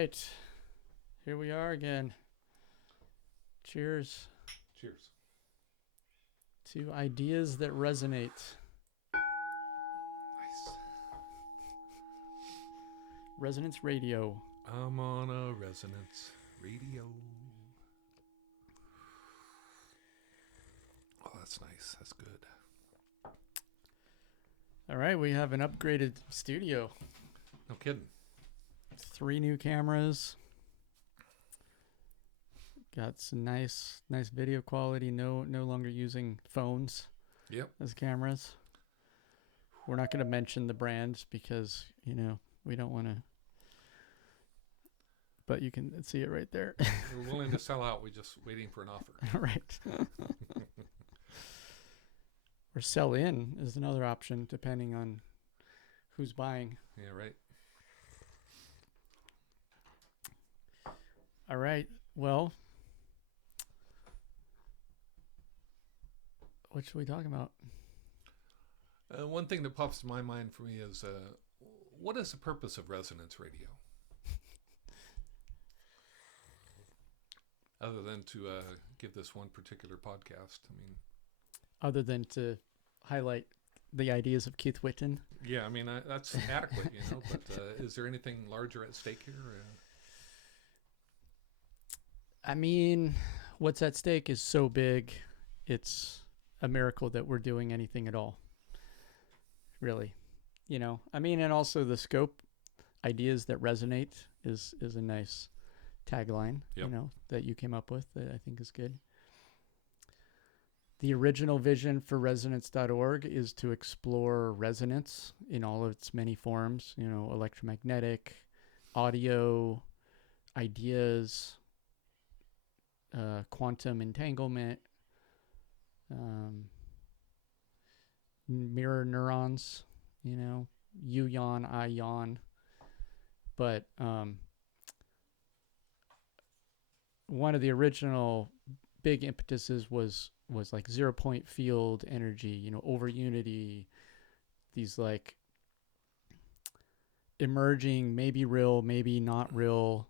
right. Here we are again. Cheers. Cheers. To ideas that resonate. Nice. Resonance Radio. I'm on a resonance radio. Oh, that's nice. That's good. All right, we have an upgraded studio. No kidding. 3 new cameras. Got some nice video quality. No longer using phones as cameras. We're not going to mention the brands because, we don't want to. But you can see it right there. We're willing to sell out. We're just waiting for an offer. Right. Or sell in is another option depending on who's buying. Yeah, right. All right. Well, what should we talk about? One thing that pops to my mind for me is what is the purpose of resonance radio? Other than to give this one particular podcast. I mean, other than to highlight the ideas of Keith Whitten. Yeah, I mean, that's adequate, but is there anything larger at stake here? I mean, what's at stake is so big, it's a miracle that we're doing anything at all. Really. And also the scope, ideas that resonate is a nice tagline, that you came up with that I think is good. The original vision for resonance.org is to explore resonance in all of its many forms, electromagnetic, audio, ideas, quantum entanglement, mirror neurons, you yawn, I yawn. But one of the original big impetuses was like 0-point field energy, over unity, these like emerging, maybe real, maybe not real,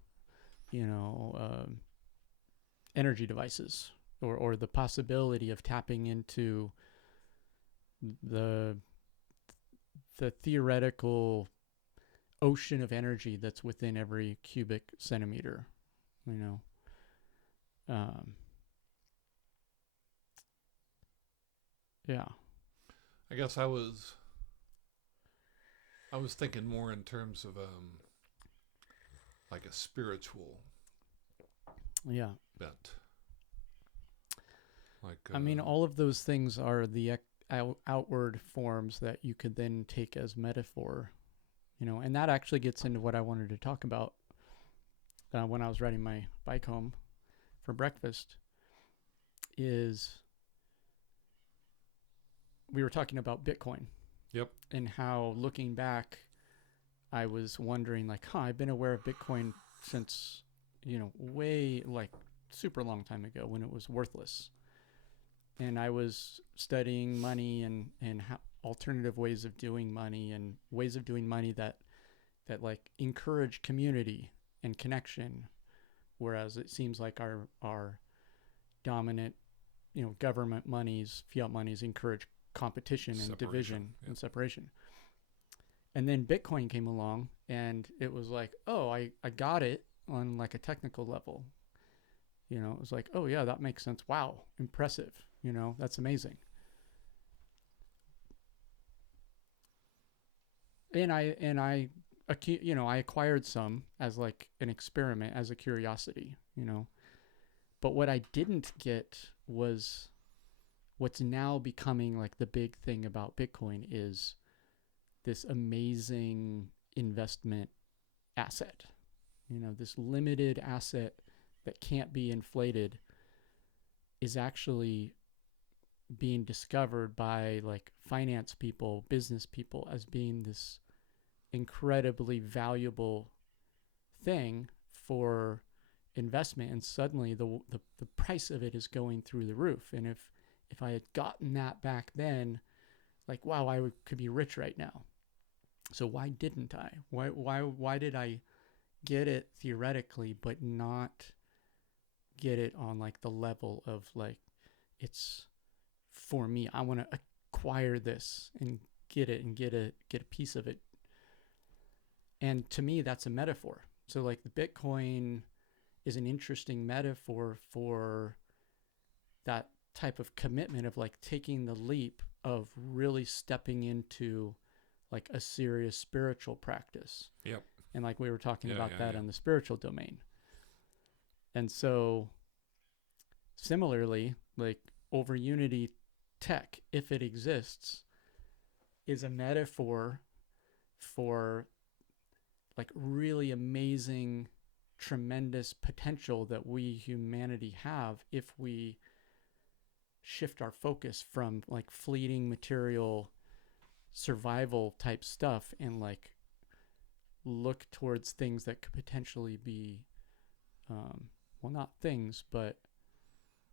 energy devices, or the possibility of tapping into the theoretical ocean of energy that's within every cubic centimeter, Yeah. I guess I was thinking more in terms of like a spiritual bent. Like all of those things are the outward forms that you could then take as metaphor, and that actually gets into what I wanted to talk about when I was riding my bike home for breakfast. Is we were talking about Bitcoin. Yep. And how, looking back, I was wondering, I've been aware of Bitcoin since, way, super long time ago when it was worthless. And I was studying money and how alternative ways of doing money and ways of doing money that encourage community and connection. Whereas it seems like our dominant, government monies, fiat monies encourage competition and division and separation. And then Bitcoin came along and it was like, oh, I got it on like a technical level. It was like, oh yeah, that makes sense. Wow, impressive. That's amazing. And I acquired some as like an experiment, as a curiosity, But what I didn't get was what's now becoming like the big thing about Bitcoin is this amazing investment asset. This limited asset that can't be inflated is actually being discovered by like finance people, business people, as being this incredibly valuable thing for investment. And suddenly the price of it is going through the roof. And if I had gotten that back then, like, wow, could be rich right now. So why didn't I? Why did I get it theoretically, but not get it on like the level of like, it's for me. I want to acquire this and get it and get a piece of it. And to me, that's a metaphor. So like the Bitcoin is an interesting metaphor for that type of commitment of like taking the leap of really stepping into like a serious spiritual practice. Yep. And like we were talking about that yeah. on the spiritual domain. And so similarly, like over Unity tech, if it exists, is a metaphor for like really amazing, tremendous potential that we humanity have if we shift our focus from like fleeting material survival type stuff and like look towards things that could potentially be well, not things, but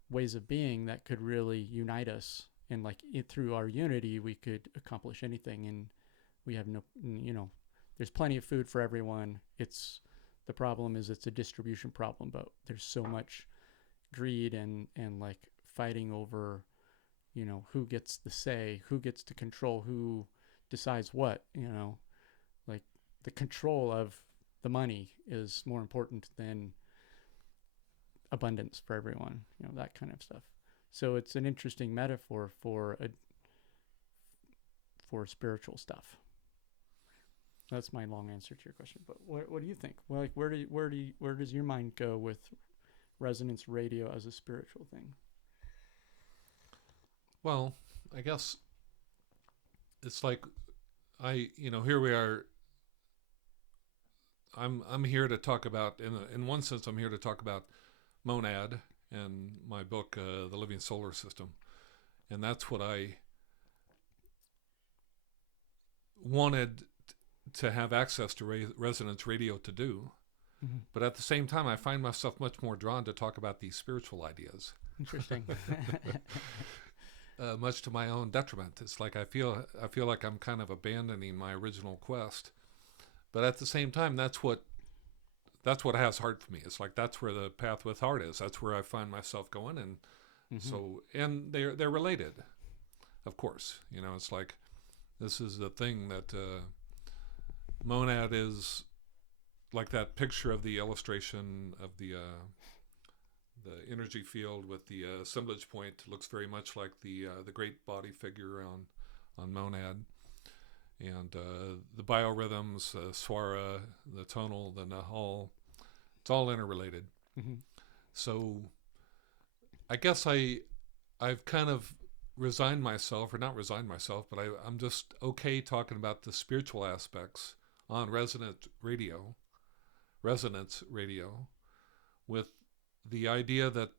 ways of being that could really unite us. And like through our unity we could accomplish anything. And we have no, there's plenty of food for everyone. It's the problem is it's a distribution problem, but there's so much greed and like fighting over, who gets the say, who gets to control, who decides what, like the control of the money is more important than abundance for everyone, that kind of stuff. So it's an interesting metaphor for spiritual stuff. That's my long answer to your question. But what do you think? Well, like where does your mind go with resonance radio as a spiritual thing? Well, I guess it's like here we are. I'm here to talk about, in one sense, I'm here to talk about monad and my book, The Living Solar System, and that's what I wanted to have access to resonance radio to do. Mm-hmm. But at the same time, I find myself much more drawn to talk about these spiritual ideas. Interesting. Much to my own detriment. It's like I feel like I'm kind of abandoning my original quest. But at the same time, that's what has heart for me. It's like that's where the path with heart is. That's where I find myself going, and so and they're related, of course. It's like this is the thing that monad is like that picture of the illustration of the energy field with the assemblage point. Looks very much like the great body figure on monad. And the biorhythms, swara, the tonal, the nahal, it's all interrelated. Mm-hmm. So I guess I've kind of resigned myself, or not resigned myself, but I'm just okay talking about the spiritual aspects on resonance radio, with the idea that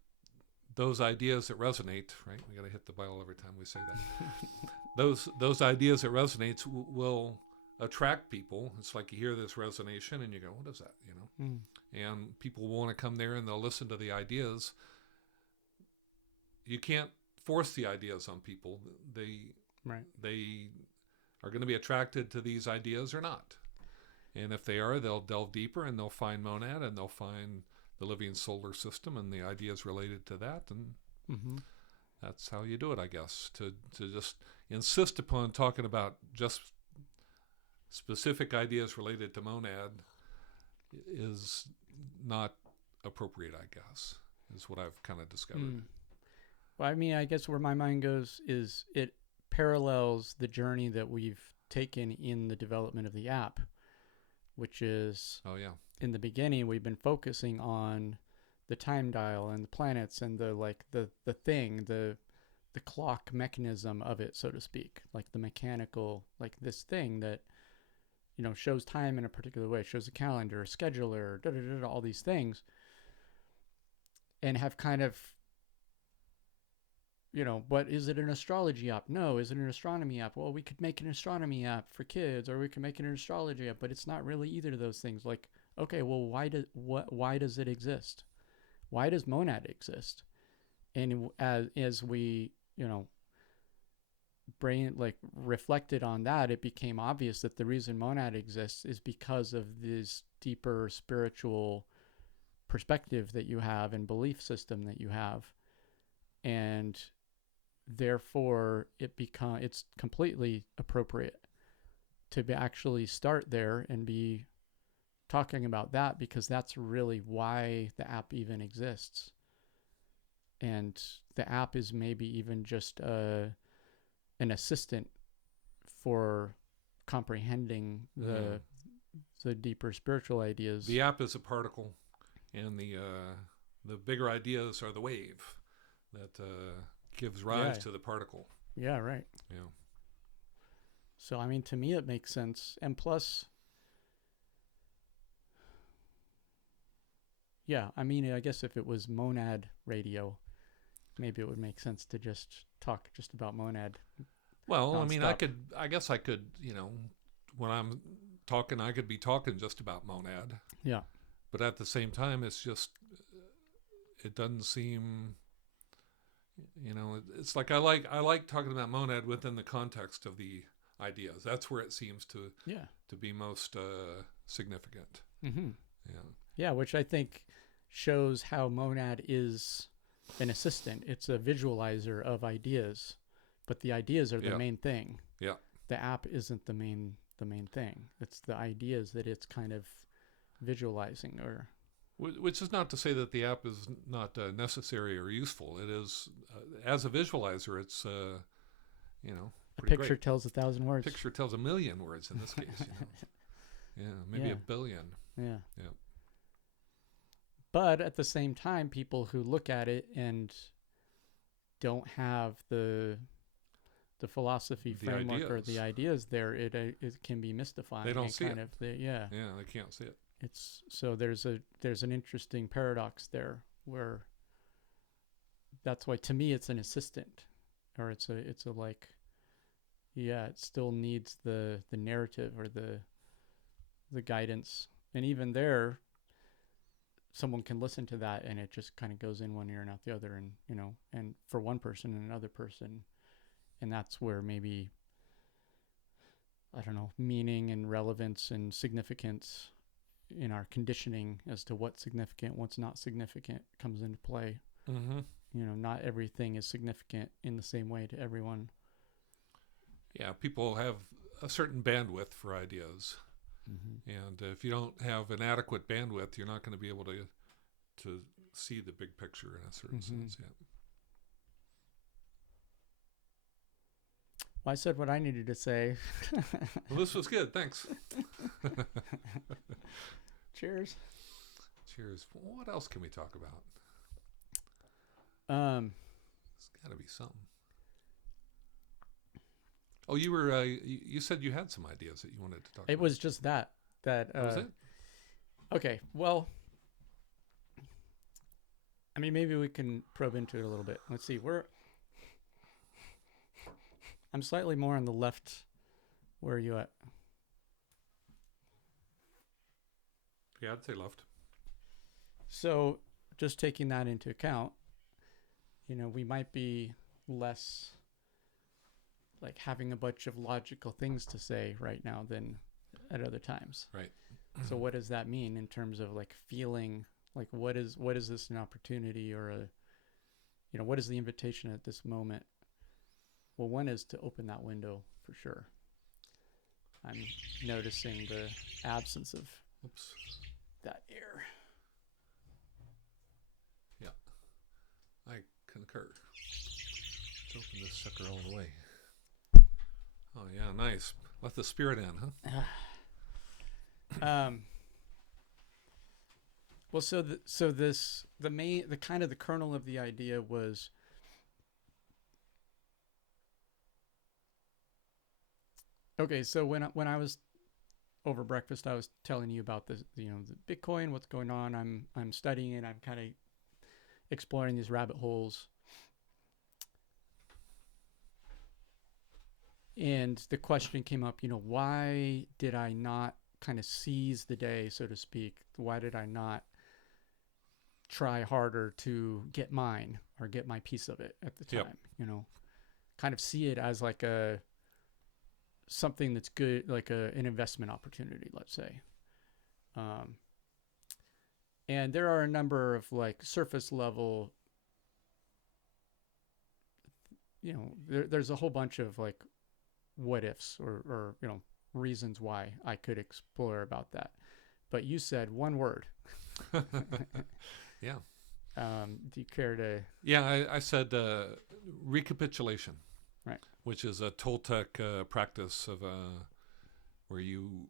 those ideas that resonate, right? We got to hit the bell every time we say that. those ideas that resonate will attract people. It's like you hear this resonation and you go, what is that? And people want to come there and they'll listen to the ideas. You can't force the ideas on people. They are going to be attracted to these ideas or not. And if they are, they'll delve deeper and they'll find monad and they'll find the living solar system and the ideas related to that. And that's how you do it, I guess. To just insist upon talking about just specific ideas related to monad is not appropriate, I guess, is what I've kind of discovered. Well, I mean, I guess where my mind goes is it parallels the journey that we've taken in the development of the app, which is, in the beginning, we've been focusing on the time dial and the planets and the clock mechanism of it, so to speak, like the mechanical, like this thing that, shows time in a particular way, shows a calendar, a scheduler, all these things, and have kind of, but is it an astrology app? No. Is it an astronomy app? Well, we could make an astronomy app for kids, or we could make an astrology app, but it's not really either of those things. Like, okay, well, why does it exist? Why does monad exist? And as we, reflected on that, it became obvious that the reason monad exists is because of these deeper spiritual perspective that you have and belief system that you have, and therefore it's completely appropriate to actually start there and be talking about that, because that's really why the app even exists. And the app is maybe even just an assistant for comprehending the deeper spiritual ideas. The app is a particle, and the bigger ideas are the wave that gives rise to the particle. Yeah, right. Yeah. So, I mean, to me, it makes sense. And plus, yeah, I mean, I guess if it was monad radio, maybe it would make sense to just talk just about monad. Well, I mean, I guess I could, when I'm talking, I could be talking just about monad. Yeah. But at the same time, it's just, it doesn't seem, it's like I like talking about monad within the context of the ideas. That's where it seems to be most significant. Mm-hmm. Yeah. Yeah, which I think shows how monad is an assistant. It's a visualizer of ideas, but the ideas are the main thing. Yeah. The app isn't the main thing. It's the ideas that it's kind of visualizing. Or which is not to say that the app is not necessary or useful. It is, as a visualizer, it's a picture tells 1,000 words. A picture tells 1,000,000 words in this case. Yeah, maybe 1 billion. Yeah. Yeah. But at the same time, people who look at it and don't have the philosophy framework or the ideas there, it can be mystifying. They don't see it. Yeah, they can't see it. It's so there's an interesting paradox there, where that's why to me it's an assistant, or it's a like, yeah, it still needs the narrative or the guidance, and even there, someone can listen to that and it just kind of goes in one ear and out the other, and and for one person and another person, and that's where maybe, I don't know, meaning and relevance and significance in our conditioning as to what's significant, what's not significant, comes into play. Mm-hmm. Not everything is significant in the same way to everyone. Yeah, people have a certain bandwidth for ideas. Mm-hmm. And if you don't have an adequate bandwidth, you're not going to be able to see the big picture in a certain sense. Yeah. Well, I said what I needed to say. Well, this was good. Thanks. Cheers. Cheers. What else can we talk about? It's got to be something. Oh, you were. You said you had some ideas that you wanted to talk about. It was just that. Was it? Okay. Well, I mean, maybe we can probe into it a little bit. Let's see. I'm slightly more on the left. Where are you at? Yeah, I'd say left. So, just taking that into account, we might be less like having a bunch of logical things to say right now than at other times. Right. So what does that mean in terms of like feeling like what is this an opportunity or what is the invitation at this moment? Well, one is to open that window for sure. I'm noticing the absence of that air. Yeah, I concur. Let's open this sucker all the way. Oh yeah, nice. Let the spirit in, huh? Well, the kind of the kernel of the idea was, okay. So when I was over breakfast, I was telling you about the Bitcoin, what's going on. I'm studying it. I'm kind of exploring these rabbit holes. And the question came up, why did I not kind of seize the day, so to speak? Why did I not try harder to get mine or get my piece of it at the time? Yep. Kind of see it as like something that's good, like an investment opportunity, let's say. And there are a number of like surface level, there's a whole bunch of like what ifs or reasons why I could explore about that. But you said one word. Yeah. Do you care to? Yeah, I said recapitulation, right? Which is a Toltec practice of where you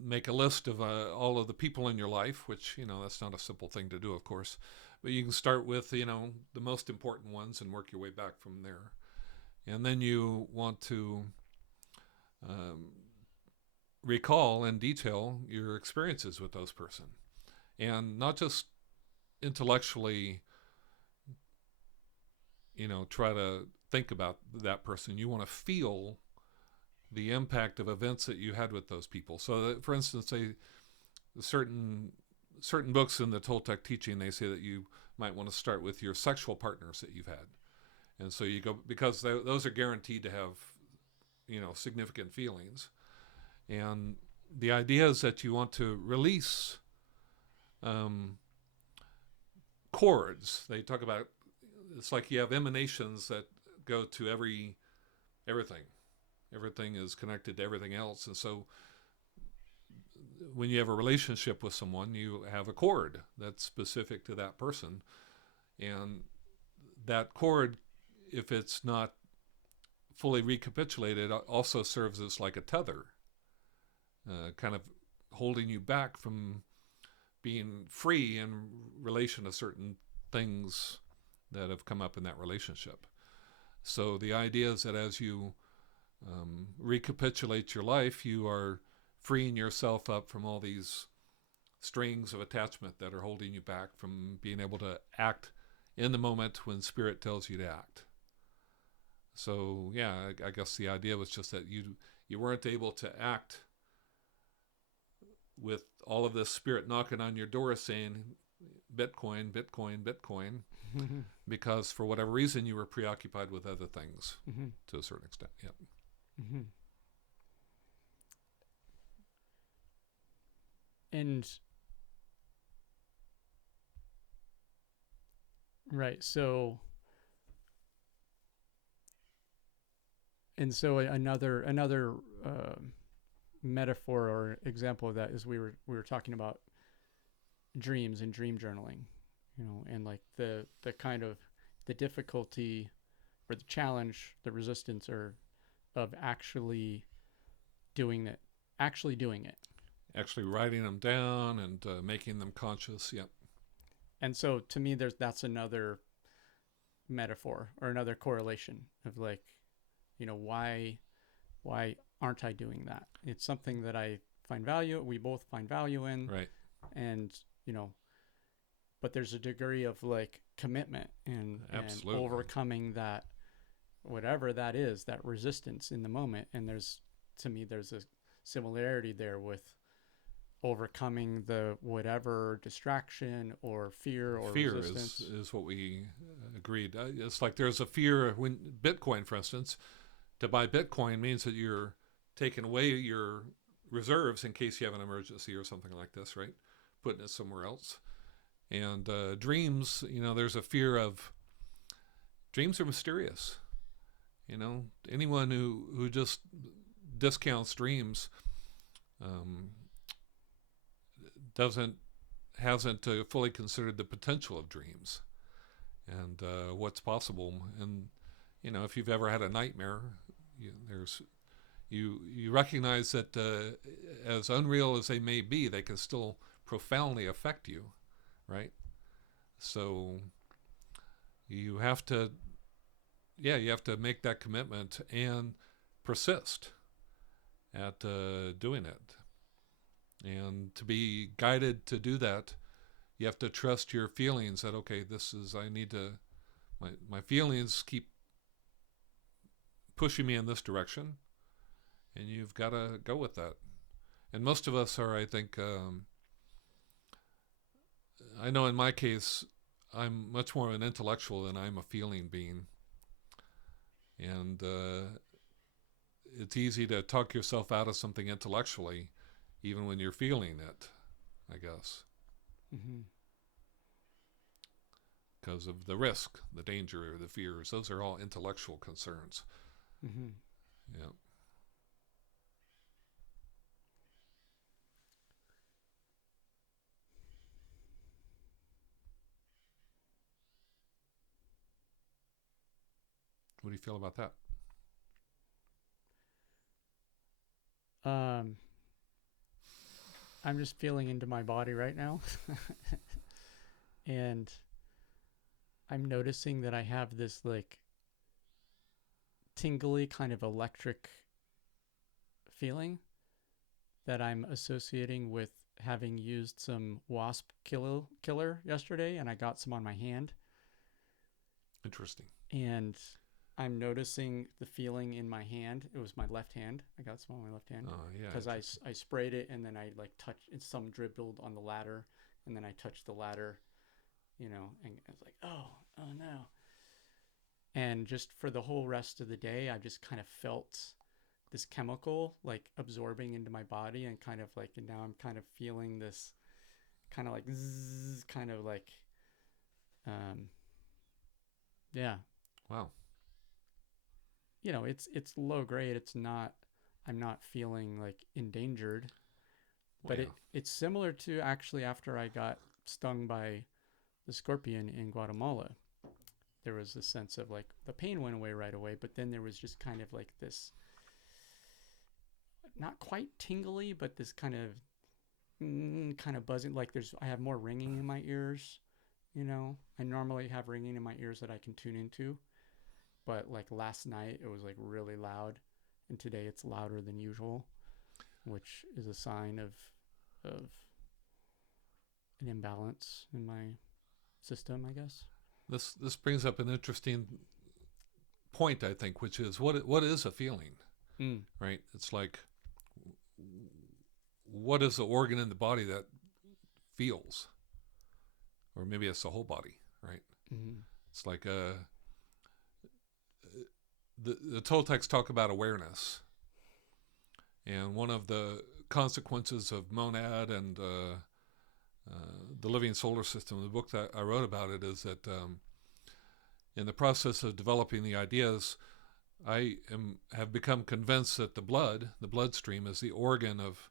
make a list of all of the people in your life, which that's not a simple thing to do, of course, but you can start with the most important ones and work your way back from there, and then you want to recall in detail your experiences with those person, and not just intellectually try to think about that person. You want to feel the impact of events that you had with those people. So that, for instance, certain books in the Toltec teaching, they say that you might want to start with your sexual partners that you've had. And so you go, because those are guaranteed to have significant feelings. And the idea is that you want to release chords. They talk about, it's like you have emanations that go to everything. Everything is connected to everything else. And so when you have a relationship with someone, you have a chord that's specific to that person. And that chord, if it's not fully recapitulated, also serves as like a tether, kind of holding you back from being free in relation to certain things that have come up in that relationship. So the idea is that as you recapitulate your life, you are freeing yourself up from all these strings of attachment that are holding you back from being able to act in the moment when spirit tells you to act. So yeah, I guess the idea was just that you weren't able to act with all of this spirit knocking on your door saying Bitcoin, Bitcoin, Bitcoin, because for whatever reason you were preoccupied with other things to a certain extent. Yep. Mm-hmm. And right, so another metaphor or example of that is we were talking about dreams and dream journaling, and like the kind of the difficulty or the challenge, the resistance or of actually doing it, actually writing them down and making them conscious. Yep. And so to me, that's another metaphor or another correlation of like, why aren't I doing that? It's something that I find value. We both find value in. Right. And, but there's a degree of like commitment and overcoming that, whatever that is, that resistance in the moment. And there's a similarity there with overcoming the whatever distraction or fear or resistance. Is what we agreed. It's like there's a fear when Bitcoin, for instance, to buy Bitcoin means that you're taking away your reserves in case you have an emergency or something like this, right? Putting it somewhere else. And dreams, there's a fear of, dreams are mysterious. Anyone who just discounts dreams hasn't fully considered the potential of dreams and what's possible. And if you've ever had a nightmare, you recognize that as unreal as they may be, they can still profoundly affect you, right? So you have to make that commitment and persist at doing it. And to be guided to do that, you have to trust your feelings that, okay, my feelings keep pushing me in this direction, and you've got to go with that. And most of us are, I think, I know in my case, I'm much more of an intellectual than I'm a feeling being. And it's easy to talk yourself out of something intellectually, even when you're feeling it. I guess, Mm-hmm. because of the risk, the danger, or the fears. Those are all intellectual concerns. Mm-hmm. Yeah. What do you feel about that? Um, I'm just feeling into my body right now. And I'm noticing that I have this like tingly kind of electric feeling that I'm associating with having used some wasp killer yesterday, and I got some on my hand. Interesting. And I'm noticing the feeling in my hand. It was my left hand. I got some on my left hand Yeah. because I sprayed it, and then I like touched it. Some dribbled on the ladder, and then I touched the ladder, and I was like, oh no. And just for the whole rest of the day, I just kind of felt this chemical like absorbing into my body, and kind of like, and now I'm kind of feeling this kind of like zzz, kind of like, um, yeah. Wow. It's low grade. It's not. I'm not feeling like endangered, Well, but it's similar to actually after I got stung by the scorpion in Guatemala. There was a sense of like the pain went away right away, but then there was just kind of like this, not quite tingly, but this kind of buzzing. Like I have more ringing in my ears. I normally have ringing in my ears that I can tune into, but like last night it was like really loud, and today it's louder than usual, which is a sign of an imbalance in my system, I guess. This brings up an interesting point, I think, which is what is a feeling, right? It's like, what is the organ in the body that feels, or maybe it's the whole body, right? Mm-hmm. It's like the Toltecs talk about awareness, and one of the consequences of monad and the living solar system, the book that I wrote about it, is that in the process of developing the ideas, have become convinced that the bloodstream, is the organ of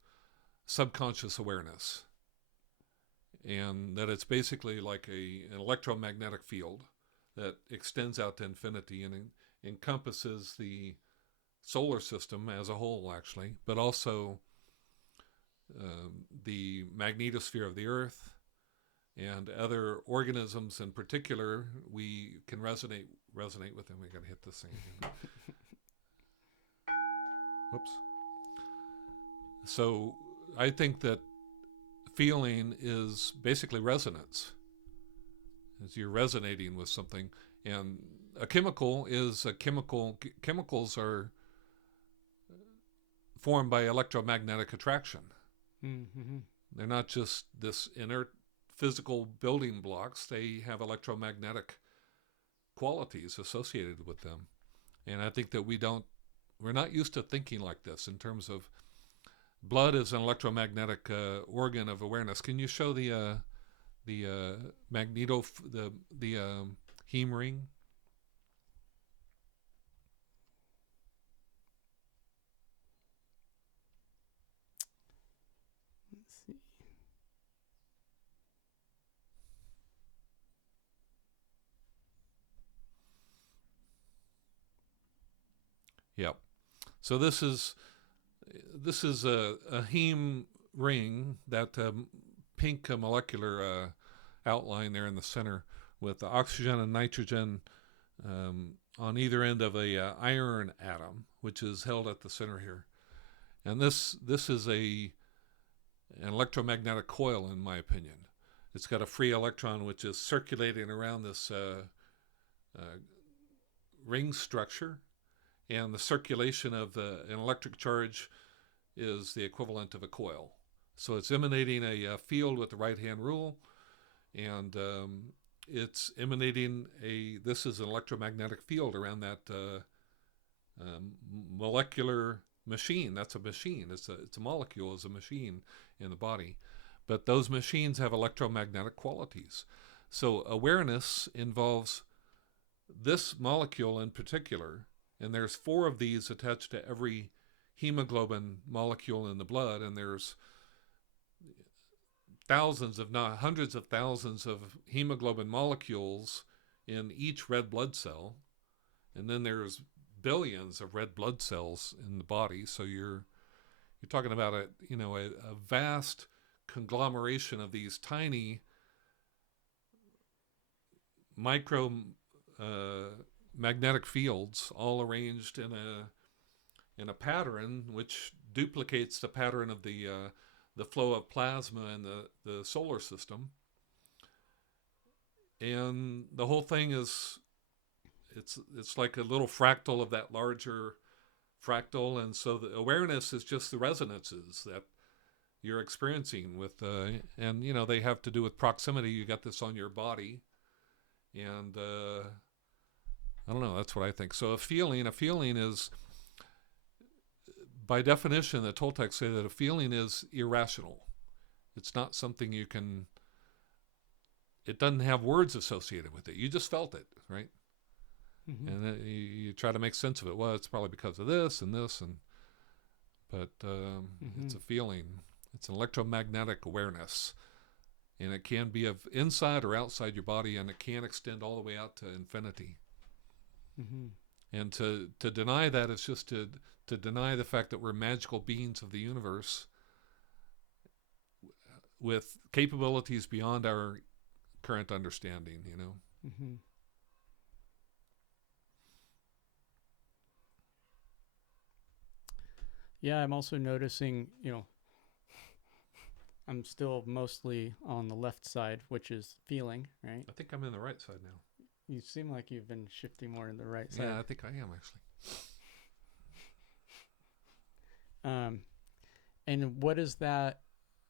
subconscious awareness, and that it's basically like an electromagnetic field that extends out to infinity and encompasses the solar system as a whole, actually, but also the magnetosphere of the Earth and other organisms in particular. We can resonate with them. We got to hit this thing again. Whoops. So I think that feeling is basically resonance, as you're resonating with something. And a chemical is a chemical. Chemicals are formed by electromagnetic attraction. Mm-hmm. They're not just this inert physical building blocks. They have electromagnetic qualities associated with them. And I think that we're not used to thinking like this in terms of blood is an electromagnetic organ of awareness. Can you show the magneto, the heme ring? Let's see. Yep. So this is a heme ring, that pink molecular outline there in the center, with the oxygen and nitrogen on either end of a iron atom, which is held at the center here. And this is an electromagnetic coil, in my opinion. It's got a free electron which is circulating around this ring structure, and the circulation of an electric charge is the equivalent of a coil. So it's emanating a field with the right-hand rule, and it's emanating this is an electromagnetic field around that molecular machine. That's a machine. It's a molecule, is a machine in the body. But those machines have electromagnetic qualities. So awareness involves this molecule in particular, and there's 4 of these attached to every hemoglobin molecule in the blood, and there's thousands, if not hundreds of thousands of hemoglobin molecules in each red blood cell. And then there's billions of red blood cells in the body. So you're talking about a vast conglomeration of these tiny micro magnetic fields all arranged in a pattern which duplicates the pattern of the flow of plasma in the solar system. And the whole thing is it's like a little fractal of that larger fractal. And so the awareness is just the resonances that you're experiencing with and they have to do with proximity. You got this on your body, and I don't know, that's what I think. So a feeling is, by definition, the Toltecs say that a feeling is irrational. It's not something you can, it doesn't have words associated with it. You just felt it, right? Mm-hmm. And then you try to make sense of it. Well, it's probably because of this, but it's a feeling. It's an electromagnetic awareness, and it can be of inside or outside your body, and it can extend all the way out to infinity. Mm-hmm. And to deny that is just to deny the fact that we're magical beings of the universe with capabilities beyond our current understanding, Mm-hmm. Yeah, I'm also noticing, I'm still mostly on the left side, which is feeling, right? I think I'm in the right side now. You seem like you've been shifting more in the right side. Yeah, I think I am, actually. And what does that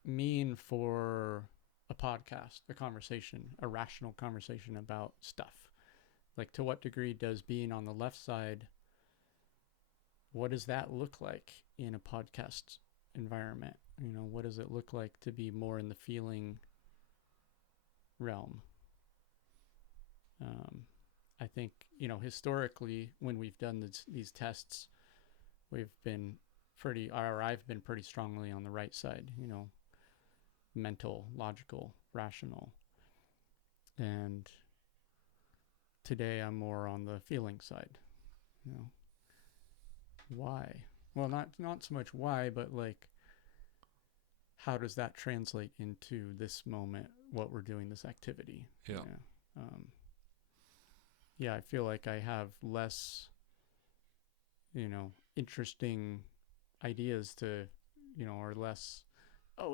mean for a podcast, a conversation, a rational conversation about stuff? Like, to what degree does being on the left side, what does that look like in a podcast environment? What does it look like to be more in the feeling realm? I think, historically, when we've done these tests, I've been pretty strongly on the right side, mental, logical, rational. And today I'm more on the feeling side, Why? Well, not so much why, but like, how does that translate into this moment, what we're doing, this activity? Yeah. Yeah, I feel like I have less, interesting ideas to, or less,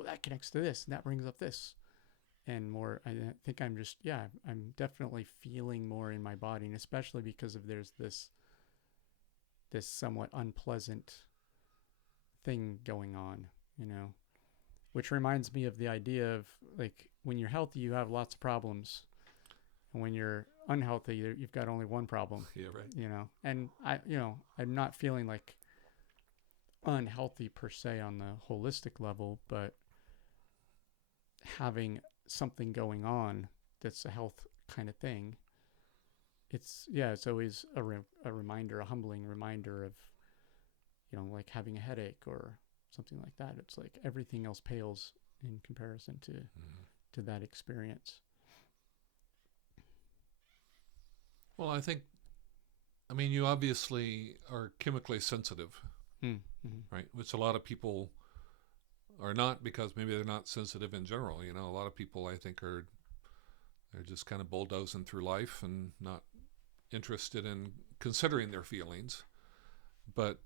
that connects to this and that brings up this. And more, I think I'm definitely feeling more in my body, and especially because there's this somewhat unpleasant thing going on, which reminds me of the idea of, like, when you're healthy, you have lots of problems. And when you're unhealthy, you've got only one problem. Yeah, right. And I'm not feeling like unhealthy per se on the holistic level, but having something going on that's a health kind of thing, it's always a reminder, a humbling reminder of, like having a headache or something like that. It's like everything else pales in comparison to that experience. Well, I mean, you obviously are chemically sensitive, right? Which a lot of people are not, because maybe they're not sensitive in general. A lot of people, I think, they're just kind of bulldozing through life and not interested in considering their feelings. But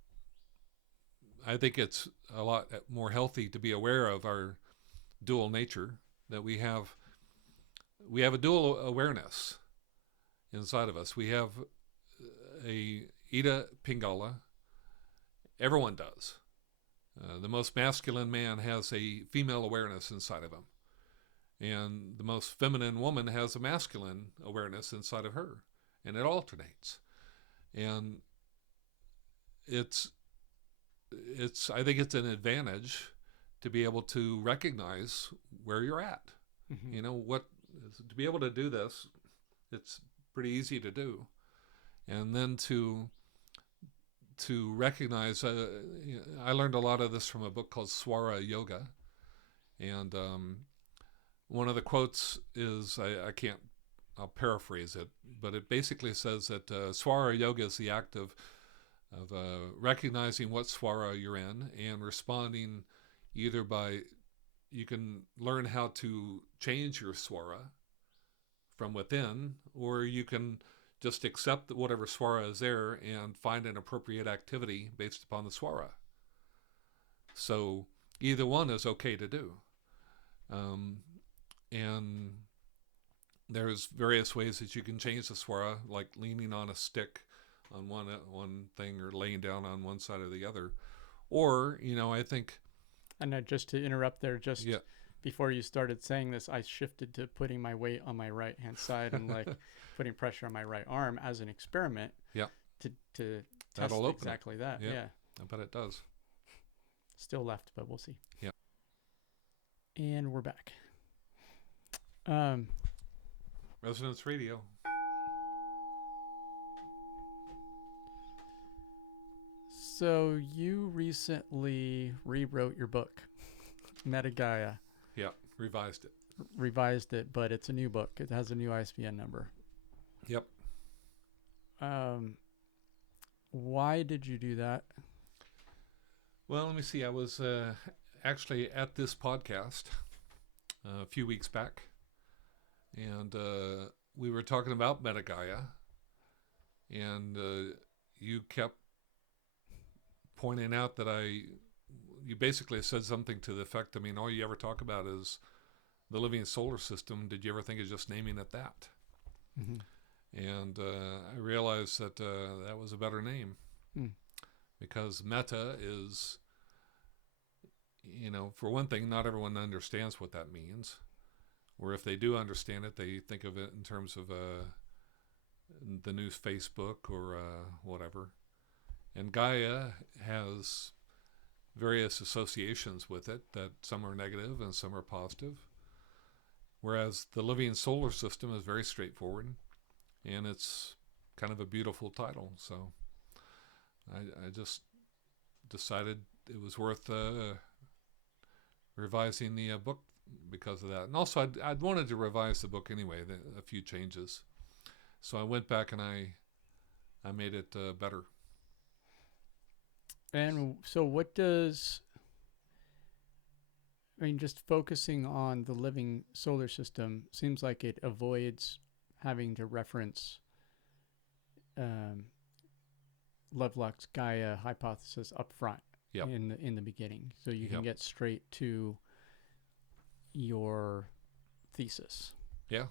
I think it's a lot more healthy to be aware of our dual nature, that we have a dual awareness inside of us. We have a Ida Pingala. Everyone does. The most masculine man has a female awareness inside of him. And the most feminine woman has a masculine awareness inside of her. And it alternates. And I think it's an advantage to be able to recognize where you're at. Mm-hmm. You know, to be able to do this, it's pretty easy to do. And then to recognize, I learned a lot of this from a book called Swara Yoga. And one of the quotes is, I'll paraphrase it, but it basically says that Swara Yoga is the act of recognizing what Swara you're in and responding either by, you can learn how to change your Swara from within, or you can just accept whatever Swara is there and find an appropriate activity based upon the Swara. So either one is okay to do. And there's various ways that you can change the Swara, like leaning on a stick on one thing, or laying down on one side or the other. Or, I think... And just to interrupt there, before you started saying this, I shifted to putting my weight on my right hand side and like putting pressure on my right arm as an experiment. Yeah. To test exactly that. Yeah. I bet it does. Still left, but we'll see. Yeah. And we're back. Resonance Radio. So you recently rewrote your book, Metagaia. Yeah, revised it, but it's a new book. It has a new ISBN number. Yep. Why did you do that? Well, let me see. I was actually at this podcast a few weeks back, and we were talking about Metagaia, and you kept pointing out that you basically said something to the effect, all you ever talk about is the living solar system. Did you ever think of just naming it that? Mm-hmm. And I realized that that was a better name, because meta is, for one thing, not everyone understands what that means. Or if they do understand it, they think of it in terms of the new Facebook or whatever. And Gaia has various associations with it, that some are negative and some are positive. Whereas the living solar system is very straightforward, and it's kind of a beautiful title. So I just decided it was worth revising the book because of that. And also I'd wanted to revise the book anyway, a few changes. So I went back and I made it better. And so what does... just focusing on the living solar system seems like it avoids having to reference Lovelock's Gaia hypothesis up front. Yep. in the beginning. So you can get straight to your thesis. Yeah.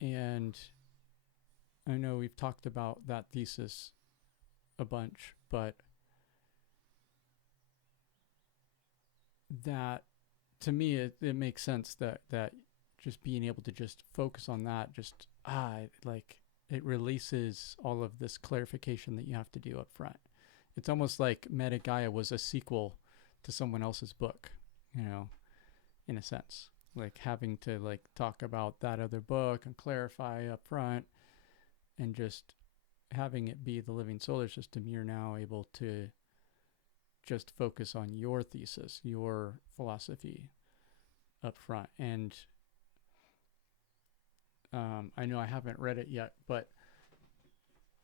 And I know we've talked about that thesis a bunch, but that, to me, it makes sense that just being able to just focus on that, it releases all of this clarification that you have to do up front. It's almost like Metagaia was a sequel to someone else's book, in a sense. Like having to talk about that other book and clarify up front, and just having it be the living solar system, you're now able to just focus on your thesis, your philosophy up front. And I know I haven't read it yet, but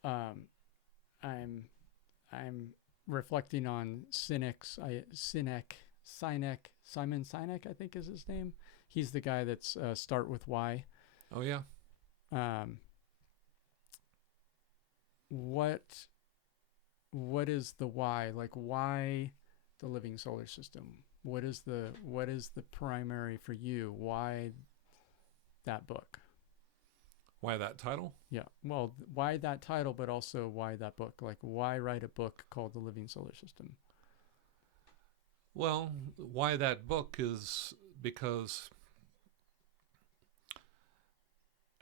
I'm reflecting on Simon Sinek, I think is his name. He's the guy that's Start With Why. Oh yeah. What is the why? Why the living solar system? What is the primary for you? Why that book? Why that title? Yeah. Well, why that title, but also why that book? Why write a book called The Living Solar System? Well, why that book is because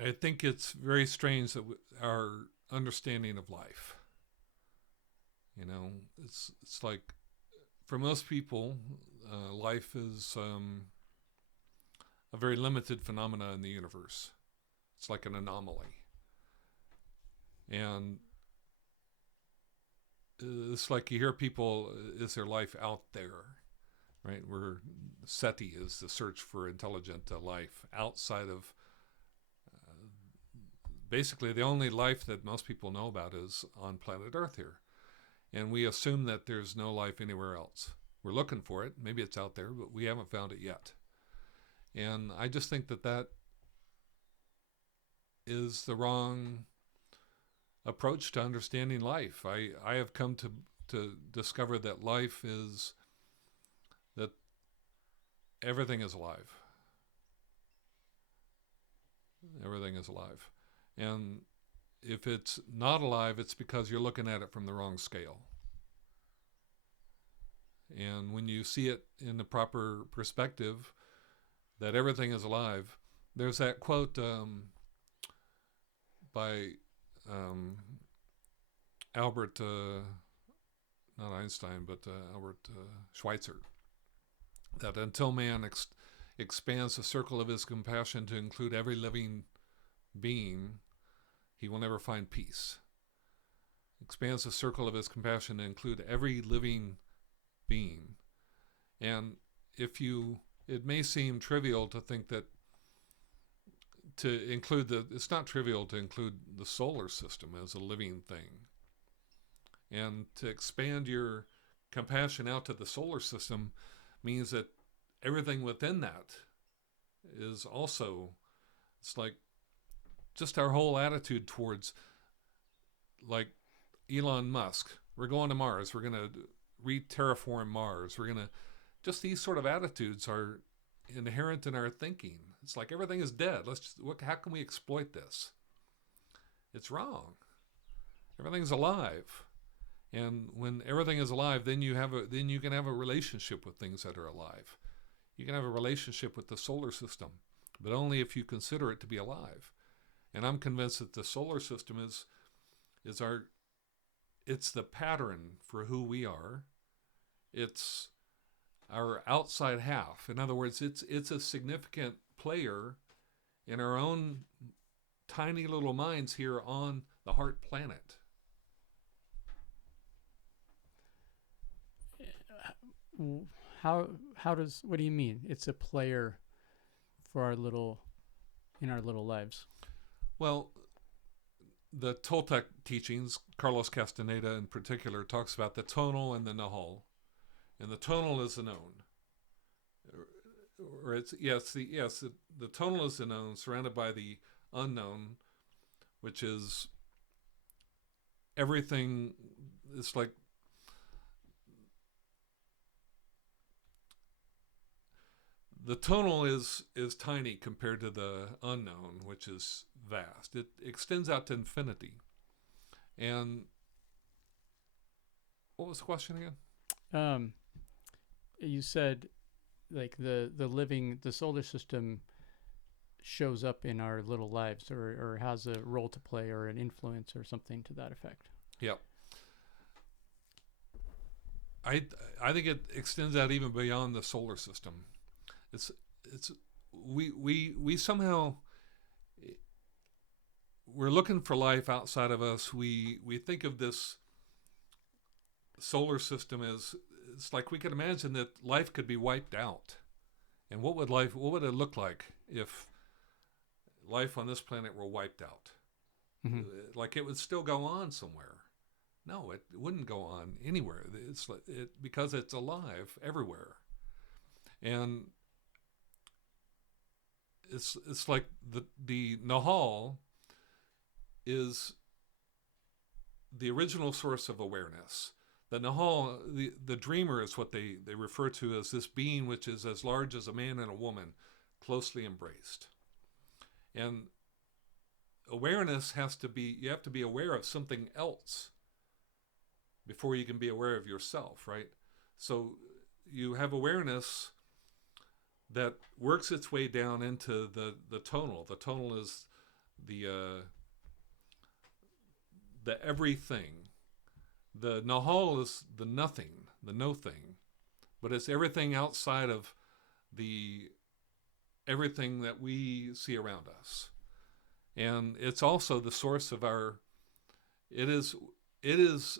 I think it's very strange that our understanding of life, it's like, for most people, life is a very limited phenomena in the universe. It's like an anomaly. And it's like you hear people, is there life out there? Right? Where SETI is the search for intelligent life outside of basically the only life that most people know about is on planet Earth here. And we assume that there's no life anywhere else. We're looking for it. Maybe it's out there, but we haven't found it yet. And I just think that that is the wrong approach to understanding life. I have come to discover that life is that everything is alive. Everything is alive. And if it's not alive, it's because you're looking at it from the wrong scale. And when you see it in the proper perspective, that everything is alive, there's that quote by Albert, not Einstein, but Albert Schweitzer, that until man expands the circle of his compassion to include every living being, he will never find peace. Expands the circle of his compassion to include every living being. And it may seem trivial to think that it's not trivial to include the solar system as a living thing. And to expand your compassion out to the solar system means that everything within that is also, it's like just our whole attitude towards, like Elon Musk, we're going to Mars, we're going to re-terraform Mars, we're going to, just these sort of attitudes are inherent in our thinking. It's like everything is dead. How can we exploit this? It's wrong. Everything's alive. And when everything is alive, then you can have a relationship with things that are alive. You can have a relationship with the solar system, but only if you consider it to be alive. And I'm convinced that the solar system is it's the pattern for who we are. It's our outside half. In other words, it's a significant player in our own tiny little minds here on the heart planet. What do you mean? It's a player for in our little lives. Well, the Toltec teachings, Carlos Castaneda in particular, talks about the tonal and the nahal. And the tonal is the known. Or the tonal is the known, surrounded by the unknown, which is everything. It's like the tonal is tiny compared to the unknown, which is vast. It extends out to infinity. And what was the question again? You said like the solar system shows up in our little lives or has a role to play or an influence or something to that effect. Yep. I think it extends out even beyond the solar system. We somehow, we're looking for life outside of us. We think of this solar system as, it's like we could imagine that life could be wiped out. And what would it look like if life on this planet were wiped out? Mm-hmm. Like it would still go on somewhere. No, it wouldn't go on anywhere. Because it's alive everywhere. And it's like the Nahal is the original source of awareness. The Nahal, the dreamer, is what they refer to as this being which is as large as a man and a woman, closely embraced. And awareness you have to be aware of something else before you can be aware of yourself, right? So you have awareness that works its way down into the tonal. The tonal is the everything. The Nahal is the nothing, the no thing. but it's everything outside of everything that we see around us. And it's also the source of it is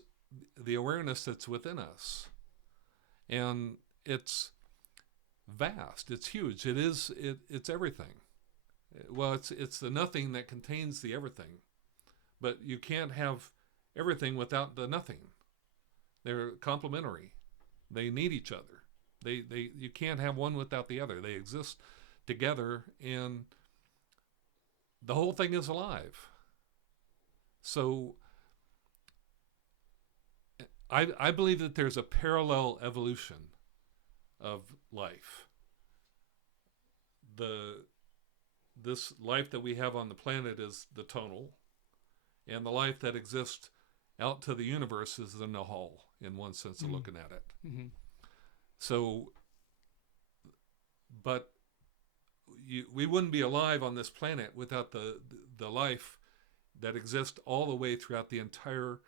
the awareness that's within us. And it's vast, it's huge. It's everything. Well, it's the nothing that contains the everything. But you can't have everything without the nothing. They're complementary. They need each other. You can't have one without the other. They exist together, and the whole thing is alive. So I believe that there's a parallel evolution of life. This life that we have on the planet is the tonal, and the life that exists out to the universe is the nahal, in one sense of looking at it. Mm-hmm. So, but we wouldn't be alive on this planet without the life that exists all the way throughout the entire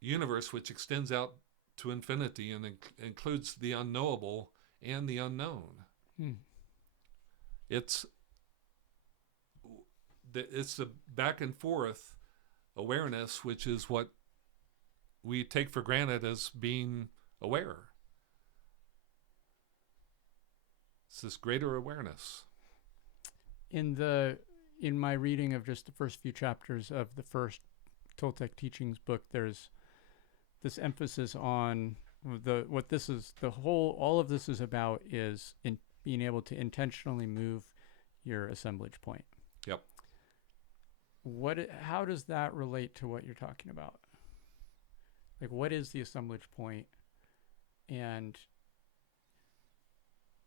universe, which extends out to infinity and includes the unknowable and the unknown. It's the back and forth awareness, which is what we take for granted as being aware. It's this greater awareness. In my reading of just the first few chapters of the first Toltec teachings book, there's this emphasis on all of this is about is in being able to intentionally move your assemblage point. Yep. How does that relate to what you're talking about? Like, what is the assemblage point, and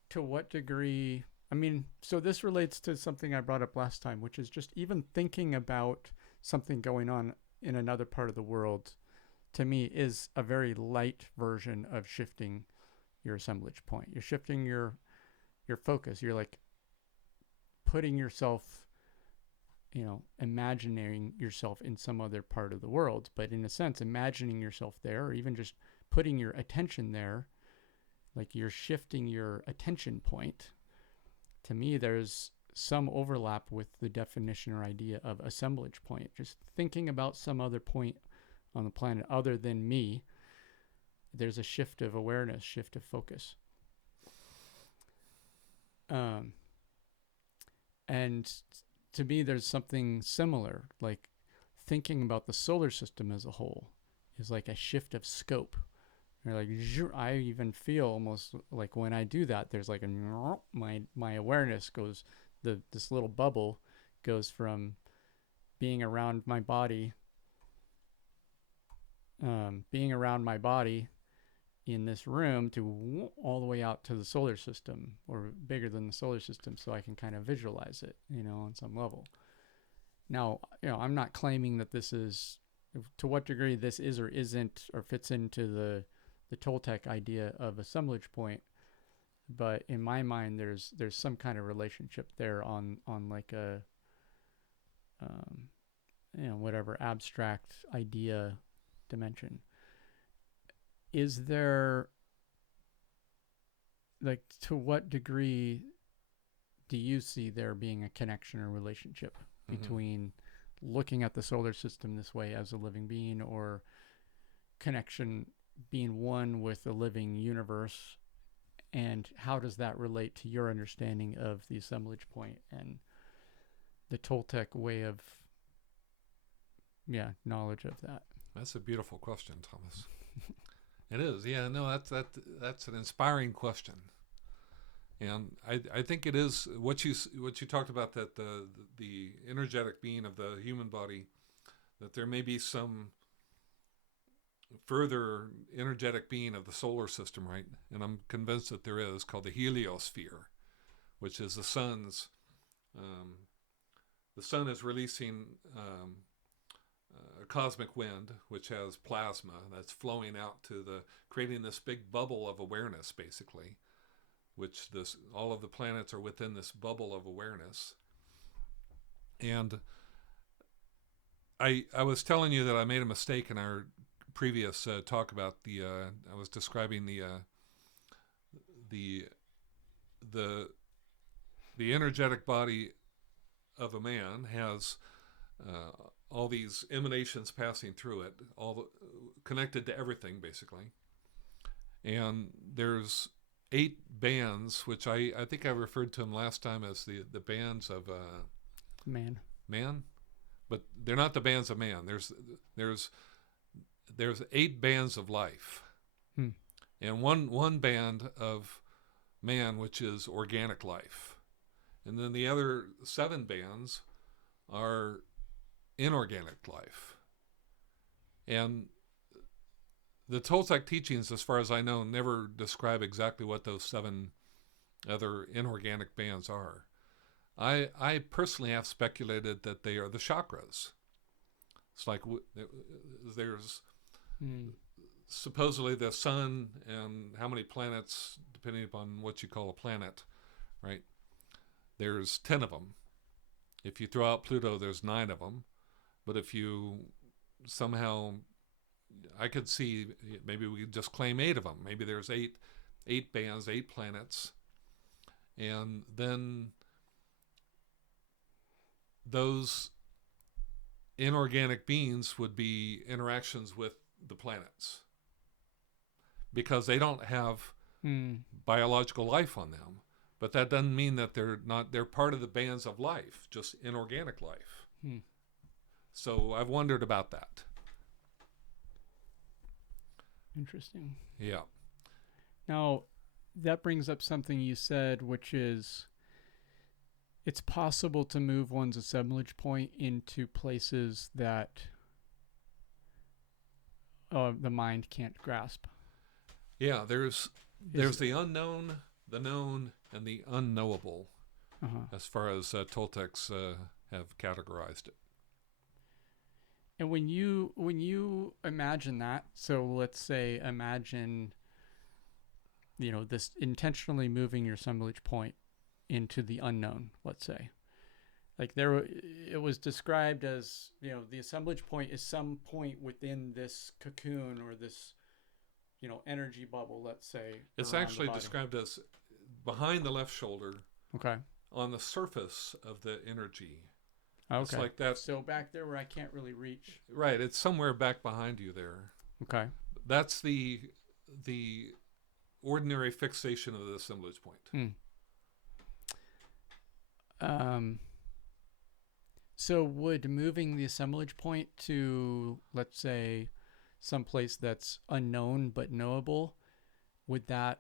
to what degree? I mean, so this relates to something I brought up last time, which is just even thinking about something going on in another part of the world, to me, is a very light version of shifting your assemblage point. You're shifting your focus. You're like putting yourself, imagining yourself in some other part of the world, but in a sense, imagining yourself there, or even just putting your attention there, like you're shifting your attention point. To me, there's some overlap with the definition or idea of assemblage point. Just thinking about some other point on the planet other than me, there's a shift of awareness, shift of focus. And to me, there's something similar, like thinking about the solar system as a whole is like a shift of scope. You're like, I even feel almost like when I do that, there's like my awareness goes, this little bubble goes from being around my body in this room to all the way out to the solar system, or bigger than the solar system, so I can kind of visualize it, on some level. Now, I'm not claiming that this is, to what degree this is or isn't, or fits into the Toltec idea of assemblage point, but in my mind, there's some kind of relationship there on like a, whatever abstract idea dimension. Is there, like, to what degree do you see there being a connection or relationship between looking at the solar system this way as a living being, or connection being one with the living universe? And how does that relate to your understanding of the assemblage point and the Toltec way of, knowledge of that? That's a beautiful question, Thomas. It is. Yeah, no, that's an inspiring question. And I think it is what you talked about, that the energetic being of the human body, that there may be some further energetic being of the solar system, right? And I'm convinced that there is, called the heliosphere, which is the sun's. The sun is releasing a cosmic wind, which has plasma that's flowing out creating this big bubble of awareness, basically, which all of the planets are within this bubble of awareness. And I was telling you that I made a mistake in our previous talk about I was describing the the the energetic body of a man has all these emanations passing through it, connected to everything basically. And there's 8 bands, which I think I referred to them last time as the bands of man, but they're not the bands of man. There's 8 bands of life, and one band of man, which is organic life, and then the other 7 bands are inorganic life. And the Toltec teachings, as far as I know, never describe exactly what those 7 other inorganic bands are. I personally have speculated that they are the chakras. It's like there's supposedly the sun and how many planets, depending upon what you call a planet, right? There's 10 of them. If you throw out Pluto, there's 9 of them. But if you somehow, I could see maybe we could just claim 8 of them. Maybe there's 8 bands, 8 planets. And then those inorganic beings would be interactions with the planets, because they don't have biological life on them. But that doesn't mean that they're part of the bands of life, just inorganic life. So I've wondered about that. Interesting. Yeah. Now, that brings up something you said, which is it's possible to move one's assemblage point into places that the mind can't grasp. Yeah, there's the unknown, the known, and the unknowable, as far as Toltecs have categorized it. And when you imagine that, so let's say imagine, this intentionally moving your assemblage point into the unknown, let's say. Like it was described as, the assemblage point is some point within this cocoon or this, energy bubble, let's say. It's actually described as behind the left shoulder. Okay. On the surface of the energy. Okay. It's like that. So back there where I can't really reach. Right. It's somewhere back behind you there. Okay. That's the ordinary fixation of the assemblage point. So would moving the assemblage point to, let's say, someplace that's unknown but knowable, would that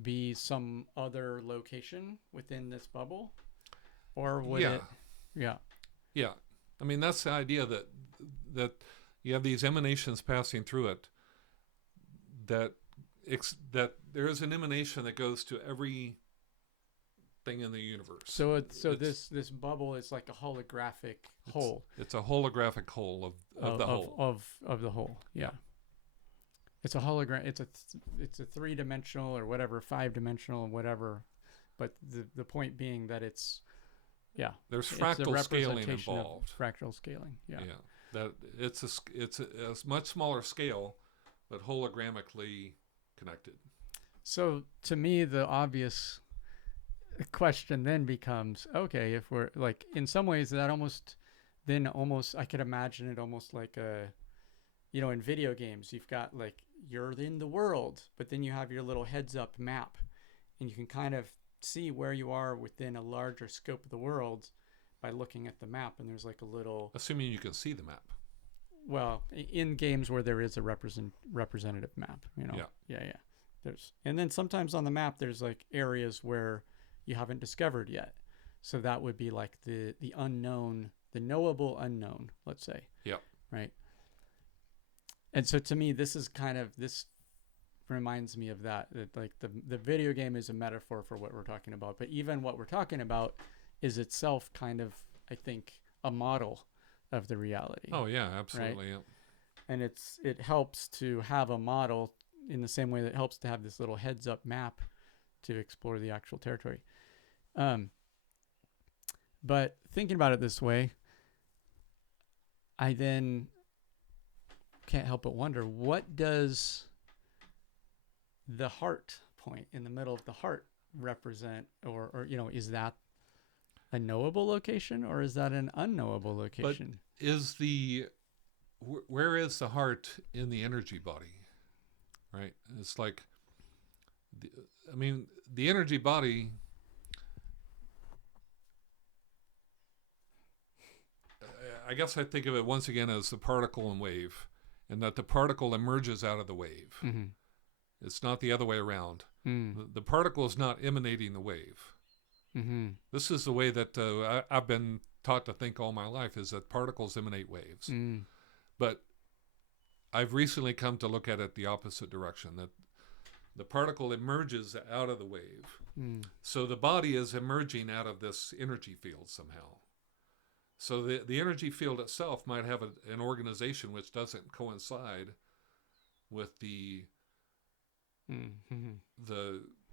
be some other location within this bubble? Or would it? Yeah. Yeah. I mean, that's the idea that you have these emanations passing through it, that there is an emanation that goes to every thing in the universe. So this bubble is like a holographic whole. It's a holographic whole of the whole. Of the whole. Yeah. It's a hologram. It's a 3-dimensional or whatever, 5-dimensional, whatever. But the point being that it's, there's fractal scaling involved. Fractal scaling. Yeah. Yeah. That it's a much smaller scale, but holographically connected. So to me, the obvious question then becomes, okay, if we're like, in some ways that almost I could imagine it almost like in video games, you've got like, you're in the world, but then you have your little heads up map and you can kind of see where you are within a larger scope of the world by looking at the map. And there's like a little, assuming you can see the map. Well, in games where there is a representative map, Yeah. And then sometimes on the map, there's like areas where you haven't discovered yet. So that would be like the unknown, the knowable unknown, let's say. Yeah. Right. And so to me, this reminds me of that like the video game is a metaphor for what we're talking about. But even what we're talking about is itself kind of, I think, a model of the reality. Oh, yeah, absolutely. Right? Yeah. And it helps to have a model in the same way that it helps to have this little heads up map to explore the actual territory. But thinking about it this way, I then can't help but wonder, what does the heart point in the middle of the heart represent, or is that a knowable location, or is that an unknowable location? But where is the heart in the energy body? Right? It's like, the energy body, I guess I think of it once again as the particle and wave, and that the particle emerges out of the wave. Mm-hmm. It's not the other way around. Mm. The particle is not emanating the wave. Mm-hmm. This is the way that I've been taught to think all my life, is that particles emanate waves. Mm. But I've recently come to look at it the opposite direction, that the particle emerges out of the wave. Mm. So the body is emerging out of this energy field somehow. So the energy field itself might have an organization which doesn't coincide with the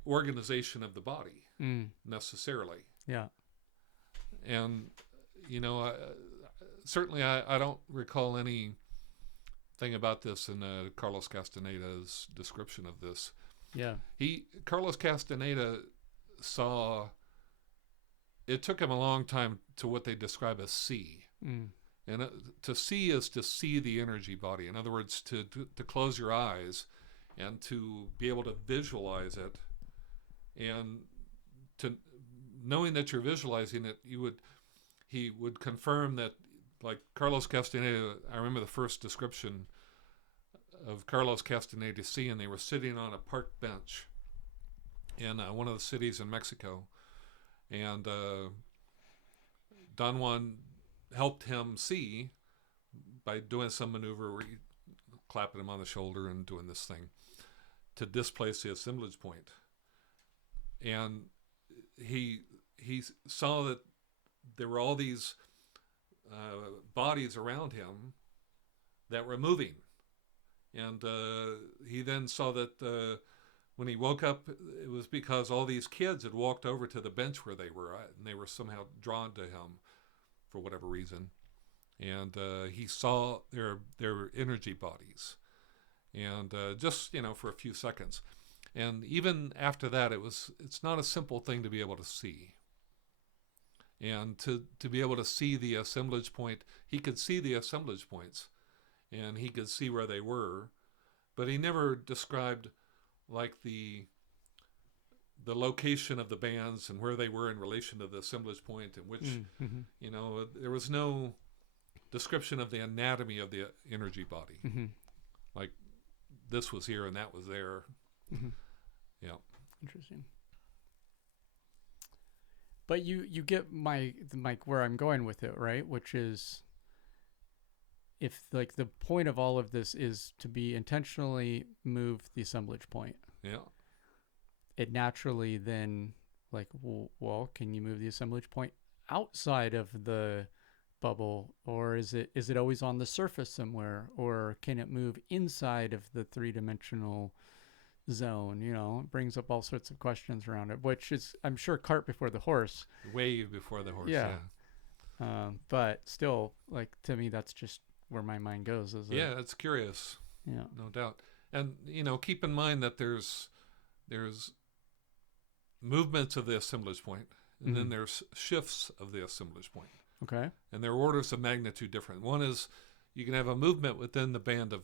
organization of the body necessarily. Yeah. And, certainly I don't recall anything about this in Carlos Castaneda's description of this. Yeah. Carlos Castaneda saw, it took him a long time to what they describe as see. Mm. And to see is to see the energy body. In other words, to close your eyes and to be able to visualize it, and to knowing that you're visualizing it, he would confirm that, like Carlos Castaneda, I remember the first description of Carlos Castaneda seeing, they were sitting on a park bench in one of the cities in Mexico, and Don Juan helped him see by doing some maneuver where he clapping him on the shoulder and doing this thing to displace the assemblage point. And he saw that there were all these bodies around him that were moving. And he then saw that when he woke up, it was because all these kids had walked over to the bench where they were at, and they were somehow drawn to him for whatever reason. And he saw their energy bodies, and just for a few seconds. And even after that, it's not a simple thing to be able to see. And to be able to see the assemblage point, he could see the assemblage points, and he could see where they were, but he never described like the location of the bands and where they were in relation to the assemblage point, and which, there was no description of the anatomy of the energy body. Mm-hmm. Like this was here and that was there. Mm-hmm. Yeah. Interesting. But you get where I'm going with it, right? Which is, if like the point of all of this is to be intentionally move the assemblage point. Yeah. It naturally then, like, well, can you move the assemblage point outside of the bubble, or is it always on the surface somewhere, or can it move inside of the three-dimensional zone? It brings up all sorts of questions around it, which is, I'm sure, cart before the horse. Way before the horse. Yeah. But still, like, to me, that's just where my mind goes. It's curious. Yeah. No doubt. And, keep in mind that there's movements of the assemblage point, and then there's shifts of the assemblage point. Okay. And they're orders of magnitude different. One is you can have a movement within the band of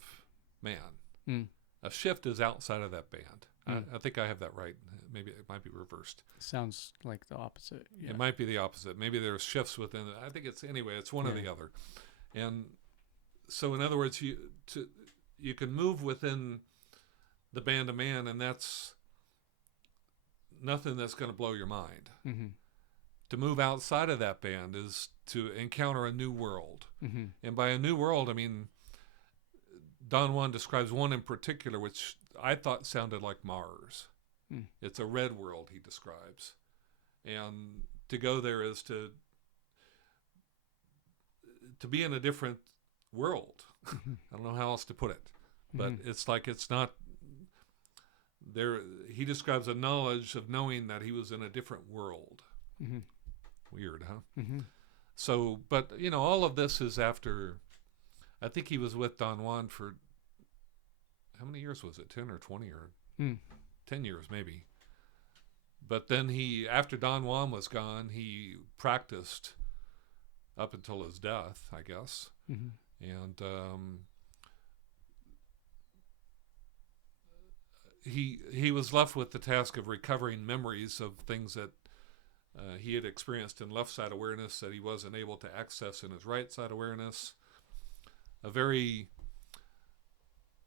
man. Mm. A shift is outside of that band. I think I have that right. Maybe it might be reversed. Sounds like the opposite. Yeah. It might be the opposite. Maybe there's shifts within it. I think it's one or the other. And so, in other words, you can move within the band of man, and that's nothing that's going to blow your mind. Mm-hmm. To move outside of that band is to encounter a new world. Mm-hmm. And by a new world, I mean, Don Juan describes one in particular, which I thought sounded like Mars. Mm. It's a red world, he describes. And to go there is to be in a different world. I don't know how else to put it. But it's like it's not there. He describes a knowledge of knowing that he was in a different world. Mm-hmm. Weird, huh? Mm-hmm. So, but, all of this is after, I think he was with Don Juan for, how many years was it? 10 or 20 or? 10 years maybe. But then after Don Juan was gone, he practiced up until his death, I guess. Mm-hmm. And he was left with the task of recovering memories of things that he had experienced in left side awareness that he wasn't able to access in his right side awareness. A very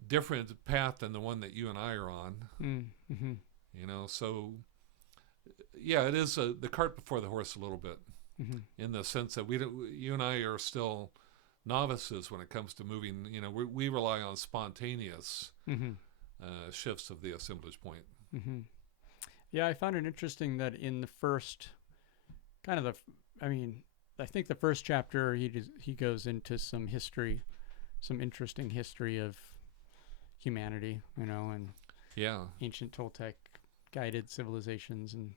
different path than the one that you and I are on. Mm-hmm. You know, so yeah, it is the cart before the horse a little bit, mm-hmm. in the sense that you and I are still novices when it comes to moving. You know, we rely on spontaneous mm-hmm. Shifts of the assemblage point. Mm-hmm. Yeah, I found it interesting that in the first I think the first chapter he goes into some history, some interesting history of humanity, you know, and ancient Toltec guided civilizations and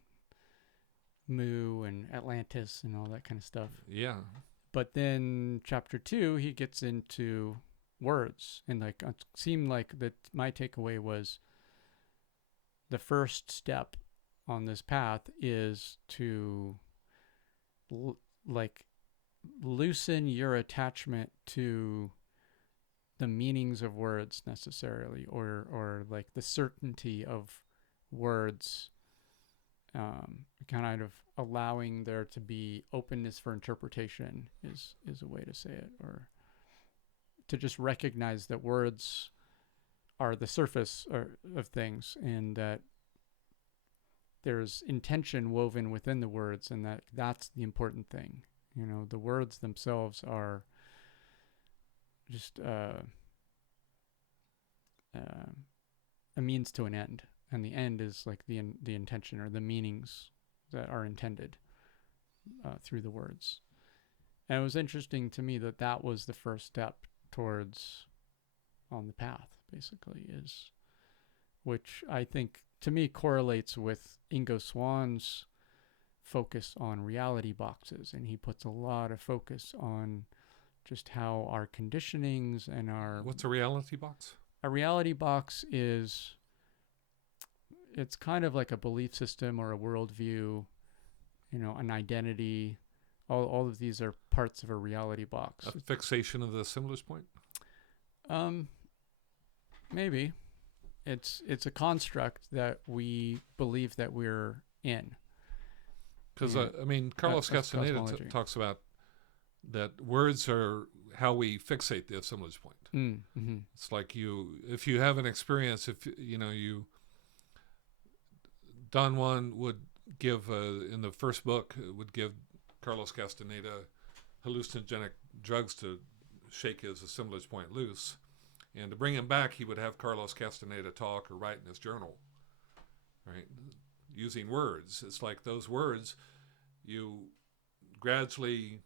Mu and Atlantis and all that kind of stuff. Yeah. But then chapter 2, he gets into words, and like it seemed like that my takeaway was the first step on this path is to loosen your attachment to the meanings of words necessarily, or like the certainty of words, kind of allowing there to be openness for interpretation is a way to say it, or to just recognize that words are the surface of things, and that there's intention woven within the words, and that's the important thing. You know, the words themselves are just a means to an end, and the end is like the intention or the meanings that are intended through the words. And it was interesting to me that was the first step towards on the path, basically, which I think to me correlates with Ingo Swann's focus on reality boxes, and he puts a lot of focus on just how our conditionings and What's a reality box? A reality box it's kind of like a belief system or a worldview, you know, an identity. All of these are parts of a reality box. A fixation of the assemblage point? Maybe. It's a construct that we believe that we're in. Because, Carlos Castaneda talks about that words are how we fixate the assemblage point. Mm-hmm. It's like if you have an experience, Don Juan would give, in the first book, would give Carlos Castaneda hallucinogenic drugs to shake his assemblage point loose. And to bring him back, he would have Carlos Castaneda talk or write in his journal, right? Using words. It's like those words, you gradually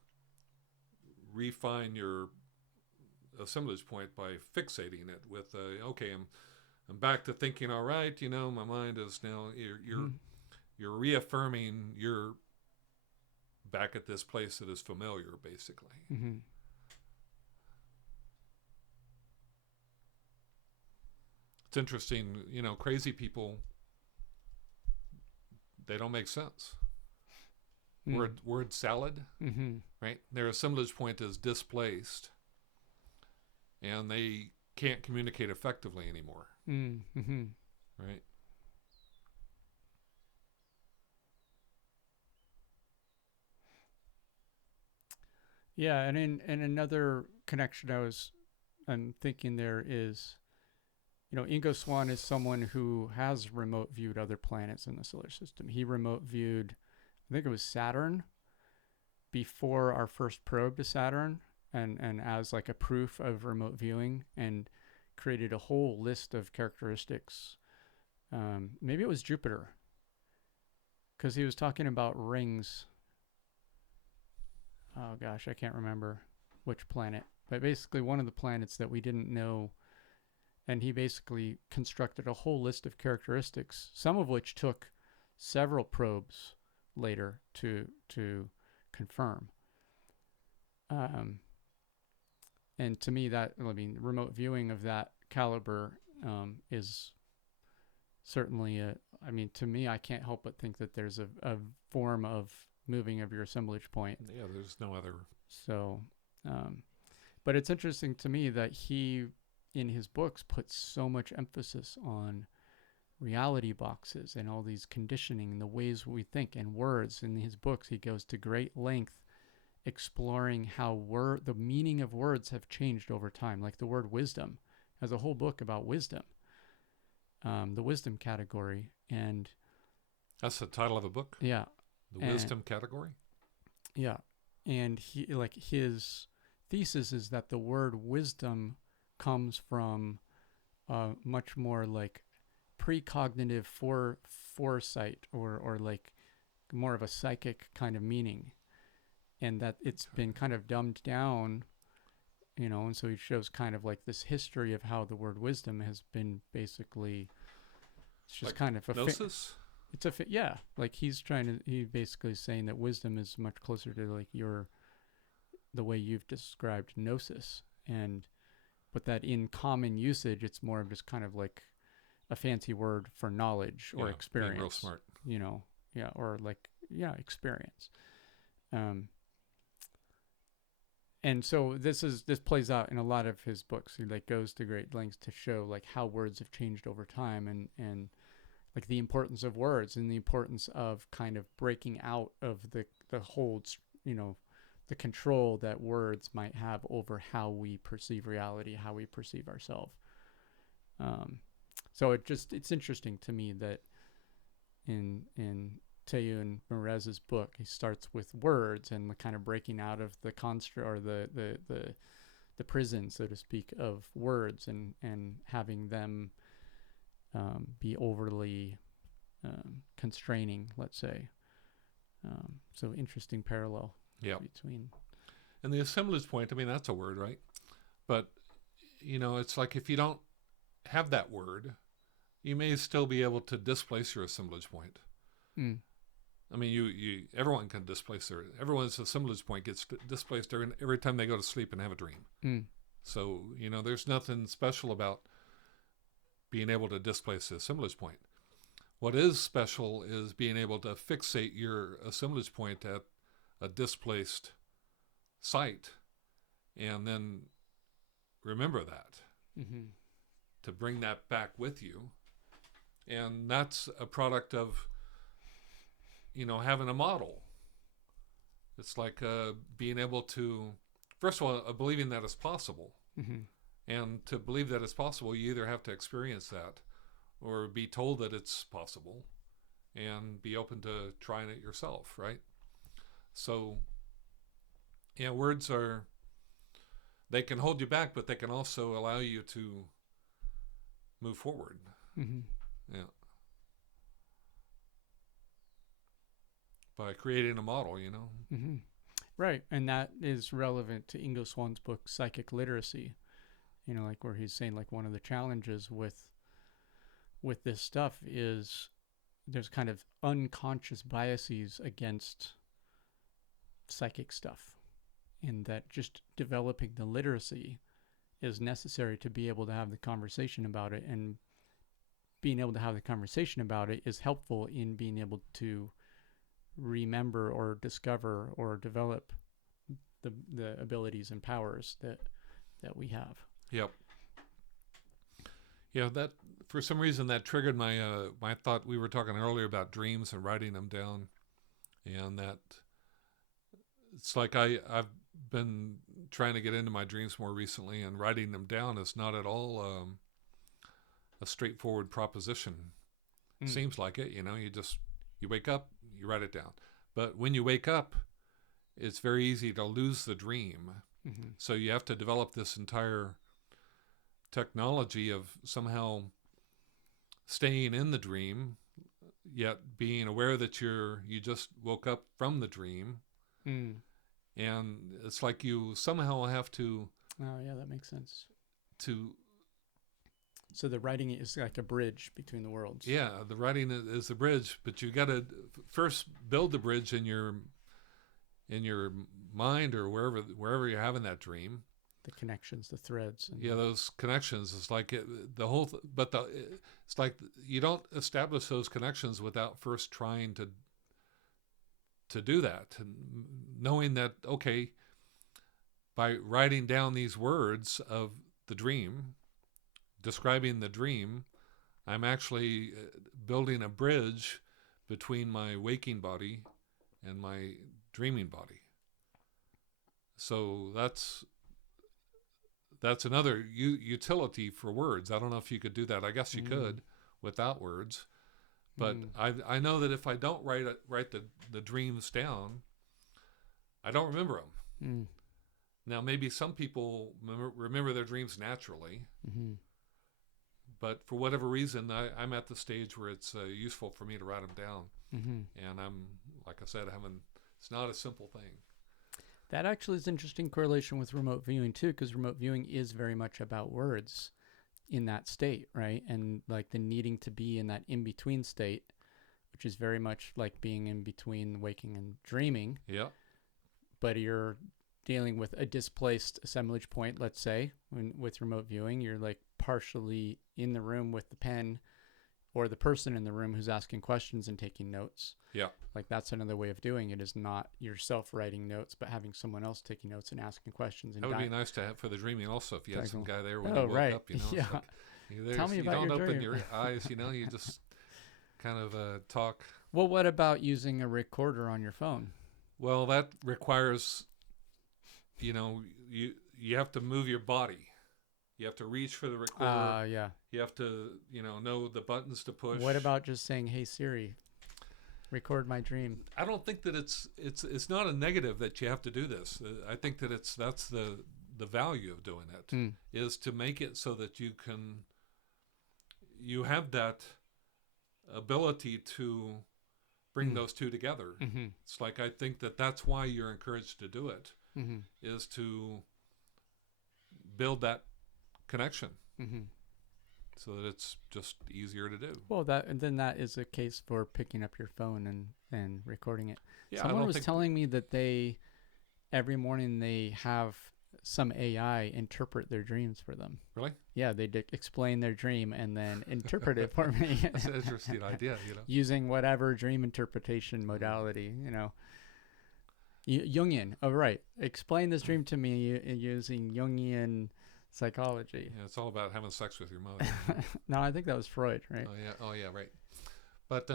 refine your assemblage point by fixating it with, okay, I'm back to thinking, all right, you know, my mind is now, you're reaffirming you're back at this place that is familiar, basically. Mm-hmm. It's interesting, you know, crazy people, they don't make sense. Word salad, mm-hmm. right? Their assemblage point is displaced, and they can't communicate effectively anymore, mm-hmm. right? Yeah, and in another connection I'm thinking there is, you know, Ingo Swann is someone who has remote viewed other planets in the solar system. He remote viewed, I think it was Saturn, before our first probe to Saturn, and as like a proof of remote viewing, and created a whole list of characteristics. Maybe it was Jupiter, because he was talking about rings. Oh gosh, I can't remember which planet, but basically one of the planets that we didn't know. And he basically constructed a whole list of characteristics, some of which took several probes later to confirm. And to me, remote viewing of that caliber is certainly I mean, to me, I can't help but think that there's a form of moving of your assemblage point. Yeah, there's no other. So, but it's interesting to me that he, in his books, puts so much emphasis on reality boxes and all these conditioning and the ways we think and words. In his books, he goes to great length exploring how the meaning of words have changed over time. Like the word wisdom has a whole book about wisdom, the wisdom category, and that's the title of a book. Yeah, the wisdom category. Yeah, and his thesis is that the word wisdom comes from much more like precognitive foresight or like more of a psychic kind of meaning, and that it's been kind of dumbed down, and so he shows kind of like this history of how the word wisdom has been basically, it's just like kind of gnosis. Like he's basically saying that wisdom is much closer to like the way you've described gnosis, but that in common usage it's more of just kind of like a fancy word for knowledge or experience. Being real smart. Or like experience. And so this plays out in a lot of his books. He like goes to great lengths to show like how words have changed over time and like the importance of words and the importance of kind of breaking out of the holds, the control that words might have over how we perceive reality, how we perceive ourselves. So it's interesting to me that in Teilhard and Mérez's book, he starts with words and the kind of breaking out of the construct or the prison, so to speak, of words and having them be overly constraining, let's say. So interesting parallel between. And the assemblage point, I mean, that's a word, right? But, it's like if you don't have that word, you may still be able to displace your assemblage point. Mm. I mean, everyone can displace everyone's assemblage point gets displaced every time they go to sleep and have a dream. Mm. So, there's nothing special about being able to displace the assemblage point. What is special is being able to fixate your assemblage point at a displaced site and then remember that, to bring that back with you. And that's a product of, having a model. It's like being able to, first of all, believing that it's possible. Mm-hmm. And to believe that it's possible, you either have to experience that or be told that it's possible and be open to trying it yourself, right? So, words they can hold you back, but they can also allow you to move forward. Mm-hmm. Yeah. By creating a model, Mm-hmm. Right. And that is relevant to Ingo Swann's book, Psychic Literacy, like where he's saying like one of the challenges with this stuff is there's kind of unconscious biases against psychic stuff, and that just developing the literacy is necessary to be able to have the conversation about it, and being able to have the conversation about it is helpful in being able to remember or discover or develop the abilities and powers that we have. Yep. Yeah, that for some reason that triggered my my thought. We were talking earlier about dreams and writing them down, and that it's like I've been trying to get into my dreams more recently, and writing them down is not at all a straightforward proposition. Seems like it, you wake up, you write it down. But when you wake up, it's very easy to lose the dream. Mm-hmm. So you have to develop this entire technology of somehow staying in the dream, yet being aware that you just woke up from the dream. Mm. And it's like you somehow have to... Oh, yeah, that makes sense. So the writing is like a bridge between the worlds. Yeah, the writing is the bridge, but you got to first build the bridge in your mind or wherever you're having that dream. the connections, the threads. Yeah, those connections is like it's like you don't establish those connections without first trying to do that, and knowing that, okay, by writing down these words of the dream, describing the dream, I'm actually building a bridge between my waking body and my dreaming body. So that's another utility for words. I don't know if you could do that. I guess you could without words. But I know that if I don't write the dreams down, I don't remember them. Now, maybe some people remember their dreams naturally, but for whatever reason, I'm at the stage where it's useful for me to write them down. And I'm, like I said, it's not a simple thing. That actually is an interesting correlation with remote viewing too, because remote viewing is very much about words in that state, right? And like the needing to be in that in-between state, which is very much like being in between waking and dreaming. Yeah. But you're dealing with a displaced assemblage point, let's say, with remote viewing, you're like partially in the room with the pen or the person in the room who's asking questions and taking notes. Yeah. Like that's another way of doing it, is not yourself writing notes, but having someone else taking notes and asking questions. And that would be nice to have for the dreaming also, if you had some guy there when you woke right. up, you know. Yeah. Like, Tell me about you don't your open dream. your eyes, you know, you just kind of talk. Well, what about using a recorder on your phone? Well, that requires, you know, you have to move your body. You have to reach for the recorder. Yeah. You have to, know the buttons to push. What about just saying, "Hey Siri, record my dream"? I don't think that it's not a negative that you have to do this. I think that that's the value of doing it, is to make it so that you have that ability to bring those two together. It's like, I think that's why you're encouraged to do it, is to build that connection, so that it's just easier to do. Well, that is a case for picking up your phone and recording it. Yeah, Someone was telling me that every morning they have some AI interpret their dreams for them. Really? Yeah, they explain their dream and then interpret it for me. That's an interesting idea, using whatever dream interpretation modality, Jungian. Oh, right. Explain this dream to me using Jungian psychology. Yeah, it's all about having sex with your mother. No, I think that was Freud, right? Oh yeah, right. But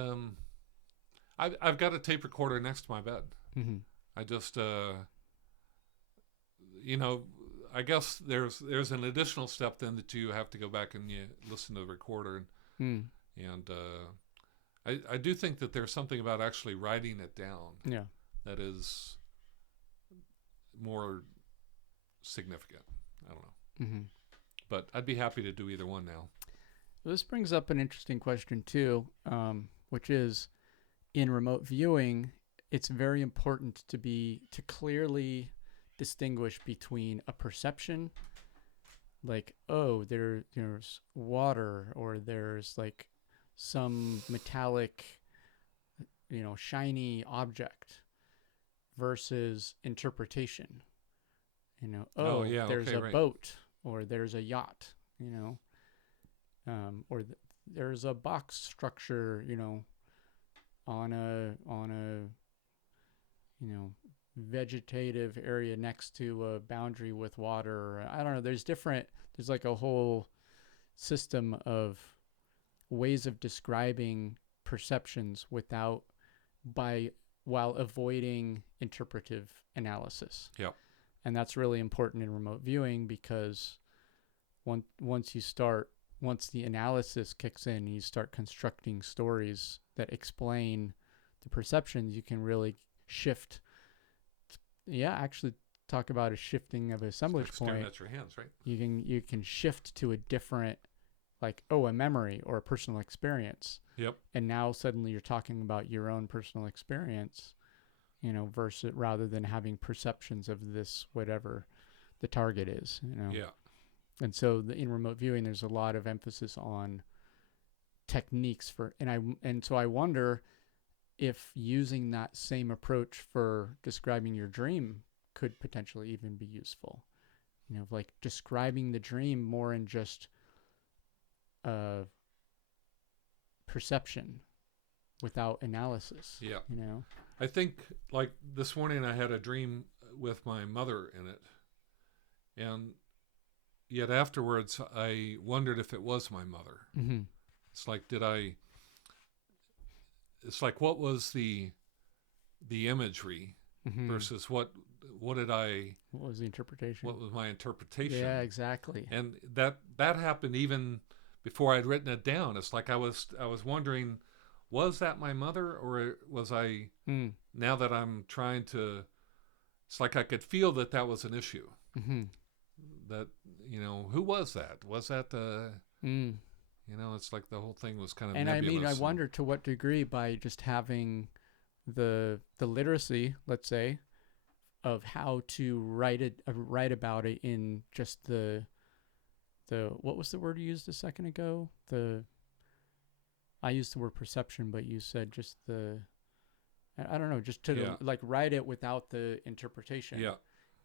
I've got a tape recorder next to my bed. I just I guess there's an additional step then that you have to go back and you listen to the recorder, and I do think that there's something about actually writing it down. Yeah. That is more significant. I don't know. But I'd be happy to do either one now. This brings up an interesting question too, which is, in remote viewing, it's very important to clearly distinguish between a perception, like, oh, there's water, or there's like some metallic, shiny object, versus interpretation. There's a boat, or there's a yacht, or there's a box structure, on a vegetative area next to a boundary with water. I don't know. There's like a whole system of ways of describing perceptions while avoiding interpretive analysis. Yeah. And that's really important in remote viewing, because once the analysis kicks in, you start constructing stories that explain the perceptions, you can really shift. Actually talk about a shifting of assemblage point. Staring at your hands, right? You can shift to a different, like, a memory or a personal experience. Yep. And now suddenly you're talking about your own personal experience, versus rather than having perceptions of this, whatever the target is, Yeah. And so in remote viewing, there's a lot of emphasis on techniques so I wonder if using that same approach for describing your dream could potentially even be useful, like describing the dream more in just perception without analysis. Yeah. You know? I think, like, this morning I had a dream with my mother in it. And yet afterwards I wondered if it was my mother. Mm-hmm. It's like, what was the imagery versus what was the interpretation? What was my interpretation? Yeah, exactly. And that happened even before I'd written it down. It's like I was wondering, was that my mother, or was I, now that I'm trying to, it's like I could feel that was an issue. Mm-hmm. That, who was that? Was that it's like the whole thing was kind of nebulous. And I wonder to what degree, by just having the literacy, let's say, of how to write about it in just the what was the word you used a second ago? I used the word perception, but you said just I don't know, just to like write it without the interpretation. Yeah.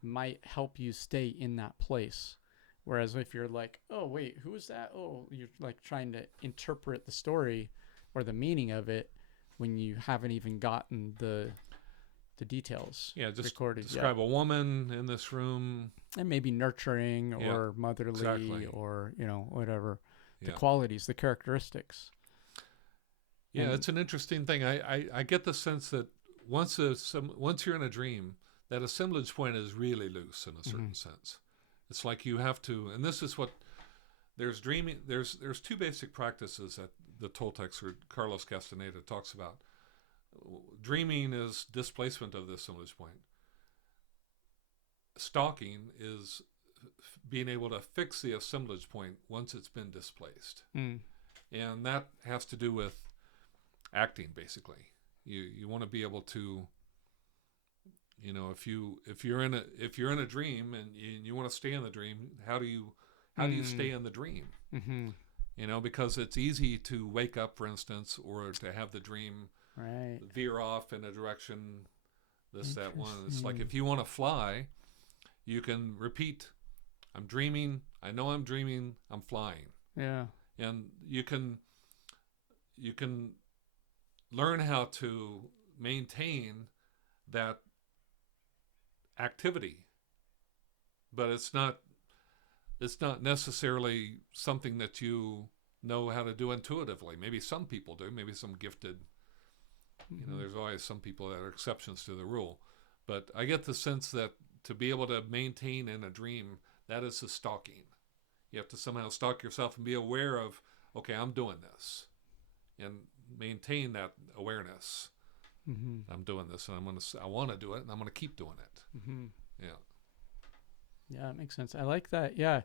Might help you stay in that place. Whereas if you're like, oh wait, who is that? Oh, you're like trying to interpret the story or the meaning of it when you haven't even gotten the details. Yeah, just recorded. Describe a woman in this room. And maybe nurturing or motherly or, whatever. The qualities, the characteristics. Yeah, it's an interesting thing. I get the sense that once you're in a dream, that assemblage point is really loose in a certain sense. It's like you have to, and this is what there's dreaming. There's two basic practices that the Toltecs or Carlos Castaneda talks about. Dreaming is displacement of the assemblage point. Stalking is being able to fix the assemblage point once it's been displaced, and that has to do with acting. Basically, you want to be able to. If you're in a dream and you want to stay in the dream, how do you stay in the dream? Mm-hmm. Because it's easy to wake up, for instance, or to have the dream veer off in a direction, that one. It's like if you want to fly, you can repeat, I'm dreaming, I know I'm dreaming, I'm flying. Yeah. And you can learn how to maintain that activity, but it's not necessarily something that you know how to do intuitively. Maybe some people do, maybe some gifted, there's always some people that are exceptions to the rule, but I get the sense that to be able to maintain in a dream, that is the stalking. You have to somehow stalk yourself and be aware of, okay, I'm doing this, and maintain that awareness. Mm-hmm. I'm doing this, and I want to do it, and I'm going to keep doing it. Mm-hmm. Yeah, it makes sense. I like that. Yeah,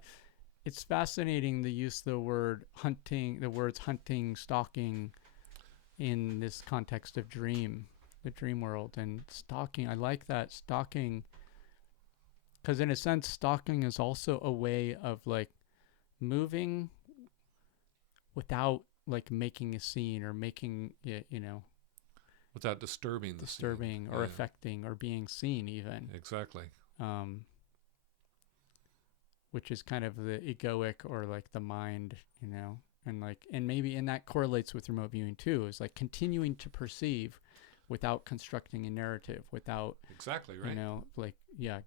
it's fascinating the use of the words hunting, stalking, in this context of the dream world, and stalking. I like that, stalking, because in a sense, stalking is also a way of like moving without like making a scene or making it, without disturbing scene. Or affecting or being seen even. Exactly. Which is kind of the egoic or like the mind, and maybe, and that correlates with remote viewing too, is like continuing to perceive without constructing a narrative, without exactly right.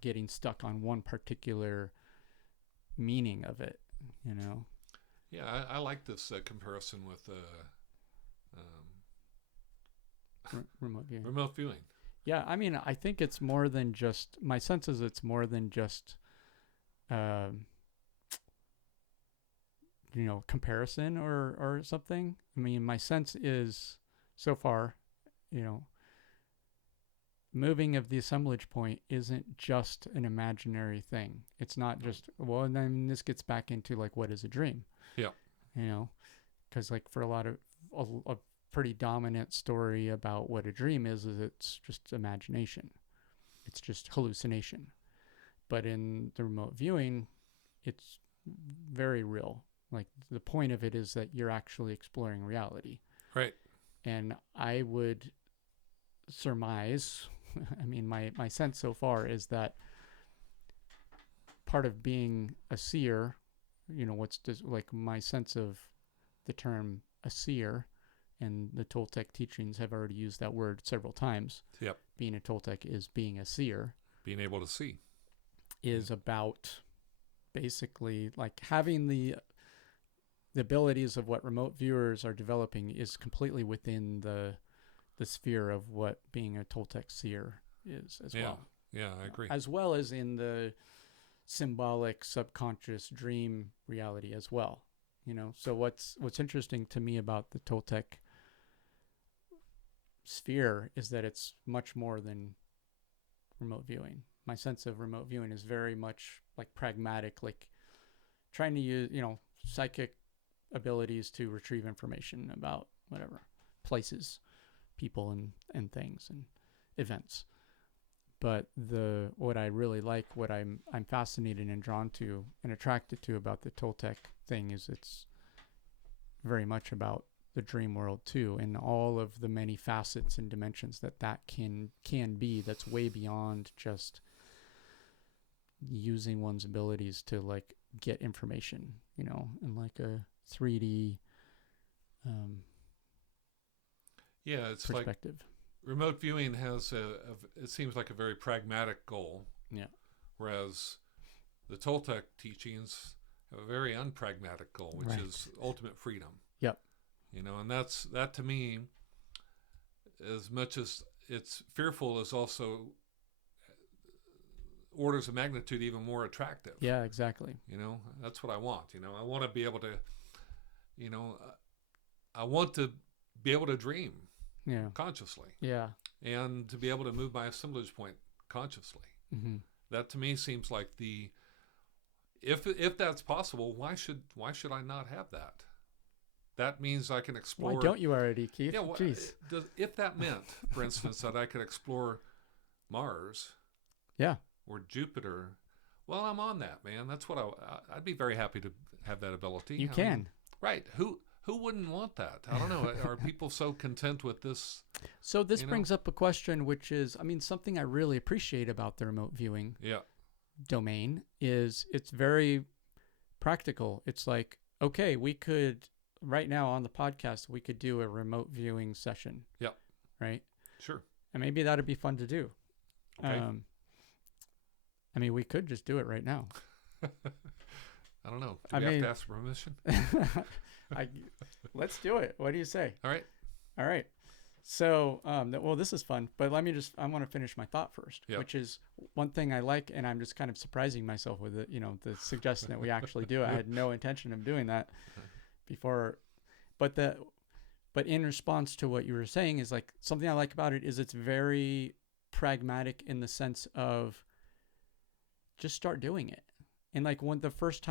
Getting stuck on one particular meaning of it, Yeah, I like this comparison with remote viewing. Remote viewing. Yeah, I mean, I think it's more than just, my sense is it's more than just, comparison or something. I mean, my sense is so far, moving of the assemblage point isn't just an imaginary thing. It's not just, well, and then this gets back into like, what is a dream? Yeah. Because like for a lot of, a pretty dominant story about what a dream is it's just imagination. It's just hallucination. But in the remote viewing, it's very real. Like the point of it is that you're actually exploring reality. Right. And I would surmise, I mean, my sense so far is that part of being a seer, what's like my sense of the term a seer, and the Toltec teachings have already used that word several times. Yep. Being a Toltec is being a seer. Being able to see. Is about basically like having the abilities of what remote viewers are developing is completely within the sphere of what being a Toltec seer is as well. Yeah, I agree. As well as in the symbolic subconscious dream reality as well. So what's interesting to me about the Toltec sphere is that it's much more than remote viewing. My sense of remote viewing is very much like pragmatic, like trying to use, psychic abilities to retrieve information about whatever places, people, and things and events. But what I really like, what I'm fascinated and drawn to and attracted to about the Toltec thing is it's very much about the dream world too, and all of the many facets and dimensions that can be. That's way beyond just using one's abilities to like get information, in like a 3D it's perspective. Like remote viewing has it seems like a very pragmatic goal. Yeah. Whereas the Toltec teachings have a very unpragmatic goal, which is ultimate freedom. Yep. And that to me, as much as it's fearful, is also orders of magnitude even more attractive. Yeah, exactly. That's what I want. I want to be able to, I want to be able to dream consciously. Yeah. And to be able to move my assemblage point consciously. Mm-hmm. That to me seems like if that's possible, why should I not have that? That means I can explore. Why don't you already, Keith? Yeah, Jeez. If that meant, for instance, that I could explore Mars. Yeah. Or Jupiter. Well, I'm on that, man. That's what I'd be very happy to have that ability. You can. Right. Who wouldn't want that? I don't know. Are people so content with this? So this brings up a question, which is, something I really appreciate about the remote viewing domain is it's very practical. It's like, okay, we could, right now on the podcast, we could do a remote viewing session. Yeah. Right? Sure. And maybe that'd be fun to do. Okay. We could just do it right now. I don't know. Do we have to ask permission? Let's do it. What do you say? All right. So, this is fun, but I want to finish my thought first, which is one thing I like, and I'm just kind of surprising myself with it, the suggestion that we actually do. I had no intention of doing that before, but in response to what you were saying is like something I like about it is it's very pragmatic in the sense of just start doing it. And like the first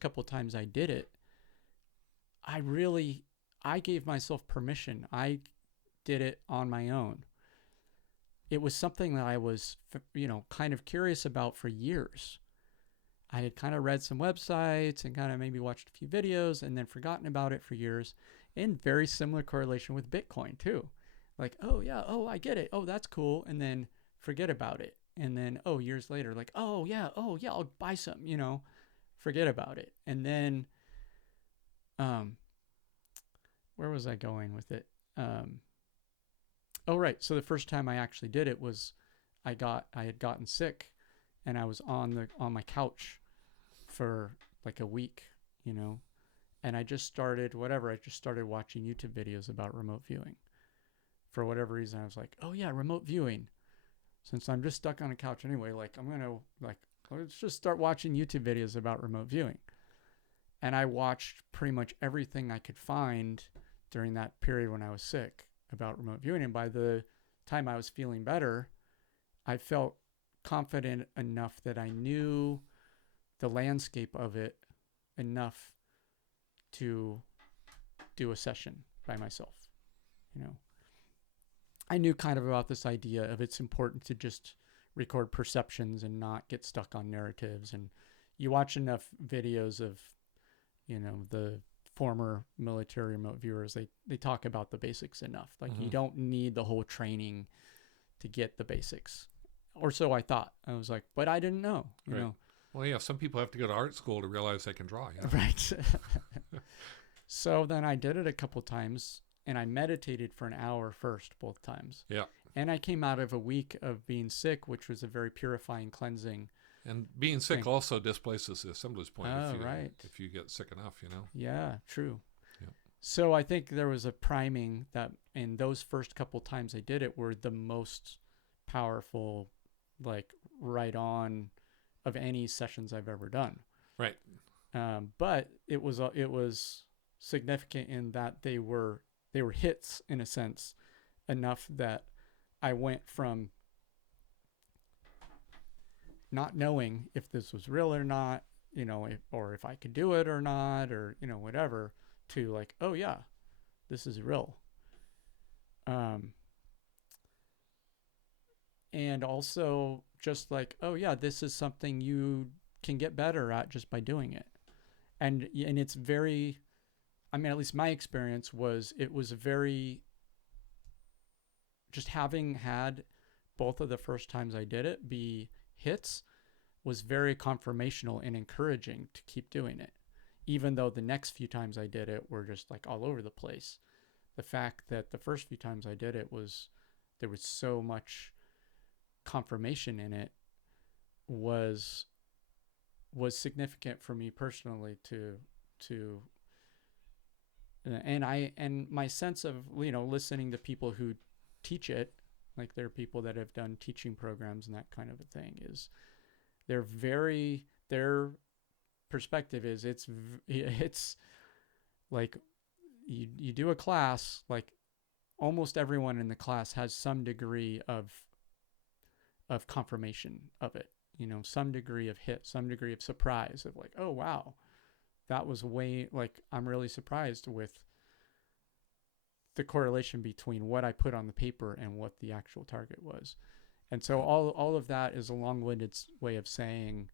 couple of times I did it, I gave myself permission. I did it on my own. It was something that I was, kind of curious about for years. I had kind of read some websites and kind of maybe watched a few videos and then forgotten about it for years. And very similar correlation with Bitcoin too. Like, oh yeah, I get it. Oh, that's cool. And then forget about it. And then, years later, like, oh yeah, I'll buy some, forget about it. And then, where was I going with it? Right. So the first time I actually did it was I had gotten sick and I was on my couch for like a week, and I just started watching YouTube videos about remote viewing. For whatever reason, I was like, oh yeah, remote viewing. Since I'm just stuck on a couch anyway, like I'm going to let's just start watching YouTube videos about remote viewing. And I watched pretty much everything I could find during that period when I was sick about remote viewing. And by the time I was feeling better, I felt confident enough that I knew the landscape of it enough to do a session by myself. I knew kind of about this idea of it's important to just record perceptions and not get stuck on narratives. And you watch enough videos of, the former military remote viewers, they talk about the basics enough. Like you don't need the whole training to get the basics. Or so I thought. I was like, but I didn't know, you know. Well, yeah, some people have to go to art school to realize they can draw. Yeah. Right. So then I did it a couple times, and I meditated for an hour first, both times. Yeah. And I came out of a week of being sick, which was a very purifying, cleansing. And being sick also displaces the assemblage point Right. if you get sick enough, you know? Yeah, true. Yeah. So I think there was a priming that, and those first couple times I did it were the most powerful, like right on of any sessions I've ever done. Right. But it was significant in that they were hits in a sense, enough that I went from not knowing if this was real or not, you know, or if I could do it or not, or, you know, whatever, to like, oh yeah, this is real. And also just like, oh yeah, this is something you can get better at just by doing it. And it's very, I mean, at least my experience was, it was very, just having had both of the first times I did it be hits was very confirmational and encouraging to keep doing it. Even though the next few times I did it were just like all over the place. The fact that the first few times I did it there was so much confirmation in it was significant for me personally to and my sense of, you know, listening to people who teach it, like there are people that have done teaching programs and that kind of a thing, is their perspective is it's like you do a class, like almost everyone in the class has some degree of confirmation of it, you know, some degree of hit, some degree of surprise of like, oh wow, that was way, like, I'm really surprised with the correlation between what I put on the paper and what the actual target was. And so all of that is a long-winded way of saying,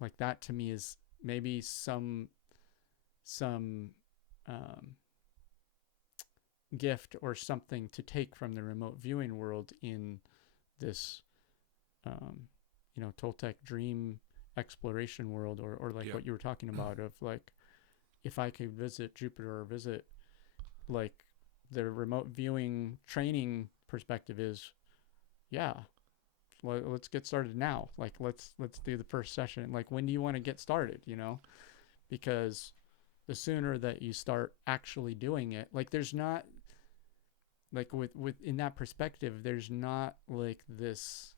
like, that to me is maybe some gift or something to take from the remote viewing world in this, you know, Toltec dream exploration world, or like what you were talking about of like, if I could visit Jupiter or visit, like, the remote viewing training perspective is, yeah, let's get started now. Like, let's do the first session. Like, when do you want to get started, you know? Because the sooner that you start actually doing it, like, there's not, like, with in that perspective, there's not like this,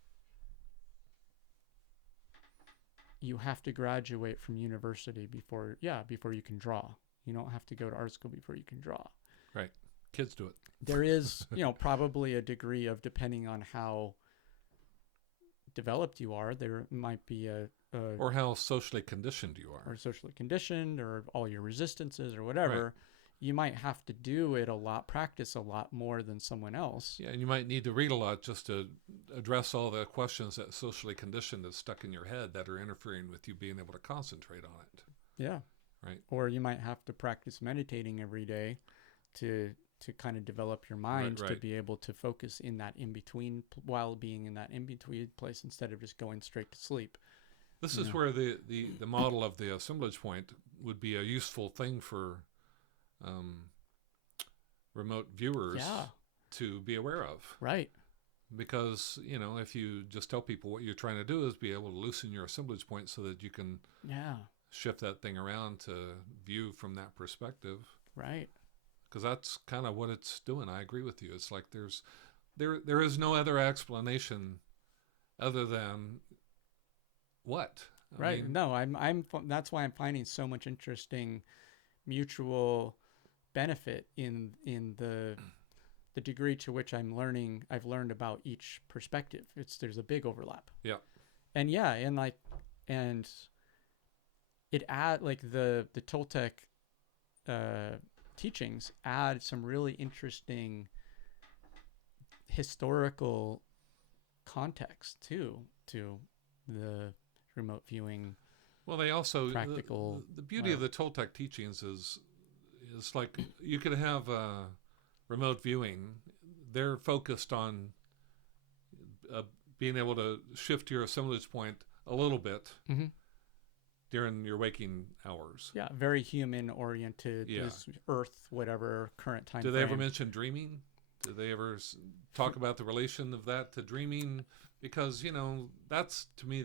you have to graduate from university before you can draw. You don't have to go to art school before you can draw. Right. Kids do it. There is, you know, probably a degree of, depending on how developed you are, there might be or how socially conditioned you are. Or socially conditioned, or all your resistances or whatever. Right. You might have to do it a lot, practice a lot more than someone else. Yeah, and you might need to read a lot just to address all the questions that socially conditioned is stuck in your head that are interfering with you being able to concentrate on it. Yeah. Right. Or you might have to practice meditating every day to kind of develop your mind, right. To be able to focus in that in-between, while being in that in-between place, instead of just going straight to sleep. This is where the model of the assemblage point would be a useful thing for remote viewers to be aware of. Right. Because, you know, if you just tell people what you're trying to do is be able to loosen your assemblage point so that you can shift that thing around to view from that perspective. Right. Because that's kind of what it's doing. I agree with you. It's like there is no other explanation other than what? I mean, no, I'm that's why I'm finding so much interesting mutual benefit in the degree to which I've learned about each perspective. There's a big overlap. Yeah. And and it the Toltec teachings add some really interesting historical context too to the remote viewing. Well, they also practical. The beauty of the Toltec teachings is like you could have remote viewing. They're focused on being able to shift your assemblage point a little bit, during your waking hours. Yeah, very human oriented. Yeah. This Earth, whatever current time. Do they ever mention dreaming? Do they ever talk about the relation of that to dreaming? Because, that's to me,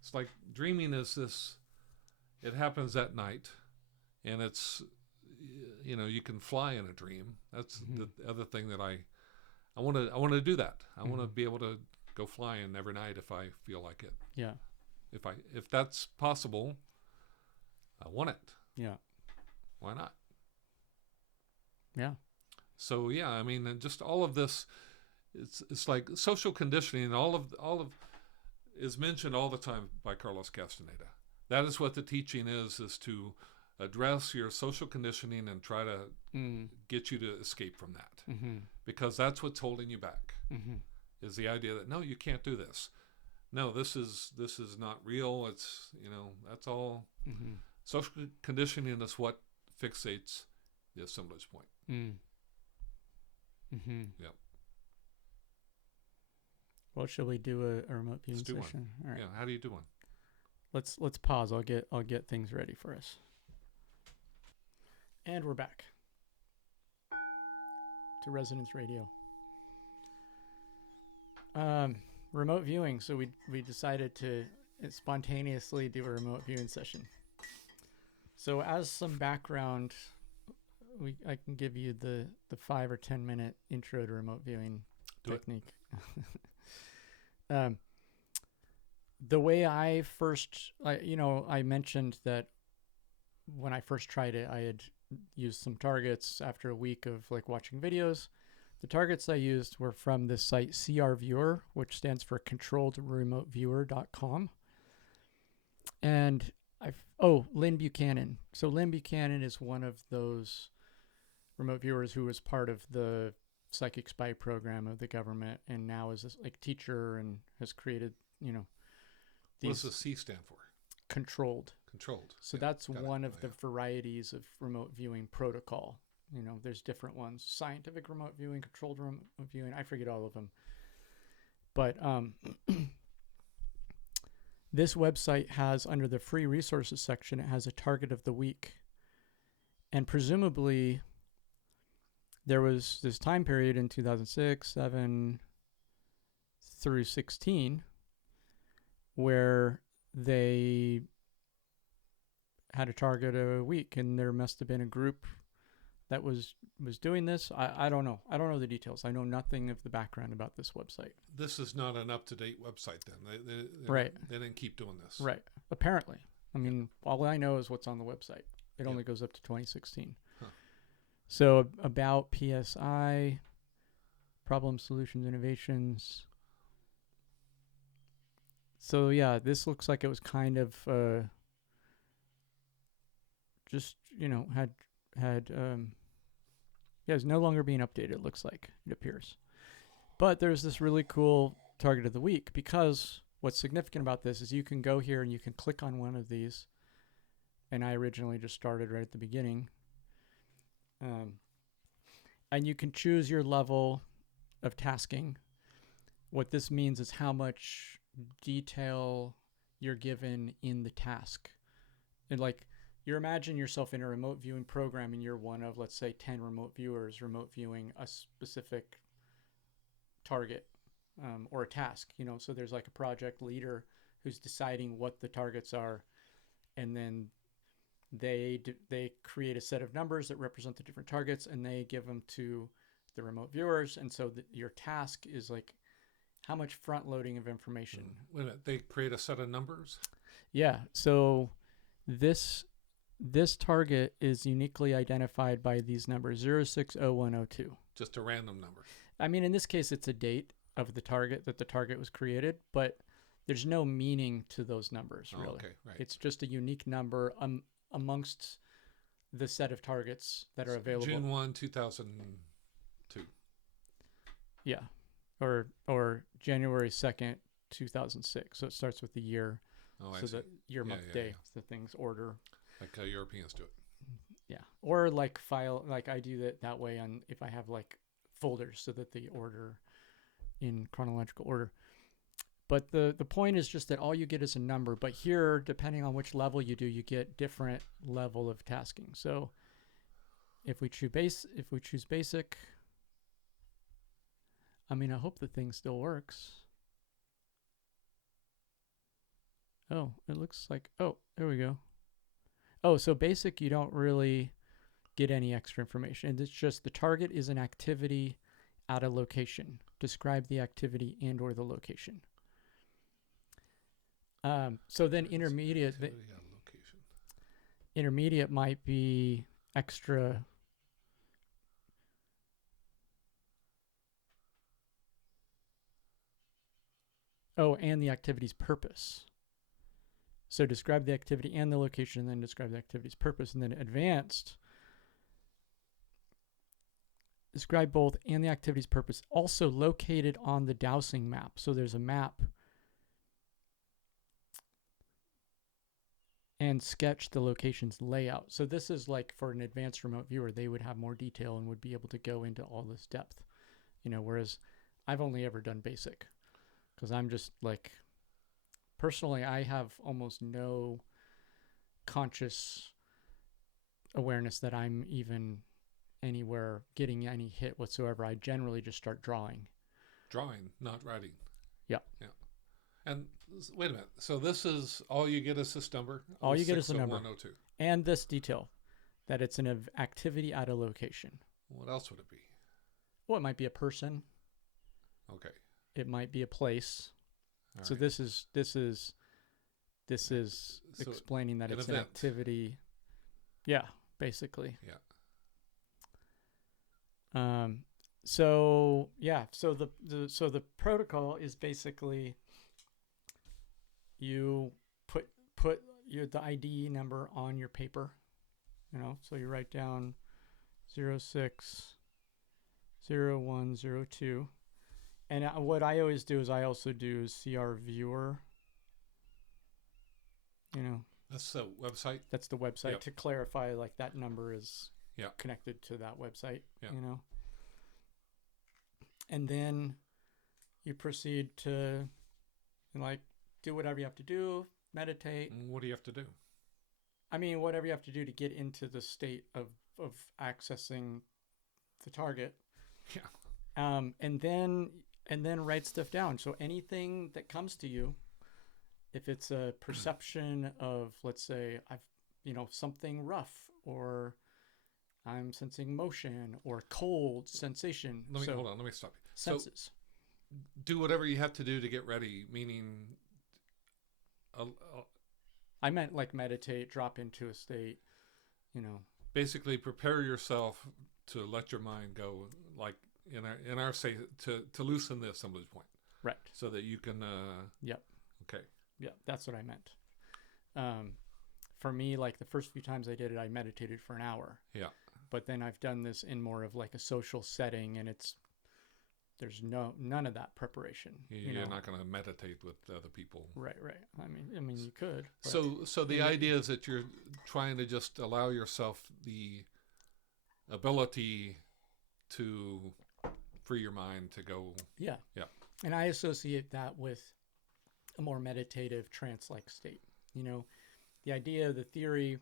it's like dreaming is this, it happens at night, and it's, you can fly in a dream. That's the other thing that I want to do that. I want to be able to go flying every night if I feel like it. Yeah. If that's possible, I want it. Yeah. Why not? Yeah. So yeah, I mean, just all of this, it's like social conditioning. All of is mentioned all the time by Carlos Castaneda. That is what the teaching is to address your social conditioning and try to get you to escape from that, because that's what's holding you back. Is the idea that no, you can't do this. No, this is not real. It's that's all. Social conditioning is what fixates the assemblage point. Yep. Well, shall we do a remote viewing session? One. All right. Yeah. How do you do one? Let's pause. I'll get things ready for us. And we're back to Resonance Radio. Remote viewing. So we decided to spontaneously do a remote viewing session. So as some background, I can give you the 5 or 10 minute intro to remote viewing technique. The way I first, I mentioned that when I first tried it, I had used some targets after a week of watching videos. The targets I used were from this site CRViewer, which stands for controlledremoteviewer.com. And Lynn Buchanan. So Lynn Buchanan is one of those remote viewers who was part of the psychic spy program of the government, and now is a teacher and has created, these. What does the C stand for? Controlled. So that's one of the varieties of remote viewing protocol. There's different ones: scientific remote viewing, controlled remote viewing. I forget all of them. But this website has, under the free resources section, it has a target of the week. And presumably there was this time period in 2006, 7 through 16 where they had a target a week, and there must have been a group that was doing this. I don't know. I don't know the details. I know nothing of the background about this website. This is not an up-to-date website then. Right. They didn't keep doing this. Right. Apparently. I mean, all I know is what's on the website. It only goes up to 2016. Huh. So about PSI, problem solutions, innovations. So yeah, this looks like it was kind of just, it's no longer being updated, it looks like, it appears. But there's this really cool target of the week, because what's significant about this is you can go here and you can click on one of these. And I originally just started right at the beginning. And you can choose your level of tasking. What this means is how much detail you're given in the task. And you imagine yourself in a remote viewing program, and you're one of, let's say, 10 remote viewers remote viewing a specific target or a task. So there's a project leader who's deciding what the targets are, and then they create a set of numbers that represent the different targets, and they give them to the remote viewers. And so your task is how much front loading of information. Wait a minute, they create a set of numbers? Yeah. So this target is uniquely identified by these numbers 060102. Just a random number. I mean, in this case, it's a date of the target that the target was created, but there's no meaning to those numbers, really. Okay, right. It's just a unique number amongst the set of targets that are available. June 1, 2002. Yeah. Or January 2nd, 2006. So it starts with the year. Oh, I so see. the year, month, day, the things order. Like how Europeans do it. Yeah. Or file, I do that way on if I have folders, so that they order in chronological order. But the point is just that all you get is a number. But here, depending on which level you do, you get different level of tasking. So if we choose basic, I mean, I hope the thing still works. Oh, it looks like, oh, there we go. Oh, so basic, you don't really get any extra information. And it's just the target is an activity at a location. Describe the activity and or the location. So then intermediate might be extra. Oh, and the activity's purpose. So describe the activity and the location, and then describe the activity's purpose. And then advanced, describe both and the activity's purpose, also located on the dowsing map. So there's a map. And sketch the location's layout. So this is like for an advanced remote viewer, they would have more detail and would be able to go into all this depth, whereas I've only ever done basic because I'm just like, personally, I have almost no conscious awareness that I'm even anywhere getting any hit whatsoever. I generally just start drawing. Drawing, not writing. Yeah. Yeah. And wait a minute. So this is all you get is this number? All you get is the number. 0102. And this detail, that it's an activity at a location. What else would it be? Well, it might be a person. Okay. It might be a place. All so right. this is So explaining that it's event. an activity. Yeah, basically. Yeah. So the protocol is basically you put the ID number on your paper, so you write down 060102, and what I always do is I also do CR viewer. That's the website. That's the website. Yep. To clarify, like that number is Yeah. connected to that website. Yeah. And then you proceed to do whatever you have to do, meditate. What do you have to do? I mean, whatever you have to do to get into the state of accessing the target. Yeah. And then write stuff down. So anything that comes to you, if it's a perception of, let's say, something rough, or I'm sensing motion or cold sensation. Hold on. Let me stop you. Senses. So do whatever you have to do to get ready, meaning... I meant like meditate, drop into a state, Basically prepare yourself to let your mind go, like in our say, to loosen the assembly point. Right. So that you can... Yep. Okay. Yeah, that's what I meant. For me, like the first few times I did it, I meditated for an hour. Yeah. But then I've done this in more of like a social setting, and there's none of that preparation. You're not going to meditate with other people. Right. I mean, you could. So the idea is that you're trying to just allow yourself the ability to free your mind to go. Yeah. Yeah. And I associate that with a more meditative trance-like state. The idea, the theory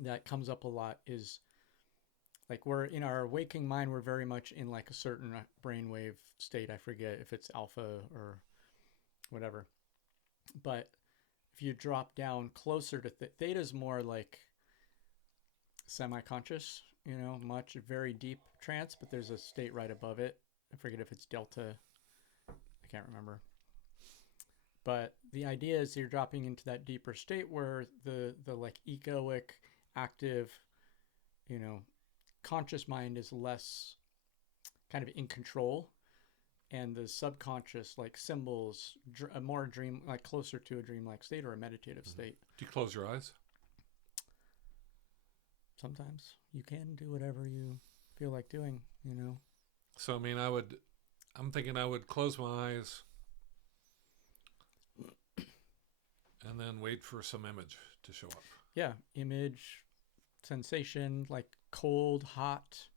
that comes up a lot is like we're in our waking mind, we're very much in like a certain brainwave state. I forget if it's alpha or whatever. But if you drop down closer to theta is more like semi-conscious, much very deep trance, but there's a state right above it. I forget if it's delta. I can't remember. But the idea is you're dropping into that deeper state where the like egoic, active, conscious mind is less kind of in control, and the subconscious, like symbols, a more dream, like closer to a dreamlike state or a meditative state. Do you close your eyes? Sometimes you can do whatever you feel like doing, So I mean, I'm thinking I would close my eyes and then wait for some image to show up. Yeah, image, sensation, like cold, hot,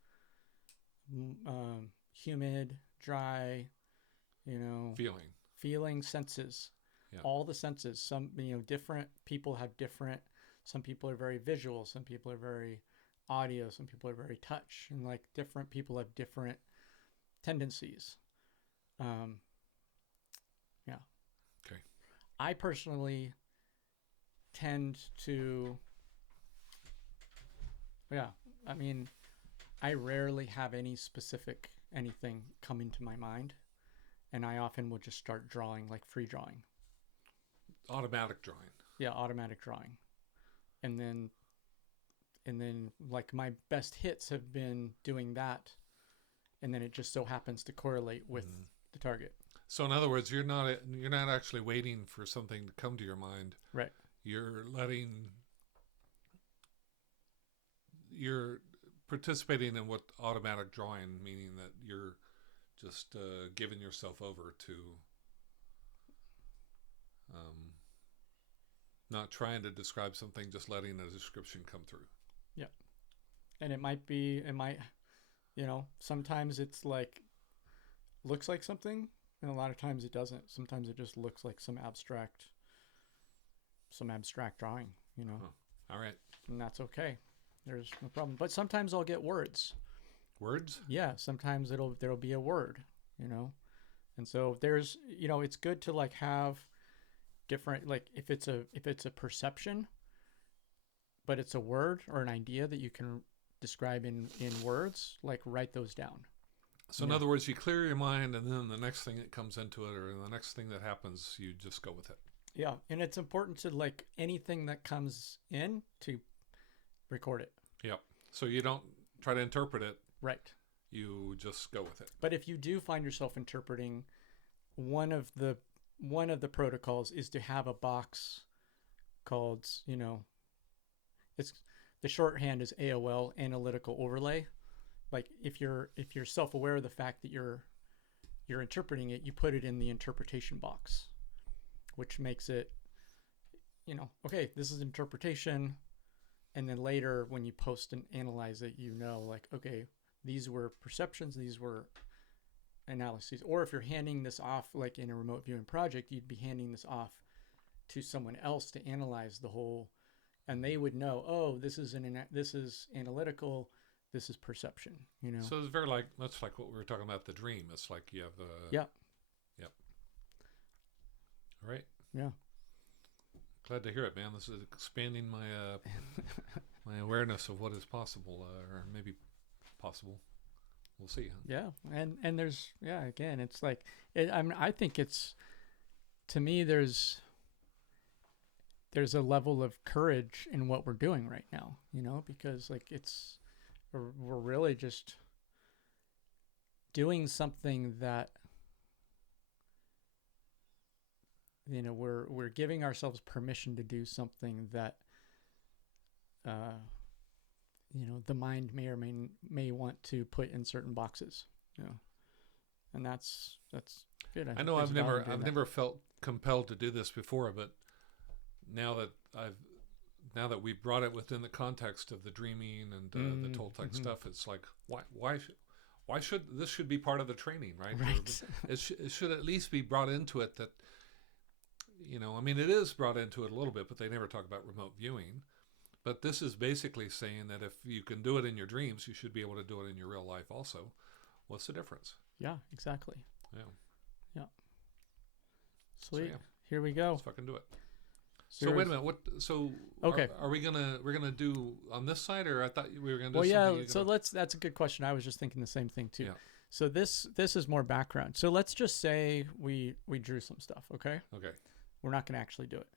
humid, dry, feeling, senses, all the senses. Some, different people have different, some people are very visual, some people are very audio, some people are very touch, and like different people have different tendencies. Yeah. Okay. I personally tend to, I mean, I rarely have any specific anything come into my mind, and I often will just start drawing, like free drawing. Automatic drawing. Yeah, automatic drawing. And then like my best hits have been doing that, and then it just so happens to correlate with the target. So in other words, you're not actually waiting for something to come to your mind. Right. You're participating in what automatic drawing, meaning that you're just giving yourself over to not trying to describe something, just letting the description come through. Yeah. And it might, sometimes it's like, looks like something, and a lot of times it doesn't. Sometimes it just looks like some abstract drawing, All right. And that's okay. There's no problem. But sometimes I'll get words. Words? Yeah. Sometimes there'll be a word, and so there's, it's good to like have different, like if it's a perception, but it's a word or an idea that you can describe in words, like write those down. So in other words, you clear your mind, and then the next thing that comes into it, or the next thing that happens, you just go with it. Yeah. And it's important to, like, anything that comes in, to record it. Yep. So you don't try to interpret it. Right. You just go with it. But if you do find yourself interpreting, one of the protocols is to have a box called, it's, the shorthand is AOL, analytical overlay. Like if you're self-aware of the fact that you're interpreting it, you put it in the interpretation box, which makes it, okay, this is interpretation. And then later when you post and analyze it, like, okay, these were perceptions, these were analyses. Or if you're handing this off, like in a remote viewing project, you'd be handing this off to someone else to analyze the whole, and they would know, oh, this is analytical, this is perception, So it's very much like what we were talking about, the dream. It's like you have yeah. Yep. All right. Yeah. Glad to hear it, man. This is expanding my my awareness of what is possible, or maybe possible. We'll see. Huh? Yeah. And there's, again, it's like, I think it's, to me, there's a level of courage in what we're doing right now, because like we're really just doing something that, we're giving ourselves permission to do something that, the mind may or may want to put in certain boxes, and that's good. I know I've never felt compelled to do this before, but now that we brought it within the context of the dreaming and the Toltec stuff, it's like, why should this be part of the training, right? Right. It should at least be brought into it that, it is brought into it a little bit, but they never talk about remote viewing. But this is basically saying that if you can do it in your dreams, you should be able to do it in your real life also. What's the difference? Yeah, exactly. Yeah. Sweet. So, yeah. Here we go. Let's fucking do it. So wait a minute. Okay. Are we we're gonna do on this side, or I thought we were gonna do well, something? Yeah. So that's a good question. I was just thinking the same thing too. Yeah. So this is more background. So let's just say we drew some stuff. Okay. Okay. We're not going to actually do it.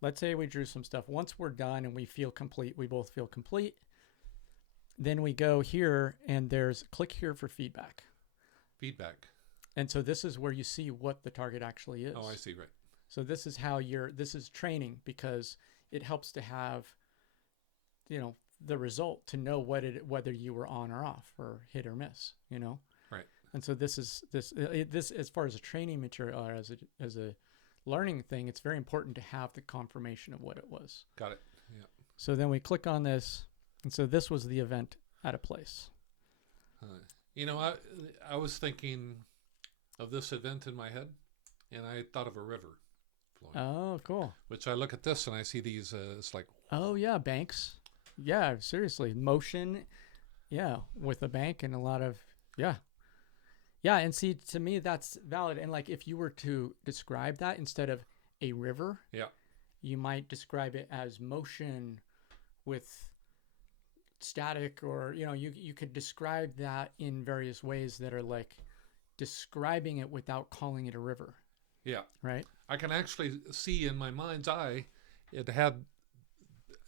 Let's say we drew some stuff. Once we're done and we feel complete, we both feel complete, then we go here and there's click here for feedback. Feedback. And so this is where you see what the target actually is. Oh, I see. Right. So this is this is training, because it helps to have, the result, to know whether you were on or off, or hit or miss, Right. And so this as far as a training material, or as a learning thing, it's very important to have the confirmation of what it was. Got it. Yeah. So then we click on this, and so this was the event at a place. I was thinking of this event in my head, and I thought of a river flowing. Oh, cool. Which I look at this and I see these, it's like... Oh, yeah, banks. Yeah, seriously. Motion, yeah, with a bank and a lot of, yeah. Yeah, and see, to me, that's valid. And like, if you were to describe that instead of a river, yeah, you might describe it as motion with static, or, you know, you could describe that in various ways that are like describing it without calling it a river. Yeah. Right? I can actually see in my mind's eye,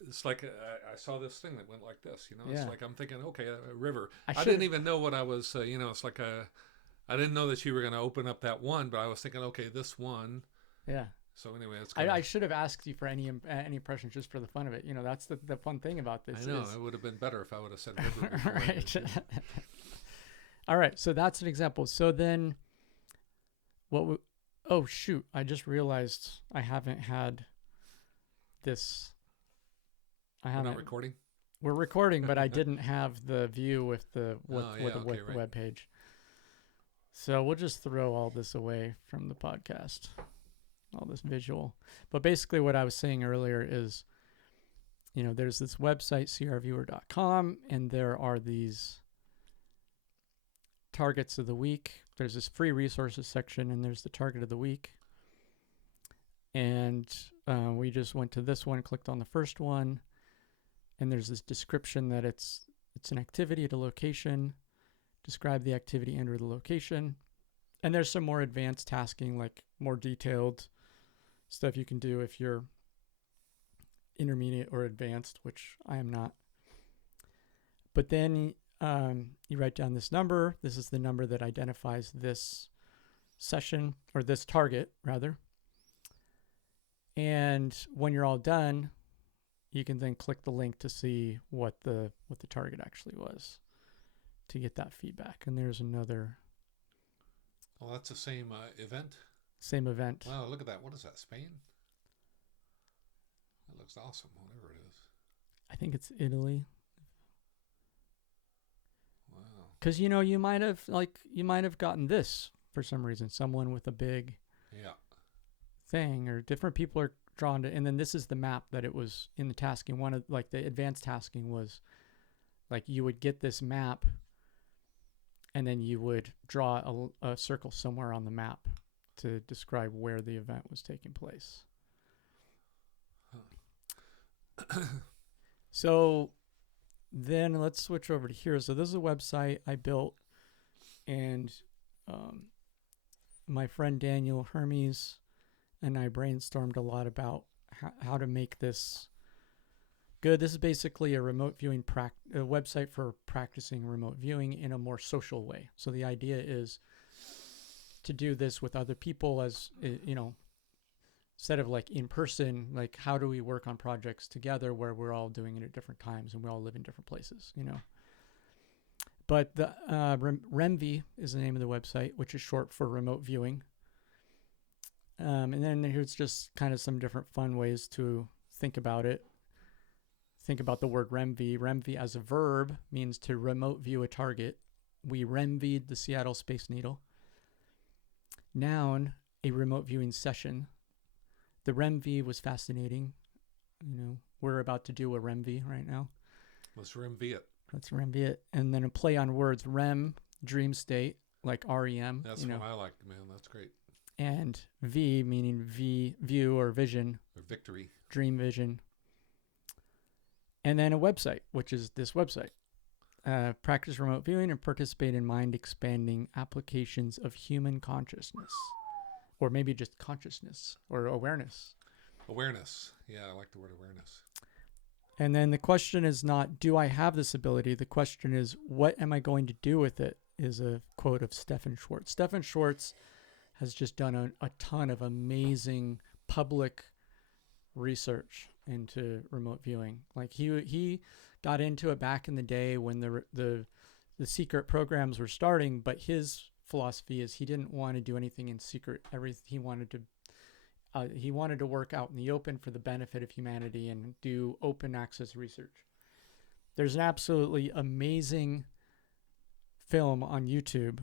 it's like I saw this thing that went like this, you know. It's like I'm thinking, okay, a river. I didn't even know what I was, you know. It's like I didn't know that you were going to open up that one, but I was thinking, okay, this one. Yeah. So anyway, it's. I should have asked you for any impressions just for the fun of it. You know, that's the fun thing about this. I know it would have been better if I would have said river. Right. All right. So that's an example. So then, oh shoot! I just realized I haven't had this. We're not recording? We're recording, but I didn't have the view with the web page. So we'll just throw all this away from the podcast, all this visual. But basically what I was saying earlier is, you know, there's this website, crviewer.com, and there are these targets of the week. There's this free resources section, and there's the target of the week. And we just went to this one, clicked on the first one. And there's this description that it's an activity at a location. Describe the activity and or the location. And there's some more advanced tasking, like more detailed stuff you can do if you're intermediate or advanced, which I am not. But then you write down this number. This is the number that identifies this session, or this target, rather. And when you're all done, you can then click the link to see what the target actually was, to get that feedback. And there's another. Oh, that's the same event? Same event. Wow, look at that. What is that, Spain? That looks awesome, whatever it is. I think it's Italy. Wow. Because, you know, you might have gotten this for some reason. Someone with a big thing, or different people are drawn to, and then this is the map that it was in the tasking. One of, like, the advanced tasking was like you would get this map and then you would draw a circle somewhere on the map to describe where the event was taking place. So then let's switch over to here. So this is a website I built, and my friend Daniel Hermes and I brainstormed a lot about how to make this good. This is basically a remote viewing a website for practicing remote viewing in a more social way. So the idea is to do this with other people, as you know, instead of like in person. Like, how do we work on projects together where we're all doing it at different times and we all live in different places, you know? But the REMV is the name of the website, which is short for remote viewing. And then here's just kind of some different fun ways to think about it. Think about the word REMV. REMV as a verb means to remote view a target. We REMV'd the Seattle Space Needle. Noun, a remote viewing session. The REMV was fascinating. You know, we're about to do a REMV right now. Let's REMV it. Let's REMV it. And then a play on words. REM, dream state, like REM. That's what I like, man. That's great. And V, meaning view or vision. Or victory. Dream vision. And then a website, which is this website. Practice remote viewing and participate in mind-expanding applications of human consciousness. Or maybe just consciousness or awareness. Awareness. Yeah, I like the word awareness. And then the question is not, do I have this ability? The question is, what am I going to do with it? Is a quote of Stefan Schwartz. Stefan Schwartz has just done a ton of amazing public research into remote viewing. Like he got into it back in the day when the secret programs were starting, but his philosophy is he didn't want to do anything in secret. He wanted to work out in the open for the benefit of humanity and do open access research. There's an absolutely amazing film on YouTube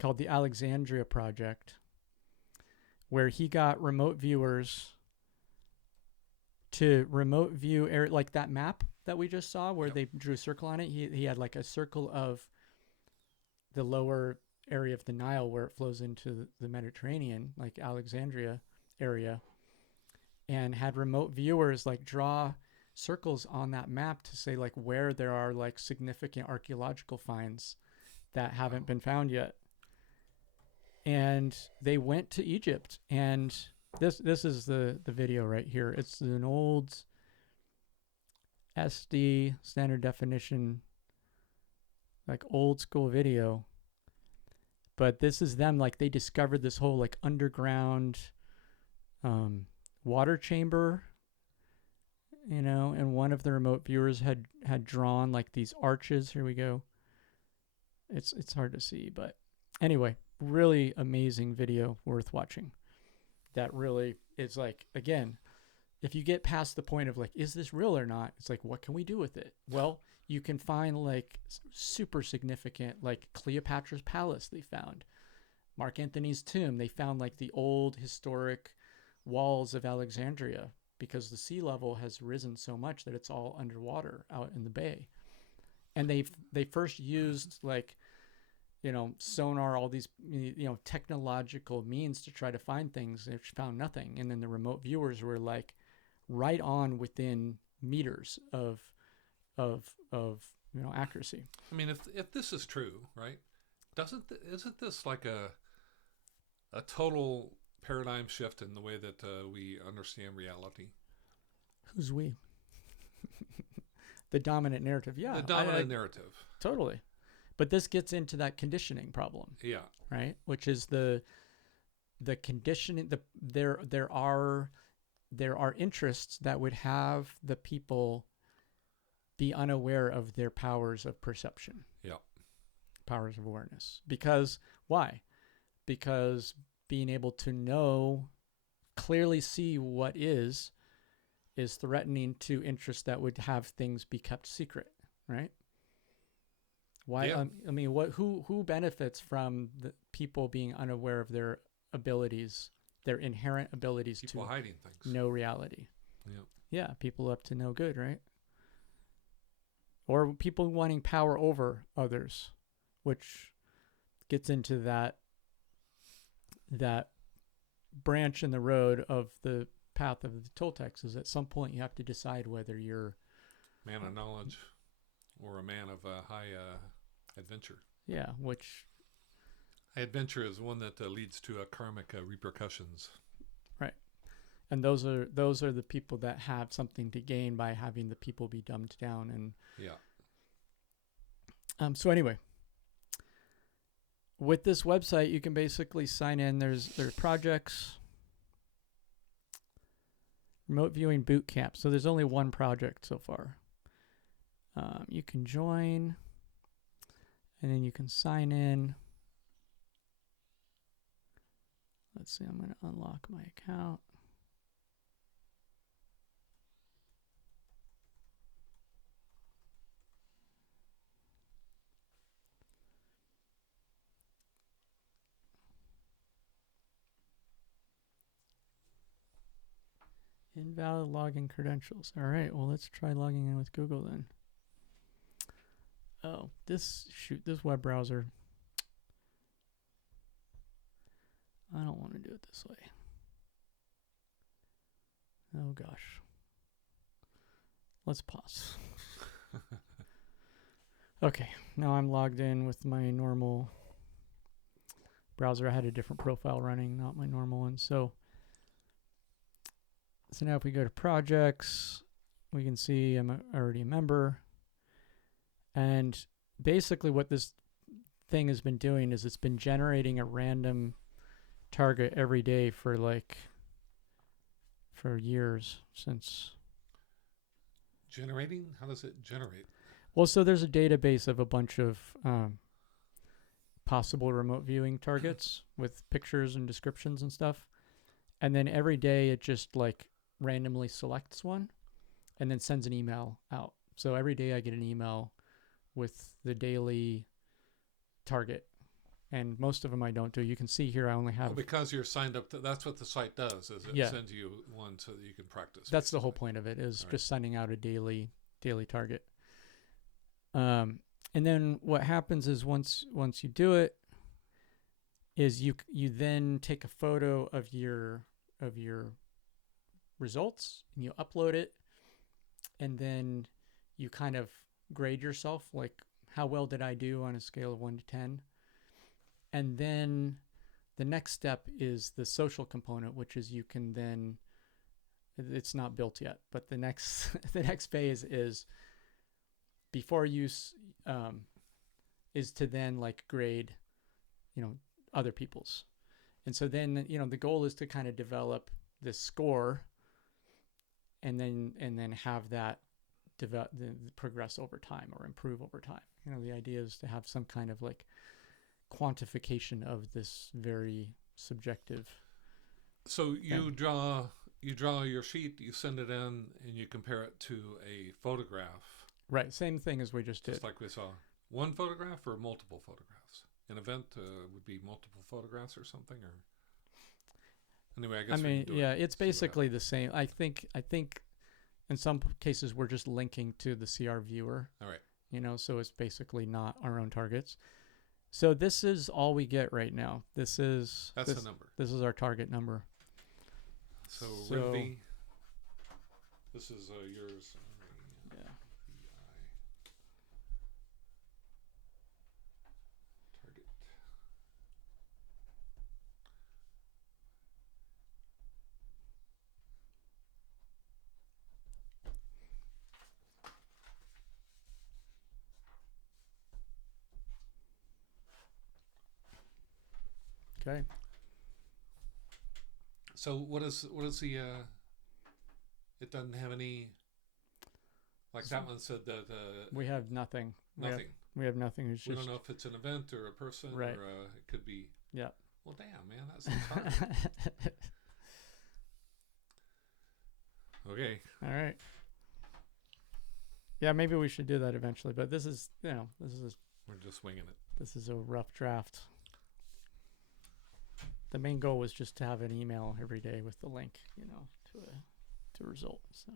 called the Alexandria Project, where he got remote viewers to remote view like that map that we just saw where they drew a circle on it. He had like a circle of the lower area of the Nile where it flows into the Mediterranean, like Alexandria area, and had remote viewers like draw circles on that map to say like where there are like significant archaeological finds that haven't been found yet. And they went to Egypt, and this is the video right here. It's an old SD standard definition, like old school video. But this is them, like they discovered this whole like underground water chamber, you know, and one of the remote viewers had drawn like these arches. Here we go. It's hard to see, but anyway, really amazing video, worth watching. That really is like, again, if you get past the point of like, is this real or not? It's like, what can we do with it? Well, you can find like super significant, like Cleopatra's palace they found. Mark Antony's tomb, they found like the old historic walls of Alexandria because the sea level has risen so much that it's all underwater out in the bay. And they first used like, you know, sonar, all these, you know, technological means to try to find things. They found nothing. And then the remote viewers were like right on within meters of you know, accuracy. I mean, if this is true, right? Isn't this like a total paradigm shift in the way that we understand reality? Who's we? The dominant narrative. Yeah. The dominant narrative. Totally. But this gets into that conditioning problem. Yeah. Right? Which is the conditioning. There are interests that would have the people be unaware of their powers of perception. Yeah. Powers of awareness. Because why? Because being able to know, clearly see what is threatening to interests that would have things be kept secret, right? Why? Yeah. I mean, who benefits from the people being unaware of their abilities, their inherent abilities people to hiding things, know reality? Yeah. Yeah, people up to no good, right? Or people wanting power over others, which gets into that branch in the road of the path of the Toltecs. Is at some point you have to decide whether you're man of knowledge or a man of high adventure. Yeah, which high adventure is one that leads to karmic repercussions. Right, and those are the people that have something to gain by having the people be dumbed down. And yeah. So anyway, with this website, you can basically sign in. There's projects. Remote viewing boot camp. So there's only one project so far. You can join, and then you can sign in. Let's see, I'm going to unlock my account. Invalid login credentials. All right, well, let's try logging in with Google then. Oh, this web browser. I don't want to do it this way. Oh, gosh. Let's pause. Okay, now I'm logged in with my normal browser. I had a different profile running, not my normal one. So now if we go to projects, we can see I'm already a member. And basically what this thing has been doing is it's been generating a random target every day for years since. Generating? How does it generate? Well, so there's a database of a bunch of possible remote viewing targets with pictures and descriptions and stuff. And then every day it just like randomly selects one and then sends an email out. So every day I get an email with the daily target and most of them I don't do. You can see here I only have... Well, because you're signed up that's what the site does, is it sends you one so that you can practice. That's basically the whole point of it, is just sending out a daily target. And then what happens is once you do it, is you then take a photo of your results and you upload it, and then you kind of grade yourself, like how well did I do on a scale of 1 to 10. And then the next step is the social component, which is you can then, it's not built yet, but the next phase is before use is to then like grade, other people's. And so then, the goal is to kind of develop this score and then have that progress over time or improve over time. The idea is to have some kind of like quantification of this very subjective. So you draw your sheet, you send it in, and you compare it to a photograph. Right, same thing as we just did. Just like we saw. One photograph or multiple photographs? An event would be multiple photographs or something, or anyway. I guess. It's basically the same. I think in some cases we're just linking to the CR viewer. All right. So it's basically not our own targets. So this is all we get right now. That's the number. This is our target number. So Rimby, this is yours. Yeah. Target. Okay. So what is the it doesn't have any, like that one said that we have nothing. We have nothing. We don't know if it's an event or a person, right. Or it could be. Yeah. Well, damn, man, that seems hard. Okay. All right. Yeah, maybe we should do that eventually, but this is we're just winging it. This is a rough draft. The main goal was just to have an email every day with the link, to a result. So.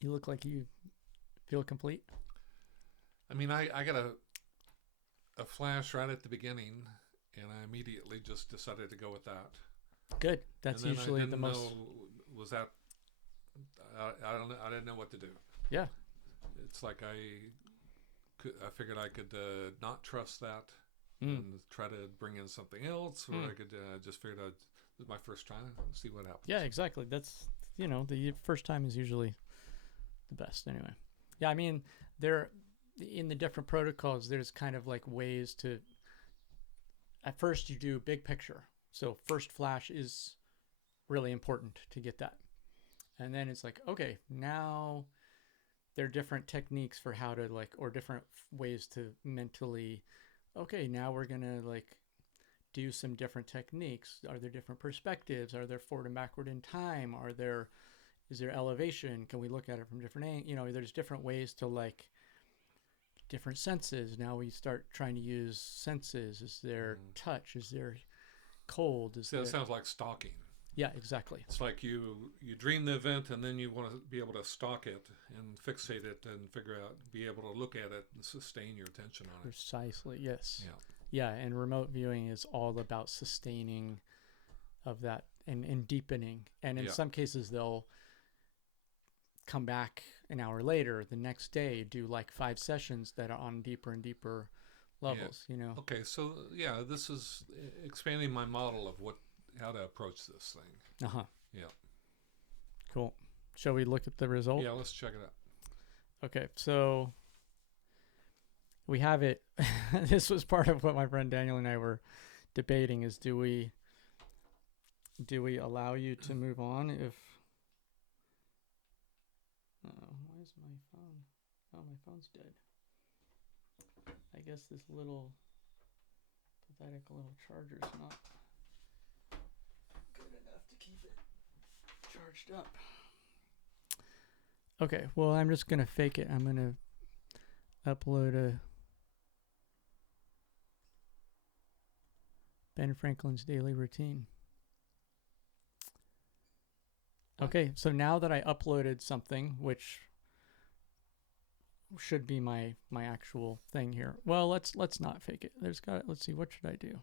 You look like you feel complete. I mean, I got a flash right at the beginning, and I immediately just decided to go with that. Good. That's usually the most. Was that? I don't know. I didn't know what to do. Yeah. It's like I figured I could not trust that and try to bring in something else, or I could just figured out this is my first try and see what happens. Yeah, exactly. That's the first time is usually the best anyway. Yeah, I mean in the different protocols, there's kind of like ways to. At first, you do big picture. So first flash is really important to get that. And then it's like, okay, now there are different techniques for how to or different ways to mentally, okay, now we're going to do some different techniques. Are there different perspectives? Are there forward and backward in time? Is there elevation? Can we look at it from different angles? There's different ways to different senses. Now we start trying to use senses. Is there touch? Is there cold? It sounds like stalking. Yeah, exactly. It's like you dream the event, and then you want to be able to stalk it and fixate it and be able to look at it and sustain your attention on it. Precisely, yes. Yeah. Yeah, and remote viewing is all about sustaining of that and deepening. And in some cases, they'll come back an hour later, the next day, do 5 sessions that are on deeper and deeper levels, Okay, so this is expanding my model of how to approach this thing. Uh-huh. Yeah. Cool. Shall we look at the result? Yeah, let's check it out. Okay, so we have it. This was part of what my friend Daniel and I were debating is do we allow you to move on if why is my phone? Oh, my phone's dead. I guess this little pathetic little charger's not good enough to keep it charged up. Okay, well, I'm just going to fake it. I'm going to upload a Ben Franklin's daily routine. Okay, so now that I uploaded something, which should be my actual thing here. Well, let's not fake it. Let's see, what should I do?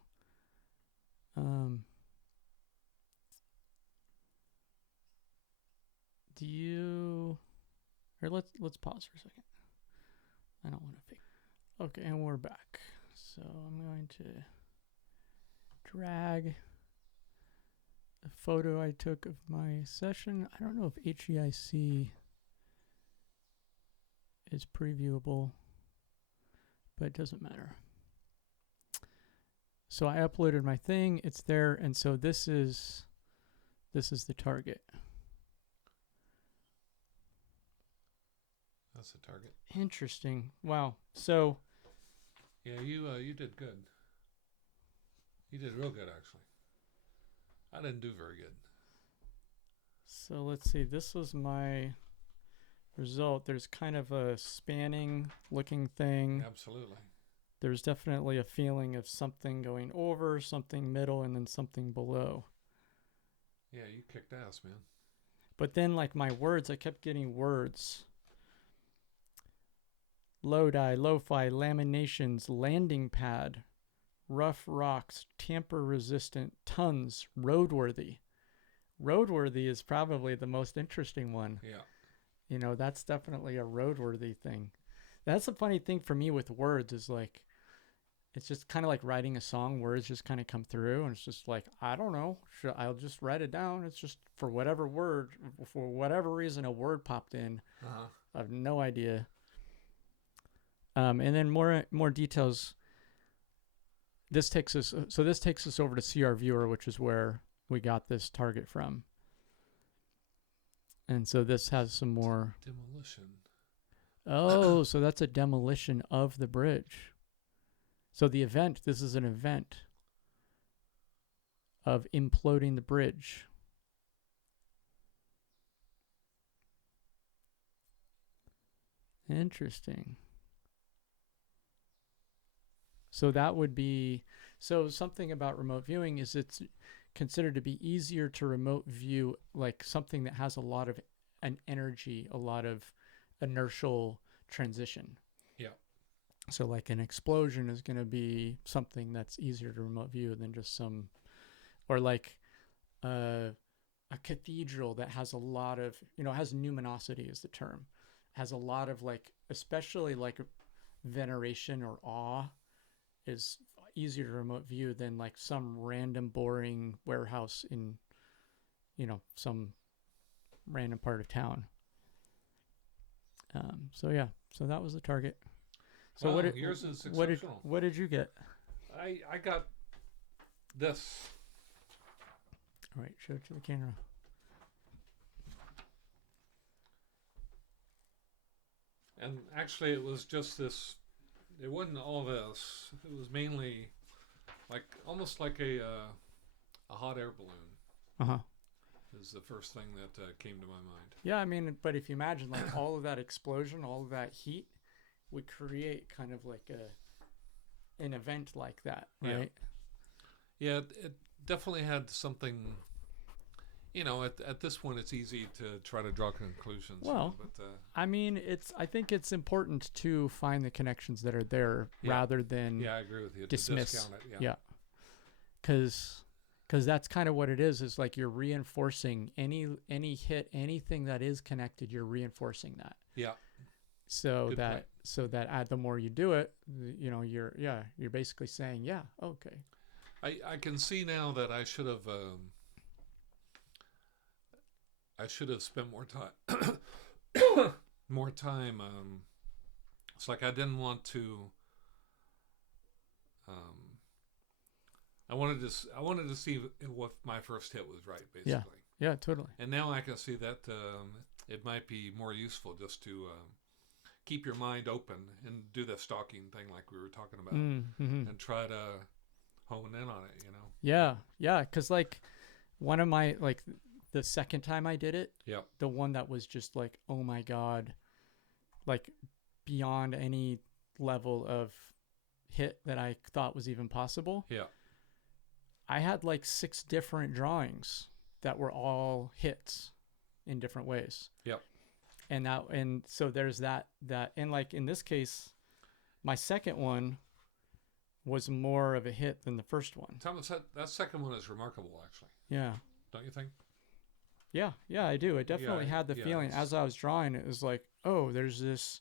Let's pause for a second. I don't want to fake. Okay, and we're back. So I'm going to drag the photo I took of my session. I don't know if HEIC is previewable, but it doesn't matter. So I uploaded my thing, it's there, and so this is the target. That's the target. Interesting. Wow. So yeah, you did good. You did real good, actually. I didn't do very good. So let's see. This was my result. There's kind of a spanning looking thing. Absolutely. There's definitely a feeling of something going over, something middle, and then something below. Yeah, you kicked ass, man. But then my words, I kept getting words. Lodi, lo-fi, laminations, landing pad, rough rocks, tamper resistant, tons, roadworthy. Roadworthy is probably the most interesting one. Yeah. That's definitely a roadworthy thing. That's the funny thing for me with words is it's just kind of like writing a song. Words just kind of come through and it's just I don't know. I'll just write it down. It's just for whatever reason a word popped in. Uh-huh. I have no idea. And then more details. This takes us over to CR Viewer, which is where we got this target from. And so this has some more demolition. Oh, so that's a demolition of the bridge. So this is an event of imploding the bridge. Interesting. So that would be, something about remote viewing is it's considered to be easier to remote view something that has a lot of an energy, a lot of inertial transition. Yeah. So like an explosion is going to be something that's easier to remote view than just some, or like a cathedral that has a lot of, has numinosity is the term, has a lot of like, especially like veneration or awe is easier to remote view than like some random boring warehouse in, some random part of town. So that was the target. So well, yours is exceptional. What did you get? I got this. All right, show it to the camera. And actually, it was just this. It wasn't all this. It was mainly almost like a hot air balloon. Is the first thing that came to my mind. Yeah, I mean, but if you imagine like all of that explosion, all of that heat would create kind of like an event like that, right? Yeah, it definitely had something. At this point, it's easy to try to draw conclusions. Well, I mean, I think it's important to find the connections that are there rather than I agree with you. Dismiss. To discount it. Yeah. Because that's kind of what it is like you're reinforcing any hit, anything that is connected, you're reinforcing that. Yeah. So that the more you do it, you're basically saying, yeah, okay. I can see now that I should have spent more time. More time. It's like I didn't want to. I wanted to see what my first hit was right, basically. Yeah, totally. And now I can see that it might be more useful just to keep your mind open and do the stalking thing like we were talking about, and try to hone in on it. Yeah, because like one of my the second time I did it, the one that was just like, oh my God, like beyond any level of hit that I thought was even possible. Yeah. I had like 6 different drawings that were all hits in different ways. Yep. And so there's that, and like in this case, my second one was more of a hit than the first one. Thomas, that second one is remarkable, actually. Yeah. Don't you think? Yeah, I do. I definitely had the feeling as I was drawing, it was like, oh, there's this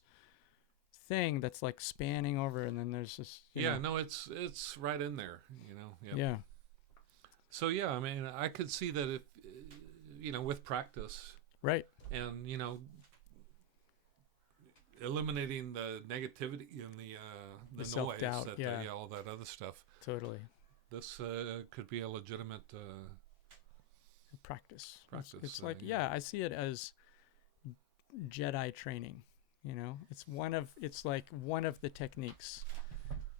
thing that's like spanning over, and then there's this. No, it's right in there, Yep. Yeah. So I mean, I could see that if with practice, right, and eliminating the negativity and the noise, self-doubt, all that other stuff. Totally. This could be a legitimate practice. It's like I see it as Jedi training. It's like one of the techniques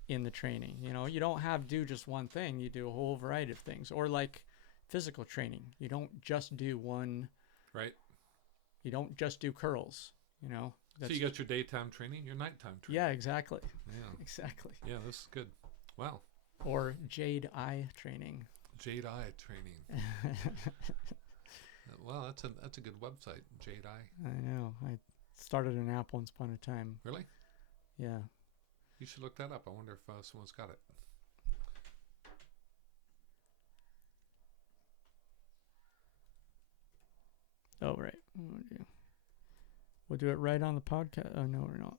in the training. You don't do just one thing. You do a whole variety of things. Or like physical training, you don't just do one. Right. You don't just do curls. So you got your daytime training, your nighttime training. Yeah, exactly. Yeah, exactly. Yeah, this is good. Wow. Or jade eye training. Jade eye training. Well, that's a good website, Jade Eye. I know. I started an app once upon a time. Really? Yeah. You should look that up. I wonder if someone's got it. Oh, right. We'll do it right on the podcast. Oh, no, we're not.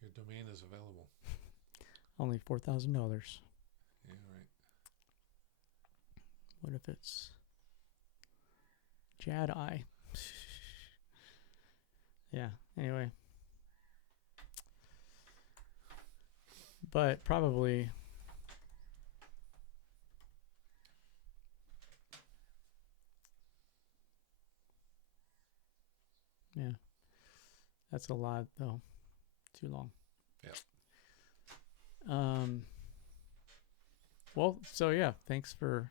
Your domain is available. Only $4,000. Yeah, right. What if it's Jedi? Yeah, anyway. But probably yeah. That's a lot though. Too long. Yeah. Well, so yeah, thanks for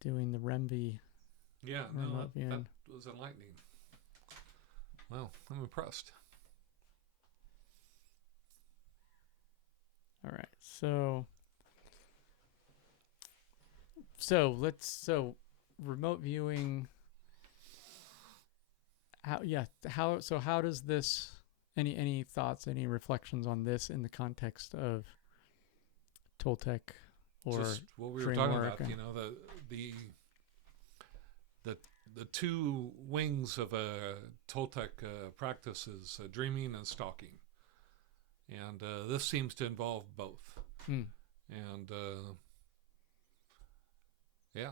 doing the Remvi. Yeah, no, that was enlightening. Well, I'm impressed. All right, so So remote viewing. How does this? Any thoughts? Any reflections on this in the context of Toltec or just what we were dream talking work? about? The the two wings of a Toltec practice is dreaming and stalking, and this seems to involve both. Hmm. And yeah,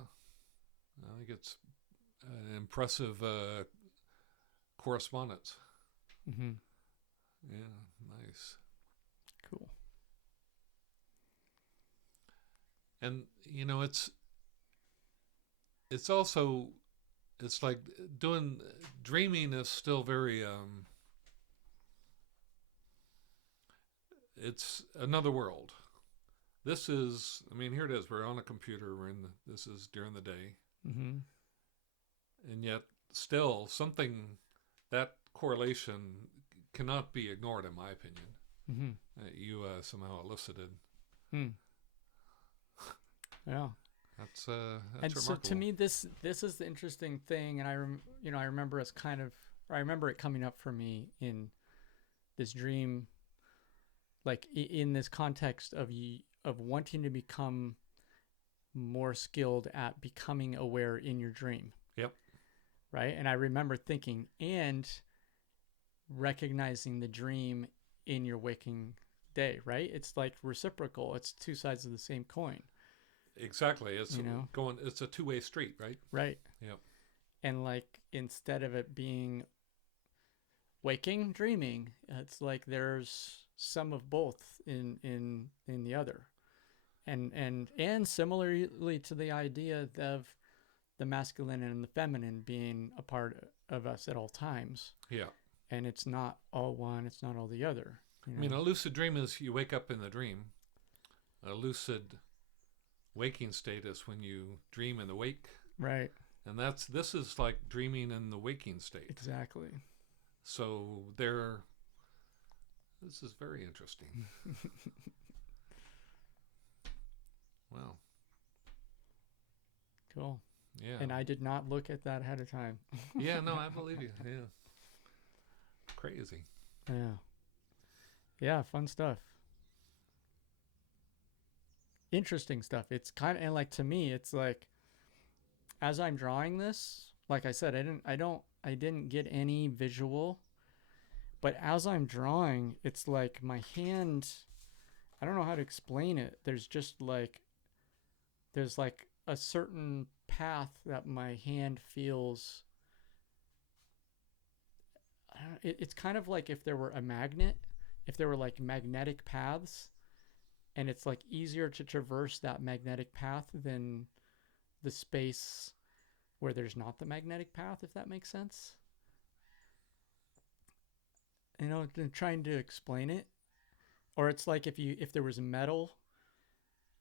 I think it's an impressive correspondence. Mm-hmm. Yeah, nice. Cool. And it's also, it's like doing dreaming is still very it's another world. This is, I mean, here it is. We're on a computer. This is during the day, Mm-hmm. and yet still something, that correlation cannot be ignored, in my opinion. Mm-hmm. You somehow elicited. Hmm. Yeah. That's And remarkable. so to me, this is the interesting thing, and I remember I remember it coming up for me in this dream, like in this context of wanting to become more skilled at becoming aware in your dream. Yep. Right. And I remember thinking and recognizing the dream in your waking day. Right. It's like reciprocal. It's two sides of the same coin. Exactly. It's it's a two-way street, right? Right. Yep. And like instead of it being waking, dreaming, it's like there's some of both in the other. And similarly to the idea of the masculine and the feminine being a part of us at all times. Yeah. And it's not all one, it's not all the other. I mean, a lucid dream is you wake up in the dream. A lucid waking state is when you dream in the wake. Right. And this is like dreaming in the waking state. Exactly. So this is very interesting. Wow. Cool. Yeah. And I did not look at that ahead of time. Yeah, no, I believe you. Yeah. Crazy. Yeah. Yeah, fun stuff. Interesting stuff. It's kind of, and like to me, it's like as I'm drawing this, like I said, I didn't get any visual, but as I'm drawing, it's like my hand, I don't know how to explain it. There's like a certain path that my hand feels. It's kind of like if there were a magnet, if there were like magnetic paths, and it's like easier to traverse that magnetic path than the space where there's not the magnetic path, if that makes sense. I'm trying to explain it. Or it's like if there was metal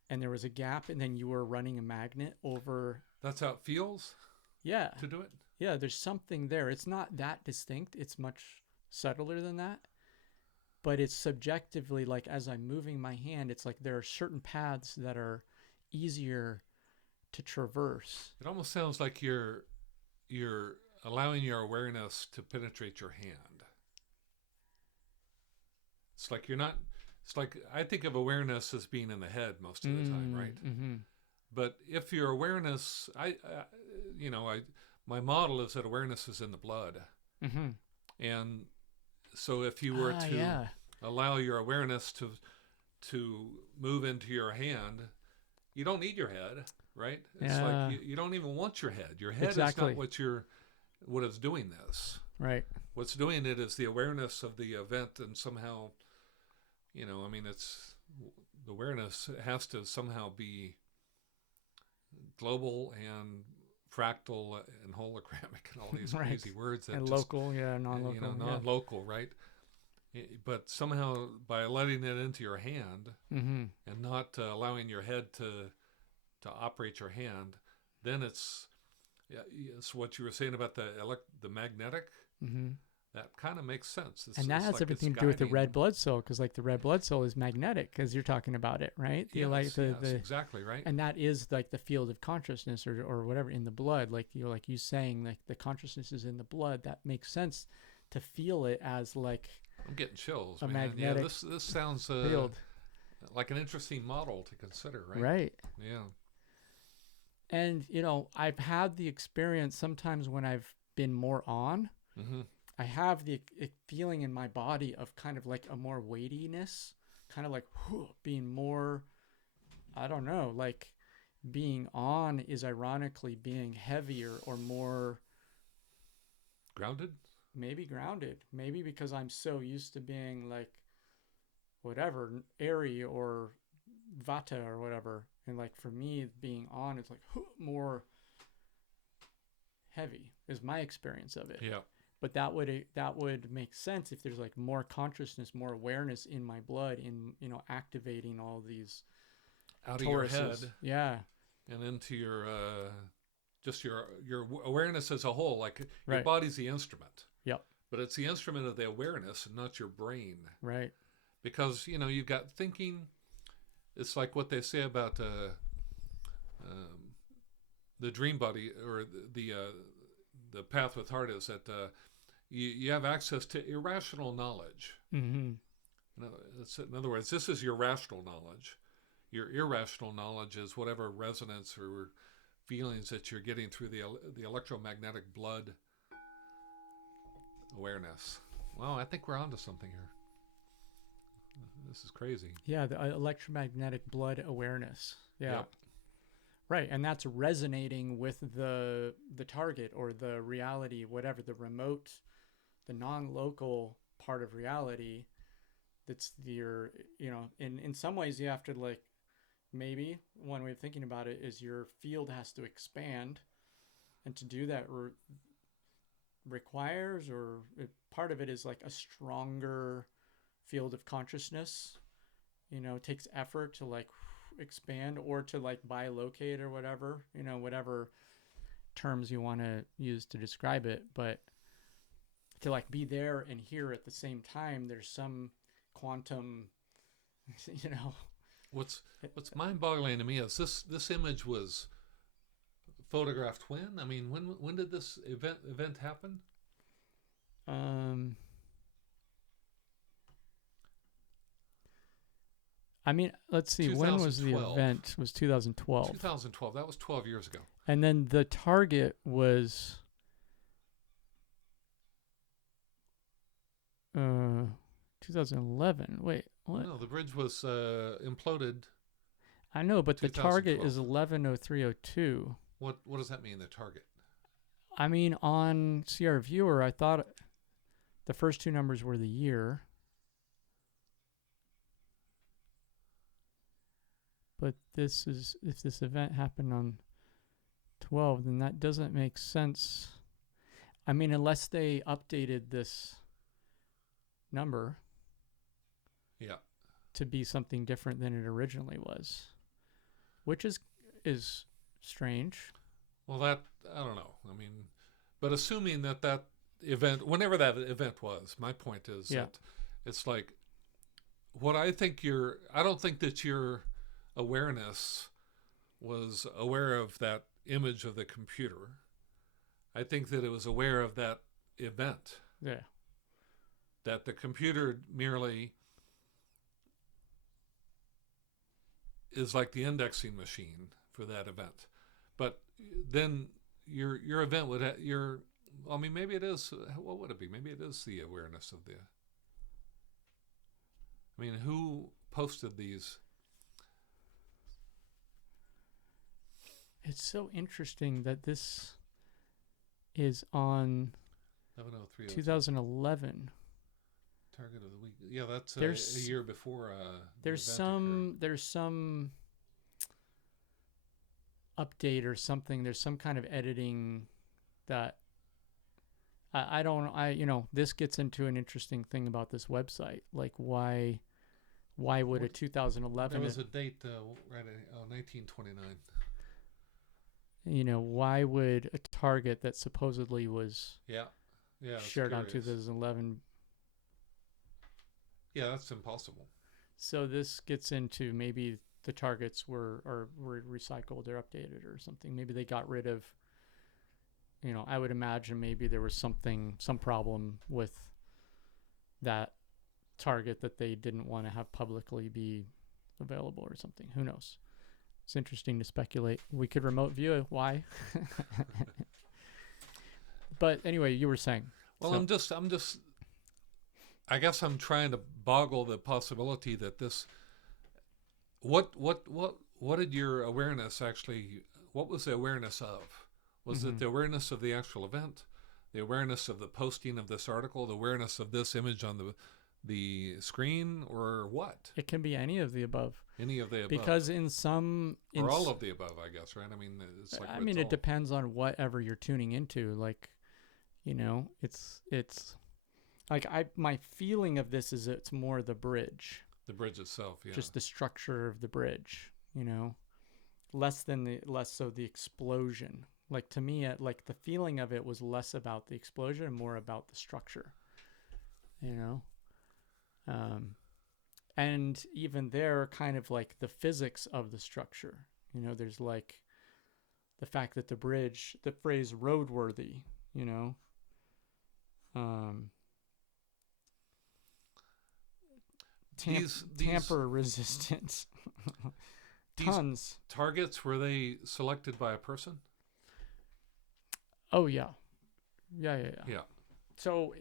and there was a gap and then you were running a magnet over. That's how it feels? Yeah. To do it? Yeah, there's something there. It's not that distinct. It's much subtler than that. But it's subjectively, like as I'm moving my hand, it's like there are certain paths that are easier to traverse. It almost sounds like you're allowing your awareness to penetrate your hand. It's like I think of awareness as being in the head most of the time, right? Mm-hmm. But if your awareness, my model is that awareness is in the blood. Mm-hmm. And so if you were to allow your awareness to move into your hand, you don't need your head, right? It's like you don't even want your head. Your head is not what is doing this. Right. What's doing it is the awareness of the event, and somehow, it's the awareness has to somehow be global and fractal and hologramic and all these right. crazy words that and local, non-local, non-local, right? But somehow by letting it into your hand mm-hmm. and not allowing your head to operate your hand, then it's what you were saying about the magnetic. Mm-hmm. that kind of makes sense. And that has everything to do with the red blood cell, because like the red blood cell is magnetic, because you're talking about it, right? Yes, exactly right. And that is like the field of consciousness or whatever in the blood. Like you saying like the consciousness is in the blood. That makes sense to feel it as like I'm getting chills, a man. magnetic this sounds field. Like an interesting model to consider, right? Right. Yeah. And I've had the experience sometimes when I've been more on. Mm-hmm. I have the feeling in my body of kind of like a more weightiness, kind of like being more, I don't know, like being on is ironically being heavier or more grounded. Maybe grounded. Maybe because I'm so used to being like whatever, airy or vata or whatever. And like for me, being on is like more heavy is my experience of it. Yeah. But that would make sense if there's like more consciousness, more awareness in my blood, in activating all these out of your head, yeah, and into your just your awareness as a whole. Like your body's the instrument. Yep. But it's the instrument of the awareness, and not your brain. Right. Because you've got thinking. It's like what they say about the dream body or the path with heart is that. You have access to irrational knowledge. Mm-hmm. In other words, this is your rational knowledge. Your irrational knowledge is whatever resonance or feelings that you're getting through the electromagnetic blood awareness. Well, I think we're onto something here. This is crazy. Yeah, the electromagnetic blood awareness. Yeah. Yep. Right, and that's resonating with the target or the reality, whatever, the remote, the non-local part of reality. That's your, in some ways you have to like, maybe one way of thinking about it is your field has to expand, and to do that requires, part of it is like a stronger field of consciousness. It takes effort to like expand or to like bilocate or whatever, whatever terms you want to use to describe it, but to like be there and here at the same time, there's some quantum, What's mind-boggling to me is this image was photographed when? I mean, when did this event happen? I mean, let's see. When was the event? It was 2012. 2012. That was 12 years ago. And then the target was 2011. Wait, what? No, the bridge was imploded. I know, but the target is 110302. What does that mean, the target? I mean, on CR Viewer, I thought the first two numbers were the year. But if this event happened on 12, then that doesn't make sense. I mean, unless they updated this number. Yeah. To be something different than it originally was, which is strange. Well, that, I don't know. I mean, but assuming that event, whenever that event was, my point is that it's like what I don't think that your awareness was aware of that image of the computer. I think that it was aware of that event. Yeah. That the computer merely is like the indexing machine for that event. But then your event would have I mean, maybe it is, what would it be? Maybe it is the awareness of I mean, who posted these? It's so interesting that this is on 2011. Target of the week. Yeah, that's a year before. There's some update or something. There's some kind of editing that this gets into an interesting thing about this website. Like why would a 2011? There was a date, right? 1929. Why would a target that supposedly was shared onto those 11. Yeah, that's impossible. So this gets into maybe the targets were recycled or updated or something. Maybe they got rid of, I would imagine maybe there was some problem with that target that they didn't want to have publicly be available or something. Who knows? It's interesting to speculate. We could remote view it. Why? But anyway, you were saying. Well, so. I'm just. I guess I'm trying to boggle the possibility that this. What did your awareness actually? What was the awareness of? Was it the awareness of the actual event, the awareness of the posting of this article, the awareness of this image on the screen, or what? It can be any of the above. Any of the above. Because or all of the above, I guess, right? I mean, it's like. It depends on whatever you're tuning into. Like, it's like my feeling of this is it's more the bridge. The bridge itself, yeah. Just the structure of the bridge, less so the explosion. Like to me, like the feeling of it was less about the explosion and more about the structure, and even there, kind of like the physics of the structure. There's like the fact that the bridge, the phrase roadworthy, tamper resistant. Tons. Targets, were they selected by a person? Oh yeah. Yeah. So,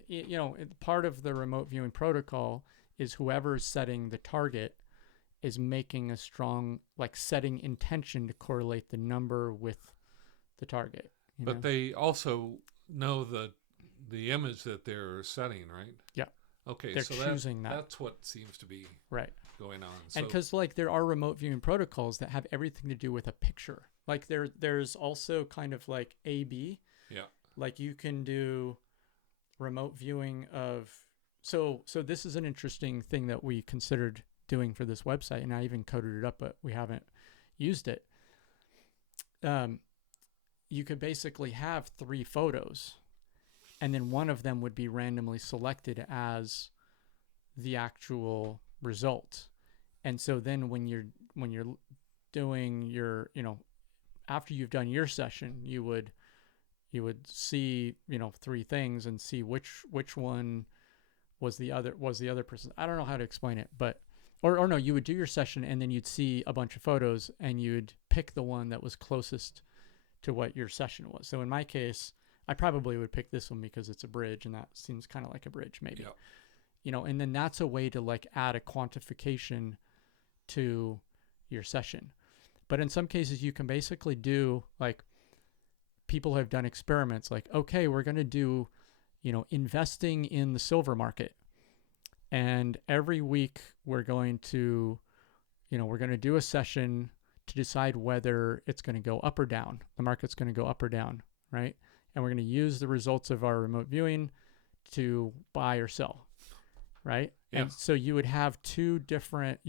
part of the remote viewing protocol is whoever's setting the target is making a strong, like setting intention to correlate the number with the target. But they also know the image that they're setting, right? Yeah. Okay, they're so choosing that. That's what seems to be going on. And because there are remote viewing protocols that have everything to do with a picture. Like there's also kind of like A/B. Yeah. Like you can do remote viewing of. So this is an interesting thing that we considered doing for this website, and I even coded it up, but we haven't used it. You could basically have 3 photos, and then one of them would be randomly selected as the actual result. And so then when you're doing your, after you've done your session, you would see, 3 things and see which one was the other person. I don't know how to explain it, but or no, you would do your session and then you'd see a bunch of photos and you'd pick the one that was closest to what your session was. So in my case, I probably would pick this one because it's a bridge, and that seems kind of like a bridge, maybe. Yep. And then that's a way to like add a quantification to your session. But in some cases, you can basically do, like, people have done experiments like, okay, we're going to do, investing in the silver market. And every week we're going to do a session to decide whether it's going to go up or down. The market's going to go up or down, right? And we're going to use the results of our remote viewing to buy or sell, right? Yeah. And so you would have you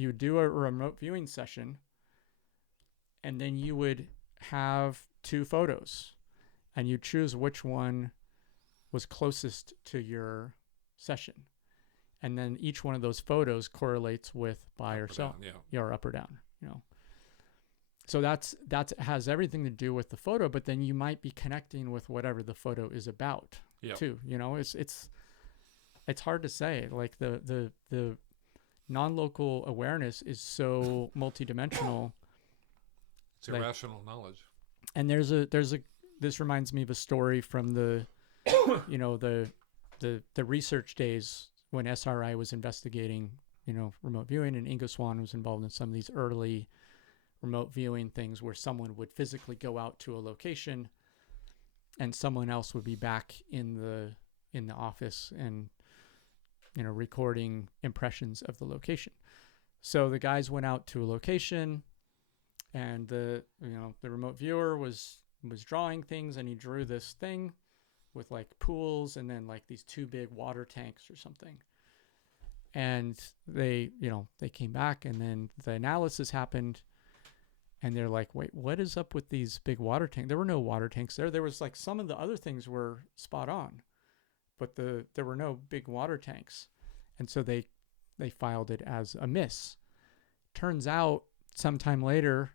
would do a remote viewing session, and then you would have 2 photos, and you choose which one was closest to your session. And then each one of those photos correlates with buy or sell, or up or down, So that has everything to do with the photo, but then you might be connecting with whatever the photo is about too. It's hard to say. Like the non-local awareness is so multidimensional. It's irrational knowledge. And this reminds me of a story from the the research days when SRI was investigating, remote viewing, and Ingo Swann was involved in some of these early remote viewing things where someone would physically go out to a location and someone else would be back in the office and recording impressions of the location. So the guys went out to a location, and the remote viewer was drawing things, and he drew this thing with like pools and then like these 2 big water tanks or something. And they came back, and then the analysis happened. And they're like, wait, what is up with these big water tanks? There were no water tanks there. There was like some of the other things were spot on, but there were no big water tanks, and so they filed it as a miss. Turns out, sometime later,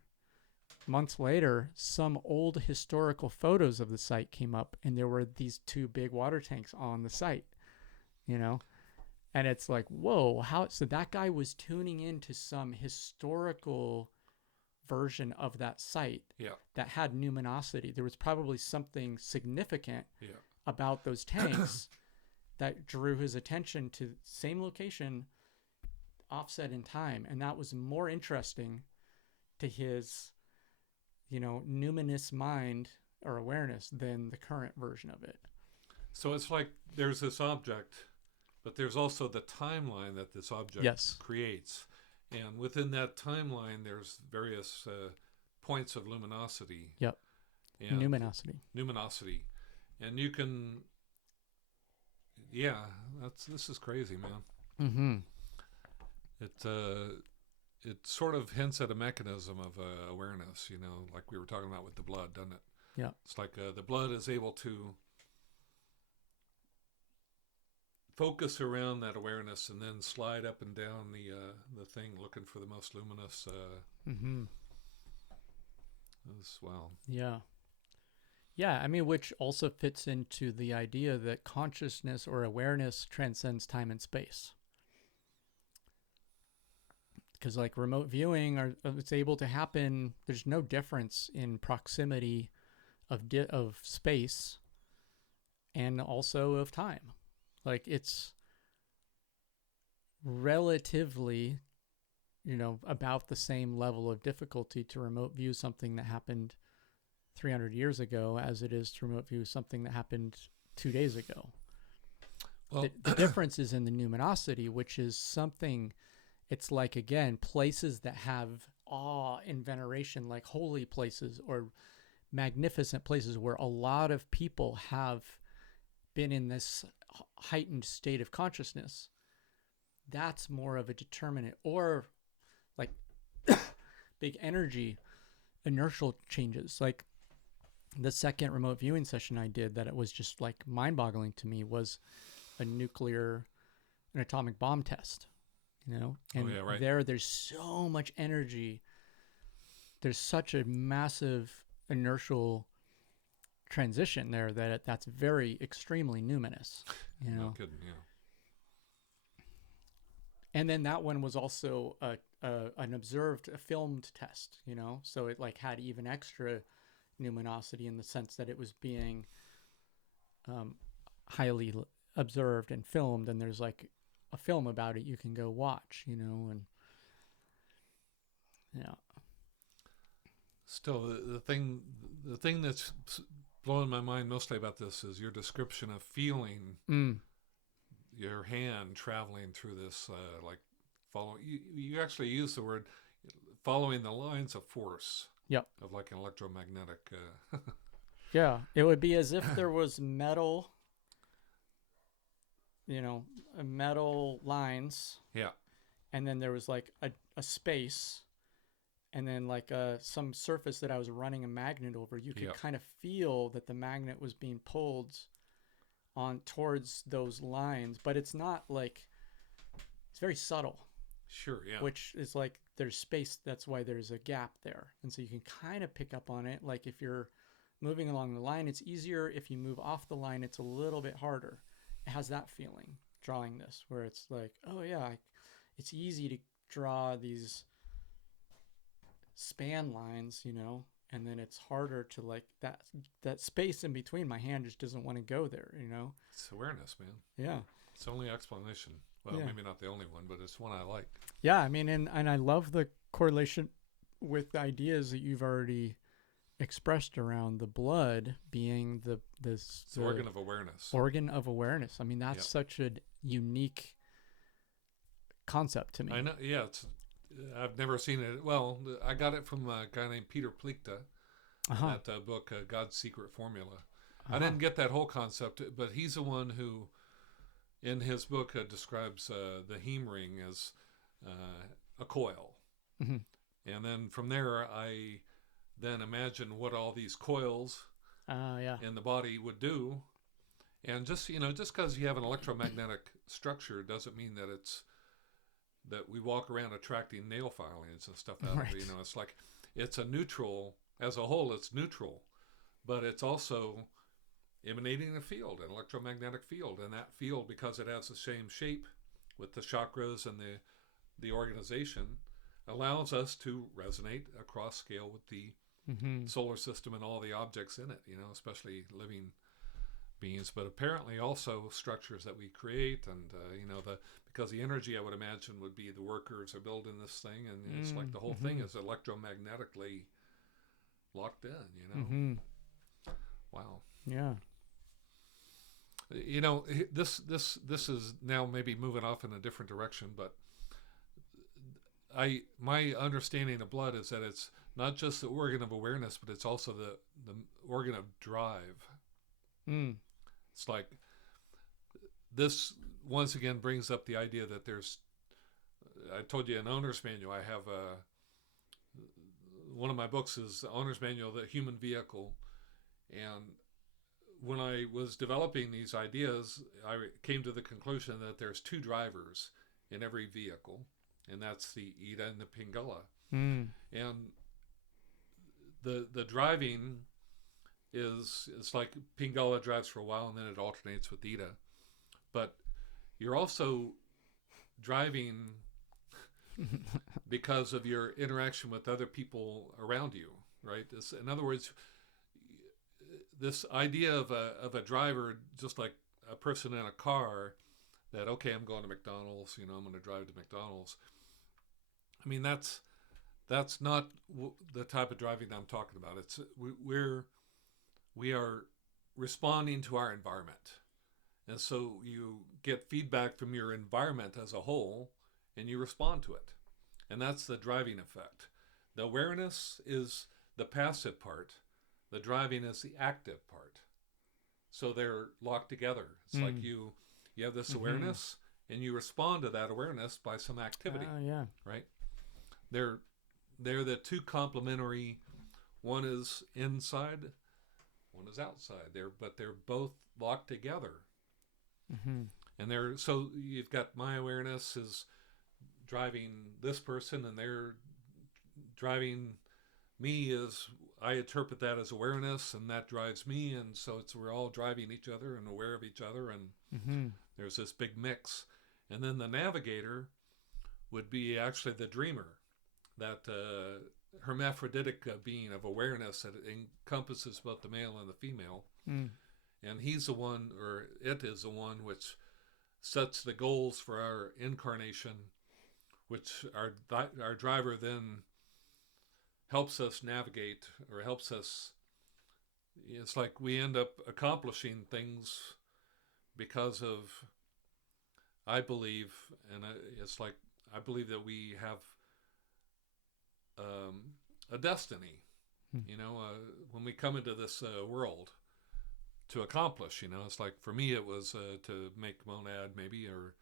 months later, some old historical photos of the site came up, and there were these 2 big water tanks on the site, you know? And it's like, whoa, how? So that guy was tuning into some historical version of that site that had numinosity. There was probably something significant about those tanks that drew his attention to the same location, offset in time. And that was more interesting to his, numinous mind or awareness than the current version of it. So it's like there's this object, but there's also the timeline that this object creates. And within that timeline, there's various points of luminosity. Yep. And numinosity. And you can, this is crazy, man. Mm-hmm. It sort of hints at a mechanism of awareness, like we were talking about with the blood, doesn't it? Yeah. It's like the blood is able to focus around that awareness and then slide up and down the thing, looking for the most luminous. Wow. Yeah. Yeah, I mean, which also fits into the idea that consciousness or awareness transcends time and space. Because like remote viewing, it's able to happen. There's no difference in proximity of space and also of time. Like it's relatively, about the same level of difficulty to remote view something that happened 300 years ago as it is to remote view something that happened 2 days ago. Well, the difference is in the numinosity, which is something, it's like, again, places that have awe and veneration, like holy places or magnificent places where a lot of people have been in this heightened state of consciousness. That's more of a determinant, or like big energy inertial changes. Like the second remote viewing session I did, that it was just like mind-boggling to me, was an atomic bomb test, and there's so much energy. There's such a massive inertial transition there that's very extremely numinous, No kidding, yeah. And then that one was also an observed, a filmed test, so it like had even extra numinosity in the sense that it was being highly observed and filmed, and there's like a film about it you can go watch, and yeah. Still, the thing that's blowing my mind mostly about this is your description of feeling your hand traveling through this, like following. You actually use the word following the lines of force. Yep. Of like an electromagnetic. Yeah, it would be as if there was metal. Metal lines. Yeah. And then there was like a space, and then like some surface that I was running a magnet over. You could kind of feel that the magnet was being pulled on towards those lines, but it's not like, it's very subtle. Sure, yeah. Which is like there's space, that's why there's a gap there. And so you can kind of pick up on it. Like if you're moving along the line, it's easier. If you move off the line, it's a little bit harder. It has that feeling, drawing this, where it's like, oh yeah, it's easy to draw these span lines, and then it's harder to like that space in between. My hand just doesn't want to go there, It's awareness, man. Yeah. It's the only explanation. Well, maybe not the only one, but it's one I like. Yeah, I mean, and I love the correlation with the ideas that you've already expressed around the blood being the organ of awareness. Organ of awareness. I mean, that's such a unique concept to me. I know. Yeah, I've never seen it. Well, I got it from a guy named Peter Plichta. That book, God's Secret Formula. I didn't get that whole concept, but he's the one who, in his book, describes the heme ring as a coil. Mm-hmm. And then from there, I then imagine what all these coils in the body would do. And just because you have an electromagnetic structure doesn't mean that we walk around attracting nail filings and stuff out of it. It's like it's a neutral as a whole. It's neutral, but it's also emanating a field, an electromagnetic field, and that field, because it has the same shape with the chakras and the organization, allows us to resonate across scale with the solar system and all the objects in it. Especially living beings, but apparently also structures that we create, and because the energy, I would imagine, would be the workers are building this thing, and it's like the whole thing is electromagnetically locked in. Wow. Yeah. This is now maybe moving off in a different direction, but my understanding of blood is that it's not just the organ of awareness, but it's also the organ of drive. It's like this once again brings up the idea that I told you an owner's manual. I have one of my books is the owner's manual, the human vehicle. And when I was developing these ideas, I came to the conclusion that there's two drivers in every vehicle, and that's the Ida and the Pingala. And the driving it's like Pingala drives for a while and then it alternates with Ida. But you're also driving because of your interaction with other people around you, right? In other words, this idea of a driver, just like a person in a car, that, okay, I'm going to McDonald's, I'm going to drive to McDonald's. I mean, that's not the type of driving I'm talking about. It's we are responding to our environment. And so you get feedback from your environment as a whole, and you respond to it. And that's the driving effect. The awareness is the passive part. The driving is the active part. So they're locked together. It's like you have this awareness, and you respond to that awareness by some activity. Right? They're the two complementary. One is inside, one is outside. But they're both locked together. And so you've got my awareness is driving this person, and they're driving me as I interpret that as awareness, and that drives me, and so we're all driving each other and aware of each other, and there's this big mix. And then the navigator would be actually the dreamer, that hermaphroditic being of awareness that encompasses both the male and the female. And he's the one, or it is the one, which sets the goals for our incarnation, which our driver then helps us navigate, or helps us. It's like we end up accomplishing things because of, I believe, and it's like I believe that we have a destiny, when we come into this world to accomplish. It's like for me it was to make Monad maybe, or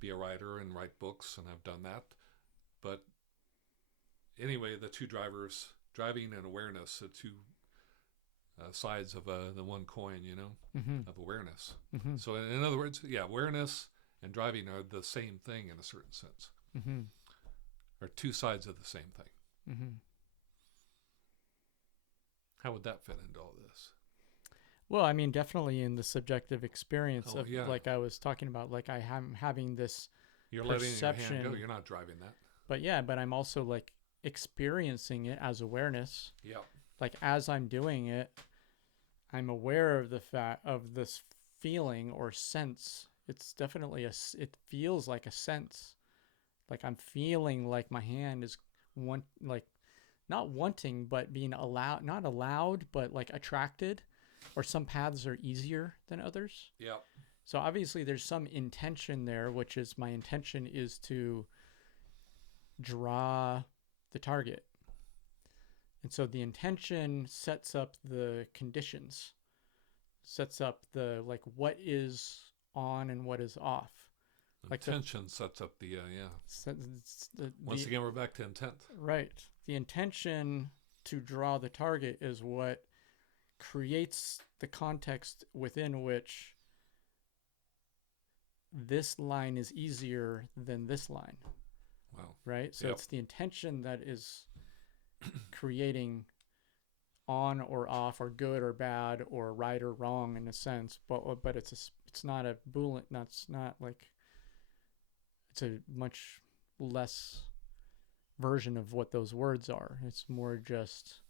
be a writer and write books, and I've done that. But anyway, the two drivers, driving and awareness, the two sides of the one coin, of awareness. So in other words, awareness and driving are the same thing in a certain sense, or two sides of the same thing. How would that fit into all this? Well, I mean, definitely in the subjective experience of, like I was talking about, like I'm having this You're perception. letting your hand go. You're not driving that. But I'm also like experiencing it as awareness. Yeah. Like as I'm doing it, I'm aware of the fact of this feeling or sense. It's definitely it feels like a sense. Like I'm feeling like my hand is not wanting, but being not allowed, but like attracted. Or some paths are easier than others. Yeah. So obviously there's some intention there, which is my intention is to draw the target. And so the intention sets up the conditions, sets up the, like, what is on and what is off. Intention sets up the, Once again, we're back to intent. Right. The intention to draw the target is what creates the context within which this line is easier than this line. Wow. Right? So it's the intention that is creating on or off, or good or bad, or right or wrong in a sense, but it's not a Boolean. That's not like, it's a much less version of what those words are. It's more just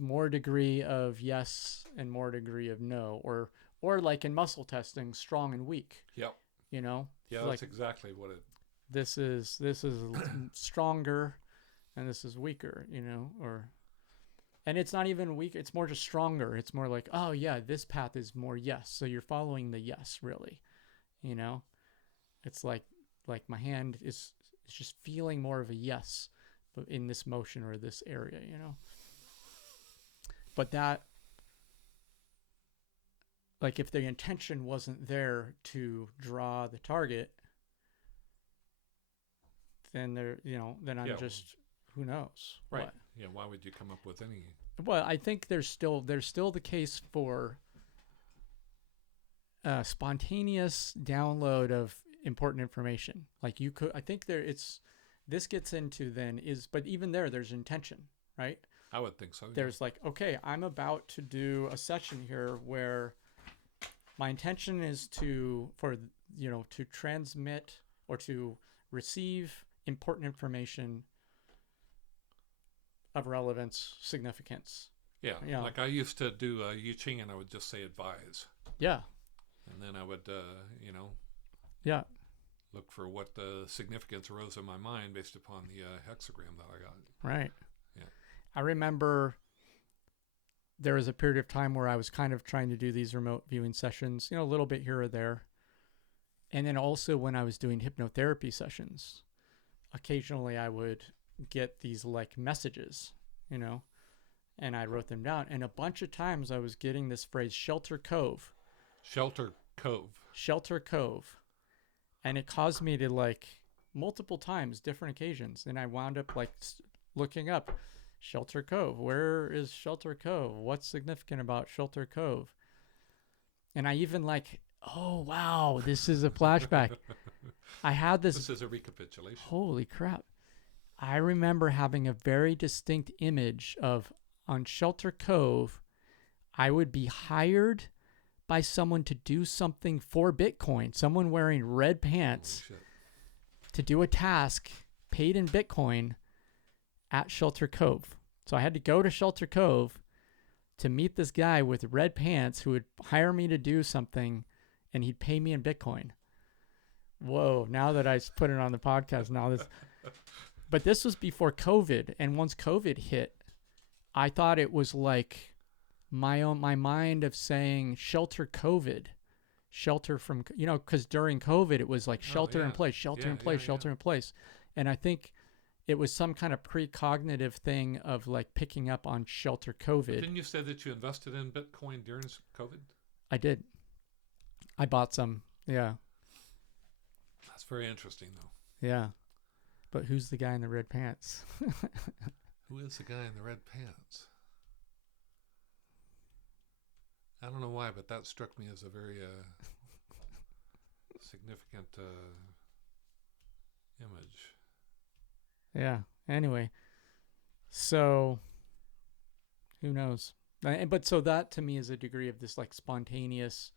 more degree of yes and more degree of no, or like in muscle testing, strong and weak. Yep. You know. Yeah, that's exactly what it. This is stronger, and this is weaker. You know, or. And it's not even weak. It's more just stronger. It's more like, oh yeah, this path is more yes. So you're following the yes, really. You know, it's like my hand is just feeling more of a yes, but in this motion or this area, you know. But that, like, if the intention wasn't there to draw the target, then I'm just, who knows? Right. What? Yeah. Why would you come up with any? Well, I think there's still the case for spontaneous download of important information. Like you could, I think this gets into then is, but even there's intention, right? I would think so. There's like, okay, I'm about to do a session here where my intention is to transmit or to receive important information of relevance, significance. Yeah, like I used to do I Ching, and I would just say advise. Yeah. And then I would, Yeah. look for what significance arose in my mind based upon the hexagram that I got. Right. Yeah. I remember there was a period of time where I was kind of trying to do these remote viewing sessions, a little bit here or there. And then also when I was doing hypnotherapy sessions, occasionally I would get these like messages, and I wrote them down. And a bunch of times I was getting this phrase, Shelter Cove. Shelter Cove. Shelter Cove. And it caused me to like multiple times, different occasions. And I wound up like looking up Shelter Cove. Where is Shelter Cove? What's significant about Shelter Cove? And I even like, oh, wow, this is a flashback. I had this. This is a recapitulation. Holy crap. I remember having a very distinct image of on Shelter Cove, I would be hired by someone to do something for Bitcoin, someone wearing red pants to do a task paid in Bitcoin at Shelter Cove. So I had to go to Shelter Cove to meet this guy with red pants who would hire me to do something, and he'd pay me in Bitcoin. Whoa, now that I put it on the podcast, but this was before COVID, and once COVID hit, I thought it was like my mind of saying shelter COVID, shelter from, because during COVID it was like shelter in place, shelter in place. And I think it was some kind of precognitive thing of like picking up on shelter COVID. But didn't you say that you invested in Bitcoin during COVID? I did. I bought some. Yeah. That's very interesting though. Yeah. But who's the guy in the red pants? Who is the guy in the red pants? I don't know why, but that struck me as a very significant image. Yeah. Anyway, so who knows? But so that to me is a degree of this like spontaneous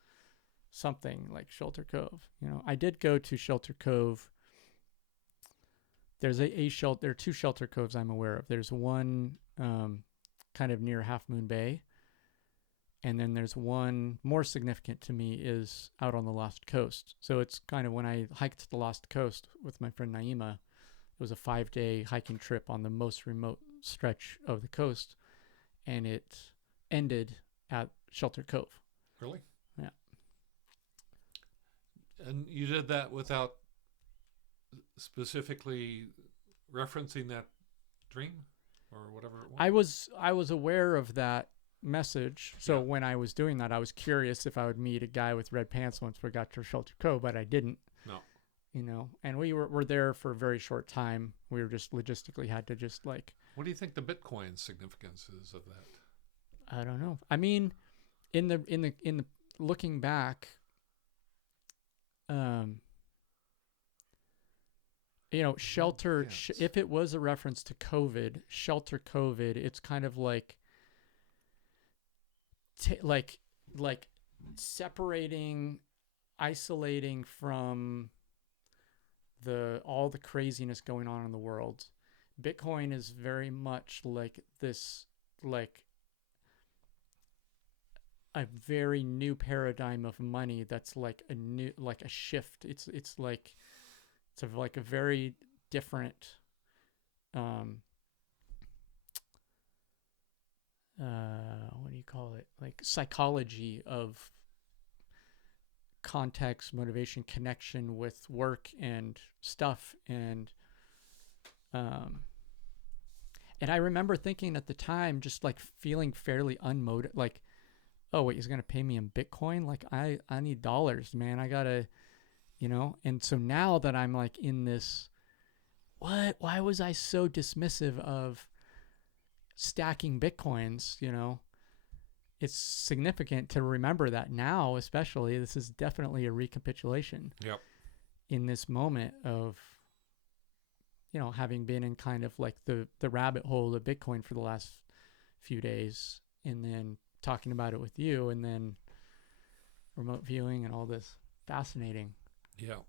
something like Shelter Cove. I did go to Shelter Cove. There's a shelter. There are two Shelter Coves I'm aware of. There's one kind of near Half Moon Bay, and then there's one more significant to me is out on the Lost Coast. So it's kind of when I hiked the Lost Coast with my friend Naima, it was a 5-day hiking trip on the most remote stretch of the coast, and it ended at Shelter Cove. Really? Yeah. And you did that without specifically referencing that dream or whatever it was? I was aware of that message. So when I was doing that, I was curious if I would meet a guy with red pants once we got to Shelter Cove, but I didn't. No. And we were there for a very short time. We were just logistically had to just like. What do you think the Bitcoin significance is of that? I don't know. I mean, in the looking back, shelter. If it was a reference to COVID, shelter COVID, it's kind of like, like separating, isolating from all the craziness going on in the world. Bitcoin is very much like this, like a very new paradigm of money that's like a new, like a shift. It's like a very different what do you call it? Like psychology of context, motivation, connection with work and stuff. And I remember thinking at the time, just like feeling fairly unmotivated, like, oh wait, he's gonna pay me in Bitcoin? Like I need dollars, man. I gotta, and so now that I'm like in this, why was I so dismissive of stacking Bitcoins? It's significant to remember that now, especially. This is definitely a recapitulation. Yep. In this moment of, having been in kind of like the rabbit hole of Bitcoin for the last few days, and then talking about it with you, and then remote viewing and all this. Fascinating. Yeah.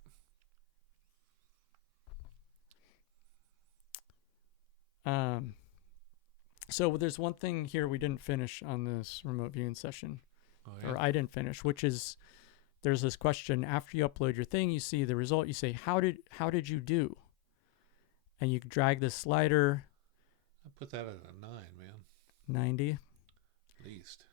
So there's one thing here we didn't finish on this remote viewing session, or I didn't finish, which is, there's this question after you upload your thing, you see the result, you say, how did you do? And you drag the slider. I put that at a 9, man. 90? At least.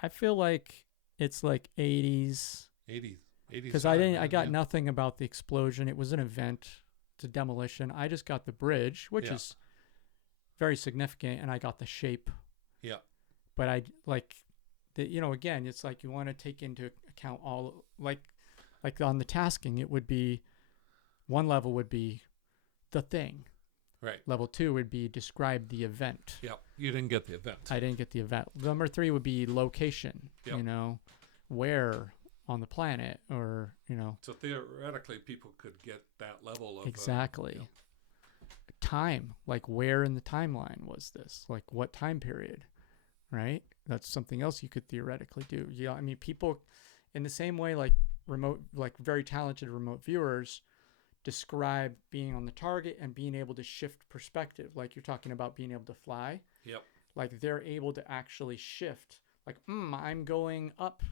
I feel like it's like 80s. 80. Because I got nothing about the explosion. It was an event. It's a demolition. I just got the bridge, which is very significant, and I got the shape. Yeah. But I like again, it's like you want to take into account all, like on the tasking, it would be, one level would be the thing. Right. Level 2 would be describe the event. Yeah. You didn't get the event. I didn't get the event. Number 3 would be location. Yep. Where on the planet, or So theoretically, people could get that level of exactly. Time, like where in the timeline was this? Like what time period? Right? That's something else you could theoretically do. Yeah, I mean, people in the same way, like very talented remote viewers describe being on the target and being able to shift perspective. Like you're talking about being able to fly. Yep. Like they're able to actually shift. Like, I'm going up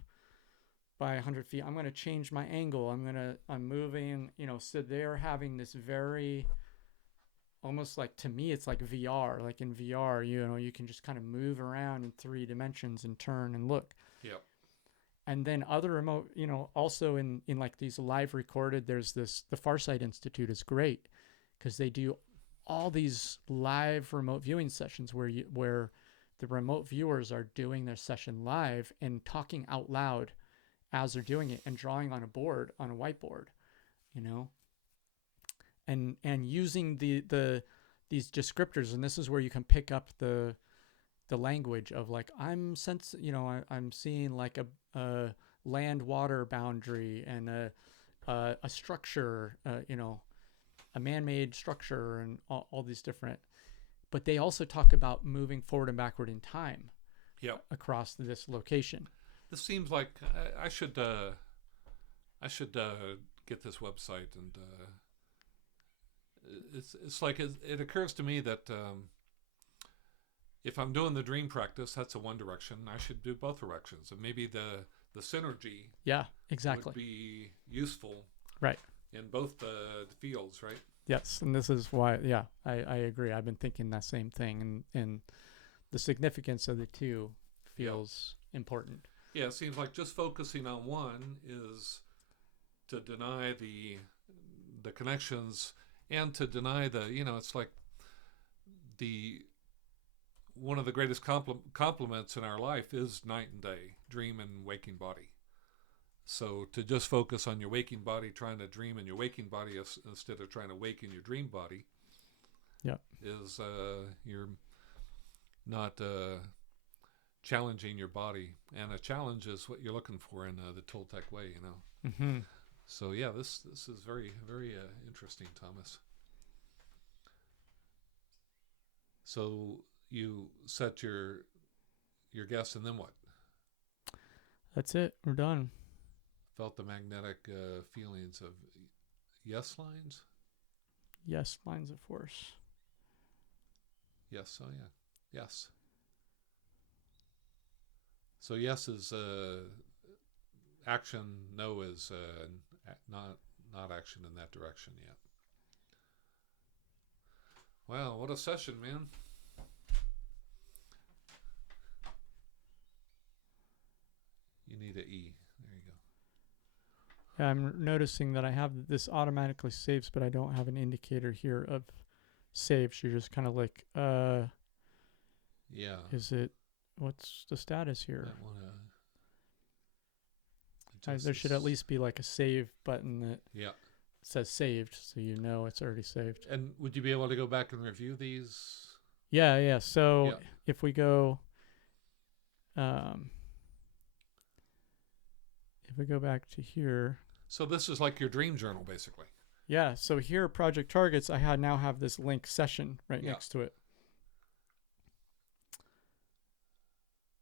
by 100 feet. I'm going to change my angle. I'm moving, so they're having this very, almost like, to me, it's like VR. Like in VR, you can just kind of move around in 3 dimensions and turn and look. Yep. And then other remote, also in like these live recorded, there's this, the Farsight Institute is great because they do all these live remote viewing sessions where the remote viewers are doing their session live and talking out loud as they're doing it and drawing on a whiteboard, and using these descriptors. And this is where you can pick up the language of like, I'm seeing like a land water boundary and a structure, a man-made structure, and all these different. But they also talk about moving forward and backward in time. Yep. Across this location. This seems like I should get this website, and it's like it occurs to me that if I'm doing the dream practice, that's a one direction. I should do both directions, and maybe the synergy. Yeah, exactly. Would be useful. Right. In both the fields, right? Yes, and this is why. Yeah, I agree. I've been thinking that same thing, and the significance of the two feels important. Yeah, it seems like just focusing on one is to deny the connections, and to deny it's like one of the greatest compliments in our life is night and day, dream and waking body. So to just focus on your waking body, trying to dream in your waking body instead of trying to wake in your dream body, yep, is you're not challenging your body, and a challenge is what you're looking for in the Toltec way, you know. Mm-hmm. So yeah, this is very, very interesting, Thomas. So you set your guess, and then what? That's it. We're done. Felt the magnetic feelings of yes lines? Yes, lines of force. Yes, oh yeah. Yes. So yes is action, no is not action in that direction yet. Wow, what a session, man. You need an E. There you go. Yeah, I'm noticing that I have this automatically saves, but I don't have an indicator here of saves. You're just kind of like, yeah. Is it, what's the status here? There should at least be like a save button that says saved, so you know it's already saved. And would you be able to go back and review these? Yeah. So if we go, back to here. So this is like your dream journal, basically. Yeah. So here, project targets, I now have this link session right next to it.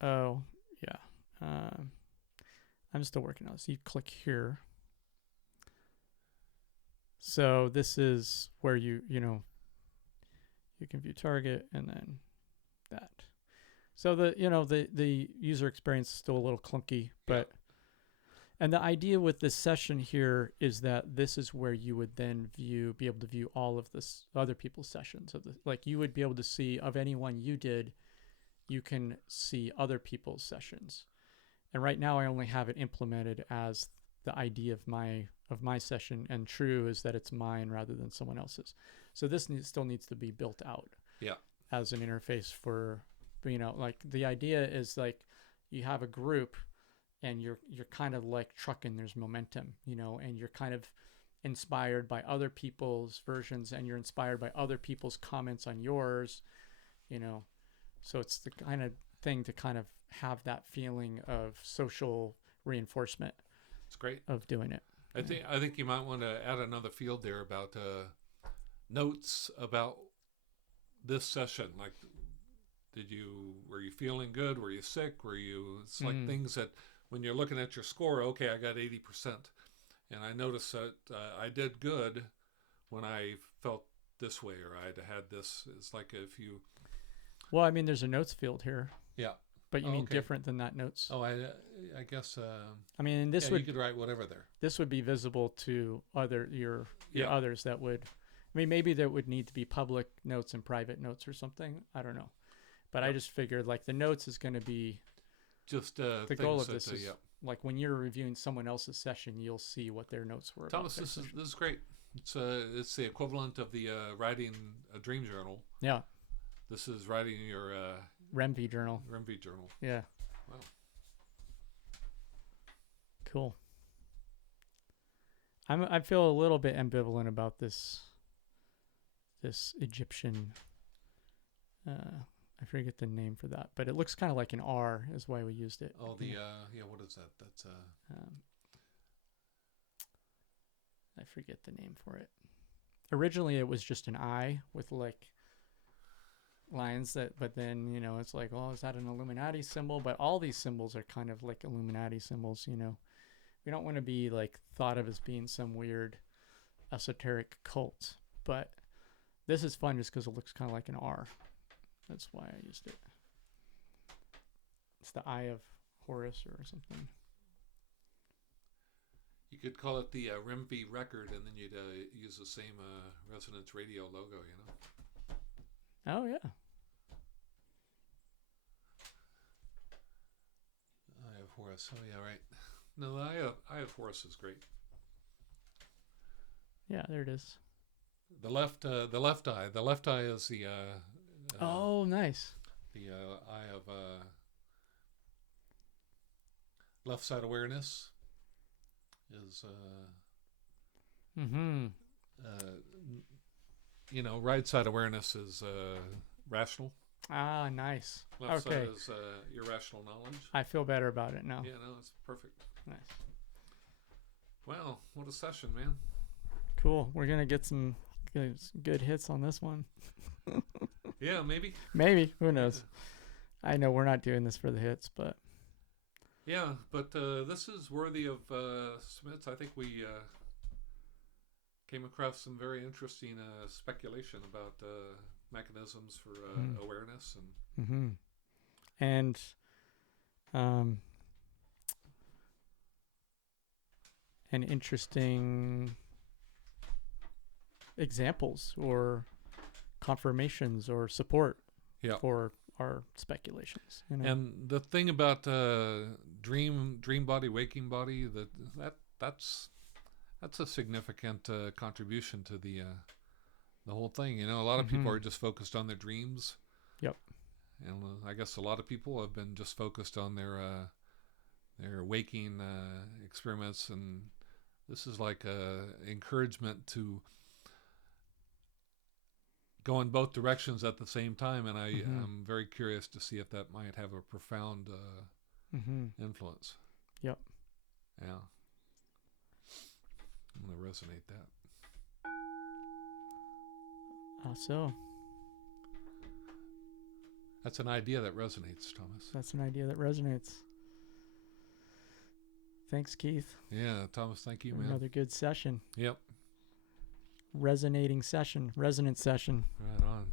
Oh, yeah. I'm still working on this. You click here. So this is where you can view target and then that. So the user experience is still a little clunky, but and the idea with this session here is that this is where you would then be able to view all of this other people's sessions like you would be able to see of anyone you did, you can see other people's sessions. And right now I only have it implemented as the ID of my session, and true is that it's mine rather than someone else's. So this still needs to be built out as an interface for, like the idea is like you have a group and you're kind of like trucking, there's momentum, and you're kind of inspired by other people's versions and you're inspired by other people's comments on yours, so it's the kind of thing to kind of have that feeling of social reinforcement. It's great of doing it. I think you might want to add another field there about notes about this session. Like, were you feeling good? Were you sick? It's like things that when you're looking at your score, okay, I got 80%. And I noticed that I did good when I felt this way, or I had this. It's like if you... Well, I mean, there's a notes field here. Yeah. But you mean different than that notes? Oh, I guess. I mean, you could write whatever there. This would be visible to your others that would. I mean, maybe there would need to be public notes and private notes or something. I don't know, but I just figured like the notes is going to be just the goal of this is like when you're reviewing someone else's session, you'll see what their notes were. Thomas, this is great. It's the equivalent of the writing a dream journal. Yeah. This is writing your REMV journal. Yeah. Wow. Cool. I feel a little bit ambivalent about this Egyptian. I forget the name for that, but it looks kind of like an R is why we used it. Oh, what is that? That's I forget the name for it. Originally it was just an I with like lines but then it's like, oh, is that an Illuminati symbol? But all these symbols are kind of like Illuminati symbols. We don't want to be like thought of as being some weird esoteric cult, but this is fun just because it looks kind of like an R. That's why I used it. It's the Eye of Horus or something. You could call it the REMV record, and then you'd use the same Resonance Radio logo, Oh, yeah. Eye of Horus. Oh, yeah, right. No, the Eye of Horus is great. Yeah, there it is. The left eye. The left eye is the... oh, nice. The eye of left side awareness is... right side awareness is rational. Ah, nice. Left Okay. side is irrational knowledge. I feel better about it now. Yeah, no, it's perfect. Nice. Wow, what a session, man. Cool. We're going to get some good hits on this one. Yeah, maybe. Maybe. Who knows? I know we're not doing this for the hits, but... Yeah, but this is worthy of Smiths. I think we came across some very interesting speculation about mechanisms for awareness and interesting examples or confirmations or support for our speculations. You know? And the thing about dream body, waking body, that's a significant contribution to the whole thing. You know, a lot of people are just focused on their dreams. Yep. And I guess a lot of people have been just focused on their waking experiments, and this is like a encouragement to go in both directions at the same time, and I'm very curious to see if that might have a profound influence. Yep. Yeah. I'm going to resonate that. How so? That's an idea that resonates, Thomas. That's an idea that resonates. Thanks, Keith. Yeah, Thomas, thank you, man. Another good session. Yep. Resonant session. Right on.